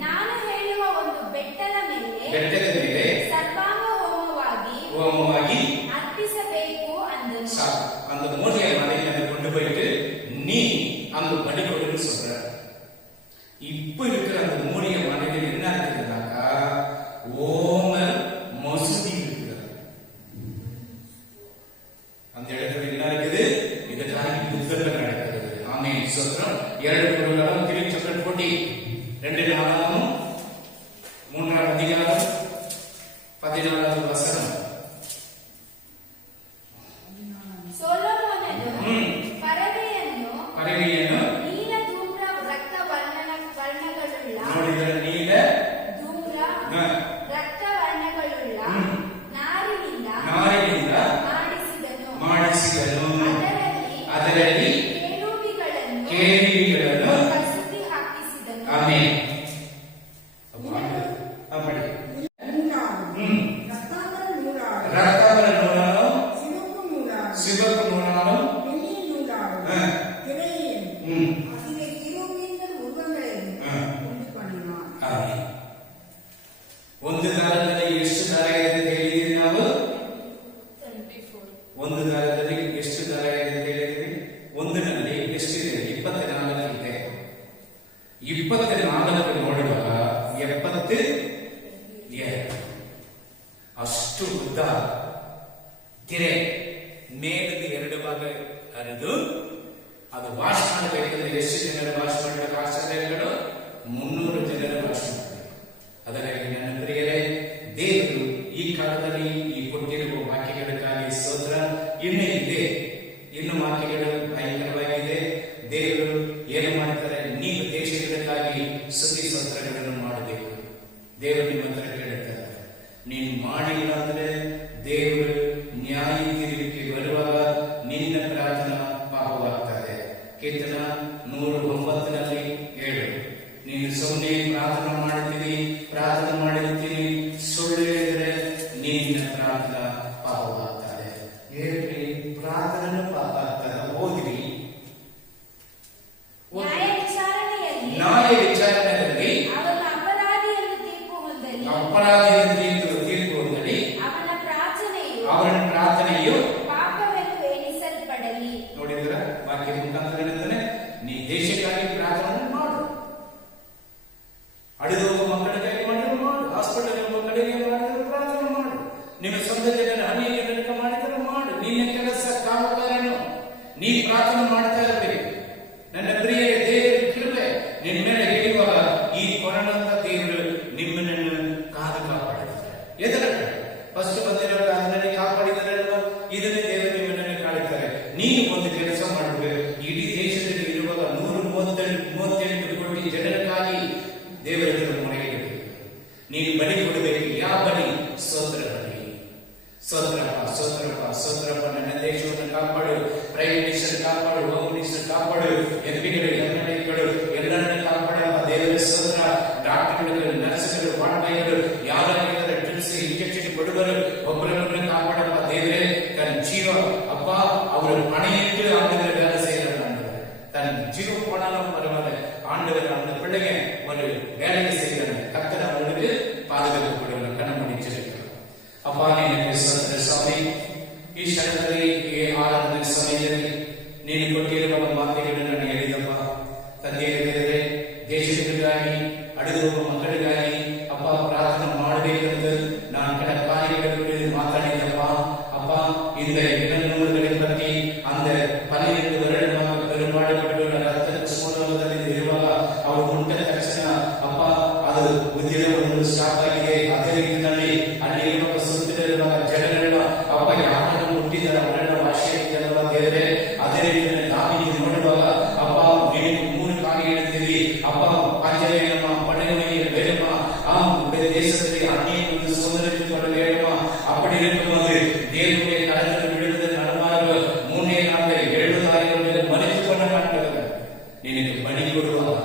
ನಾನು ಹೇಳುವ ಒಂದು ಬೆಟ್ಟದ ಮೇಲೆ ಸರ್ವಾಂಗ ಹೋಮವಾಗಿ ಅರ್ಪಿಸಬೇಕು ಅಂದನು. அந்த மோதிய மலையில கொண்டு போயிட்டு நீ அந்த படிக்கொடுன்னு சொல்ற. இப்ப இருக்கிற அந்த மூடிய மலையில் என்ன இருக்குதுன்னாக்கா ஓம மசூதி இருக்குது. அந்த இடத்துல என்ன இருக்குது? இதுக்காக யுத்தங்கள் நடக்கிறது. ஆமென். சொல்றோம். 2 குருக்களும் 3 சாப்டர் 40 2 நாளாகவும் 3 அதிகாரம் 14 வசனம். ಸೊಲೊಮೋನನು ಪರದೆಯನ್ನು ನೀಲ ಧೂಮ್ರ ರಕ್ತ ವರ್ಣಗಳುಳ್ಳ ನೋಡಿದರೆ ನೀಲ ಧೂಮ್ರ ರಕ್ತ ವರ್ಣಗಳುಳ್ಳ ನಾರಿನಿಂದ ಮಾಡಿಸಿದನು. ಅದರಲ್ಲಿ ಕೇರುಬಿಗಳನ್ನು ಕಸೂತಿ ಹಾಕಿಸಿದನು. ಆಮೆನ್. ರಕ್ತಾಂಬರ ನೂಲಾಲು ಸಿವಪ್ಪು ನೂಲಾಲು ಒಂದು ದಾರದಲ್ಲಿ ಎಷ್ಟು ದಾರ ಇದೆ ಅಂತ ಹೇಳಿದೀವಿ ನಾವು? ಒಂದು ದಾರದಲ್ಲಿ ಎಷ್ಟು ದಾರ ಇದೆ ಅಂತ ಹೇಳಿದೀವಿ? ಒಂದಿನಲ್ಲಿ ಎಷ್ಟಿದೆ? 24 ಇದೆ. 24 ನೋಡುವಾಗ 72 ಅಷ್ಟು ಉದ್ದ ತಿರೆ ಮೇಲದ 2 ಭಾಗ ಹರಿದು ಅದು ವಾಶ್ ಮಾಡಬೇಕಂದ್ರೆ ಎಷ್ಟು ಜನರು ವಾಶ್ ಮಾಡಬೇಕು? ಆಶ್ಚರ್ಯಗಳು 300 ಜನರು ವಾಶ್ ಮಾಡಬೇಕು. ಅದರಲ್ಲಿ ನನ್ನ ಪ್ರಿಯರೇ, ದೇವರು ಈ ಕಾಲದಲ್ಲಿ ಈ ಕೊಟ್ಟಿರುವ ವಾಕ್ಯಗಳಿಗಾಗಿ ಸ್ತೋತ್ರ. ಇನ್ನೂ ಇದೆ, ಇನ್ನು ವಾಕ್ಯಗಳು ಭಯಂಕರವಾಗಿದೆ. ದೇವರು ಏನು ಮಾಡ್ತಾರೆ? ನೀವು ದೇಶಗಳಿಗಾಗಿ ಸ್ತುತಿ ಸ್ತೋತ್ರಗಳನ್ನು ಮಾಡಬೇಕು. ದೇವರು ನಿಮ್ಮ ಹತ್ರ ಕೇಳುತ್ತಾರೆ. ನೀನು ಮಾಡಿಲ್ಲ ಅಂದ್ರೆ ದೇವರು ನ್ಯಾಯ ತೀರ್ಪಿಗೆ ಬರುವಾಗ ನಿನ್ನ ಪ್ರಾರ್ಥನಾ ಪಾಪವಾಗ್ತದೆ. ಕೀರ್ತನ 109ನಲ್ಲಿ 7 ನೀನು ಸುಮ್ಮನೆ ಪ್ರಾರ್ಥನೆ ಮಾಡುತ್ತೀನಿ ಸುಳ್ಳು ಹೇಳಿದ್ರೆ ನಿನ್ನ ಪ್ರಾರ್ಥನಾ ಪಾಪವಾಗ್ತದೆ. ಹೇಳ್ರಿ, ಪ್ರಾರ್ಥನೆ ಪ್ರಾರ್ಥನೆಯು ಪಾಪವೆಂದು ಎಣಿಸಲ್ಪಡಲಿ. ನೋಡಿದ್ರ ವಾಕ್ಯ ಮುಖಾಂತರ ಹೇಳ್ತಾನೆ, ನೀ ದೇಶಕ್ಕಾಗಿ ಪ್ರಾರ್ಥನೆ ಮಾಡು, ಅಡಿದು ಹೋಗುವ ಮಕ್ಕಳಿಗಾಗಿ ಮಾಡಿದ್ರು ಮಾಡು, ಹಾಸ್ಪಿಟಲ್ ಹೋಗುವ ಕಡೆಗೆ ಮಾಡಿದ್ರು ಪ್ರಾರ್ಥನೆ ಮಾಡು, ನಿಮ್ಮ ಸ್ವಂತ ಜನರ ಅನೇಕ ಜನಕ ಮಾಡಿದ್ರು ಮಾಡು, ನಿನ್ನ ಕೆಲಸ ಕಾಮಗಾರನು ನೀ ಪ್ರಾರ್ಥನೆ ಮಾಡ್ತಾ ಇರಬೇಕು. ನನ್ನ ಪ್ರಿಯ ದೇವರ ಕೃಪೆ ನಿನ್ನ ಮೇಲೆ ಹೇಳುವಾಗ ಈ ಕೊರೋನಾದ ದೇವರು ನಿಮ್ಮನ್ನು ಕಾದು ಕಾಪಾಡುತ್ತಾರೆ. ಎದುರು ಫಸ್ಟ್ ಬಂದಿರೋ ಕಾಲದಲ್ಲಿ ಕಾಪಾಡಿದರಲ್ವ, ಇದನ್ನೇ ದೇವರು ನಿಮ್ಮನ್ನು ಕಾಡುತ್ತಾರೆ. ನೀನು ಒಂದು ಕೆಲಸ ಮಾಡಬೇಕು. ಇಡೀ ದೇಶದಲ್ಲಿ ಇರುವಾಗ 138 ಕೋಟಿ ಜನರಿಗಾಗಿ ದೇವರ ಮೊರೆಯಿಡಬೇಕು. ನೀನು ಬಲಿ ಕೊಡಬೇಕು. ಯಾವ ಬಲಿ? ಸ್ತೋತ್ರ ಬಲಿ. ಸ್ತೋತ್ರಪ್ಪ, ಸ್ತೋತ್ರಪ್ಪ, ಸ್ತೋತ್ರಪ್ಪ, ನನ್ನ ದೇಶವನ್ನು ಕಾಪಾಡು, ಪ್ರೈಮ್ ಮಿನಿಸ್ಟರ್ ಕಾಪಾಡು, ಹೋಮ್ ಮಿನಿಸ್ಟರ್ ಕಾಪಾಡು, ಎಂಪಿಗಳು, ಎಂಎಲ್ಎಗಳು ಎಲ್ಲರನ್ನ ಕಾಪಾಡಪ್ಪ ದೇವರ ಸ್ತೋತ್ರ. ಡಾಕ್ಟರ್ಗಳು, ನರ್ಸ್ಗಳು, ವಾರ್ಡ್ಗಳು, ಯಾರಾಗಿದ್ದಾರೆ ಡ್ರಿಪ್ಸ್ ಇಂಜೆಕ್ಷನ್ ಕೊಡುವರು, ಒಬ್ಬರೊಬ್ಬರನ್ನ ಕಾಪಾಡಪ್ಪ ದೇವರೇ. ತನ್ನ ಜೀವ ಅಪ್ಪ ಅವರ ಪಣೆಯಿಟ್ಟು ಆಂಡವರ வேலை செய்யறாங்க. தன் ஜீவ போனாலும் பரவாயில்ல, ஆண்டவர் அந்த பிள்ளைங்க ஒரு வேலையை செய்யறாங்க. கர்த்தர் அவர்களுக்கு பாதுகாப்பு கொடுக்கணும், கண்ண முடிச்சிருக்கிறார். அப்பா ನಿನಗೆ ಸ್ತೋತ್ರ ಸ್ವಾಮಿ. ಈ ಕ್ಷಣದಲ್ಲಿ ಈ ಆರಾಧನೆ ಸಮಯದಲ್ಲಿ ನೀನು ಕೊಟ್ಟಿರುವ ಮಾತುಗಳನ್ನು ನಾನು ಹೇಳಿದಪ್ಪ ತಂದೆಯ ದೇವರೇ, ದೇಶಗಳಿಗಾಗಿ ಅಡಿದು ಹೋಗುವ ಮಕ್ಕಳಿಗಾಗಿ ಅಪ್ಪ ಪ್ರಾರ್ಥನೆ ಮಾಡಬೇಕಂತ ನಾನು ಕೆಲ ಕಾರ್ಯಗಳಲ್ಲಿ ಮಾತಾಡಿದಪ್ಪ. ಅಪ್ಪ இந்த 200களை பற்றி அந்த 12 வருடமாக பெரும்பாடுபட்டு ரத்த சோதனையில் ಇರುವಾಗ ಅವರು ಮುಟ್ಟ ತಕ್ಷಣ ಅಪ್ಪ ಅದು ಉದ್ಯೋಗವನ್ನು ಸ್ಟಾಪ್ ಆಗಿದೆ. ಅದೇ ರೀತಿಯಲ್ಲಿ ಅಲ್ಲಿ ಇರುವ ಸುತ್ತಲಿರುವ ಜನರೆಲ್ಲ ಅಪ್ಪ ಯಾರನ್ನು ಮುಟ್ಟಿದರ ಅವರೆಲ್ಲ ಭಾಷೆಯಲ್ಲ ದೇವರೇ. ಅದೇ ರೀತಿಯಲ್ಲಿ ನಾವಿಗೆ ನೋಡುವಾಗ ಅಪ್ಪ ನೀವು 3 ಕಾರ್ಯ ಹೇಳ್ತೀವಿ ಅಪ್ಪ. ಪಾಂಚಲೇಯಮ್ಮ, ಪಡೆಗಳಿಗೆ ಬೇರಮ್ಮ, ಆ ದೇಶದಲ್ಲಿ ಅನ್ಯ ಸೋದರಿಗಳು ಬೇರಮ್ಮ. அப்படி இருக்கும்போது தேவனுடைய கரத்தில் விழுந்து நடமாறு 3 நாள் 7 தாய்கள் மன்னித்து பண்ண மாட்டாங்க. ನಿನಗೆ ಬಲಿ ಕೊಡುವಾಗ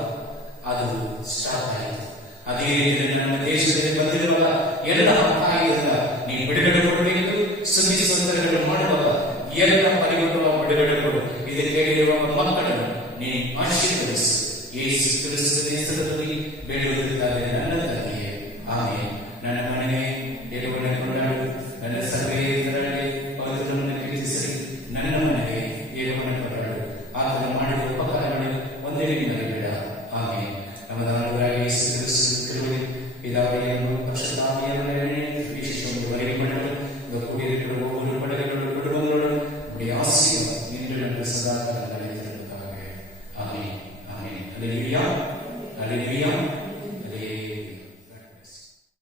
ಅದು ಸ್ಟಾಪ್ ಆಯಿತು. ಅದೇ ರೀತಿ ನಮ್ಮ ದೇಶದಲ್ಲಿ ಬಂದಿರುವಾಗ ಎಲ್ಲ ತಾಯಿಯಿಂದ ನೀ ಬಿಡುಗಡೆ ಕೊಡಬೇಕು. ಸುದ್ದಿ ಸಂದರ್ಭಗಳು ಮಾಡುವಾಗ ಎಲ್ಲ ಪರಿಗಣುವ ಬಿಡುಗಡೆ ಕೊಡು. ಇದು ಕೇಳಿರುವ ಮಕ್ಕಳನ್ನು ನೀ ಆಶೀರ್ವದಿಸು. ಯೇಸು ಕ್ರಿಸ್ತನ ಹೆಸರಿನಲ್ಲಿ ಬೇಡುವುದಿದ್ದಾರೆ ನನ್ನ ತಂದೆಯೇ, ಆಮೆನ್. ನನ್ನ ಮನೆಗೆ ದೇವರನ್ನು ಕೊಂಡಾಡು, ನನ್ನ ಸಭೆಯಲ್ಲಿ ಪವಿತ್ರವನ್ನು ಕೀರ್ತಿಸಿ, ನನ್ನ ಮನೆಗೆ ದೇವರನ್ನು ಕೊಂಡಾಡು. ಆತನು ಮಾಡಿದ ಉಪಕಾರಗಳು ಒಂದೆಡೆ ಮರೆಯಬೇಡ. ಆಮೆನ್. ನಮ್ಮದಾದ ಯೇಸು ಕ್ರಿಸ್ತನ ಕೃಪೆ, ಪಿತಾವಿಯನ್ನು ಪರಿಶುದ್ಧಾತ್ಮನ ವಿಶೇಷವಾಗಿ ಬರೆಯಲ್ಪಟ್ಟರು ಕೂಡಿರುವ ಒಬ್ಬರು ಪಡೆಗಳು ಕುಟುಂಬಗಳು ಉடைய ಆಶೀರ್ವಾದ ನಿಂತು ನನ್ನ ಸದಾ ಕಾಲ ನಡೆಯುತ್ತಿರುತ್ತದೆ. Amen, amen. ಹಲ್ಲೆಲೂಯಾ.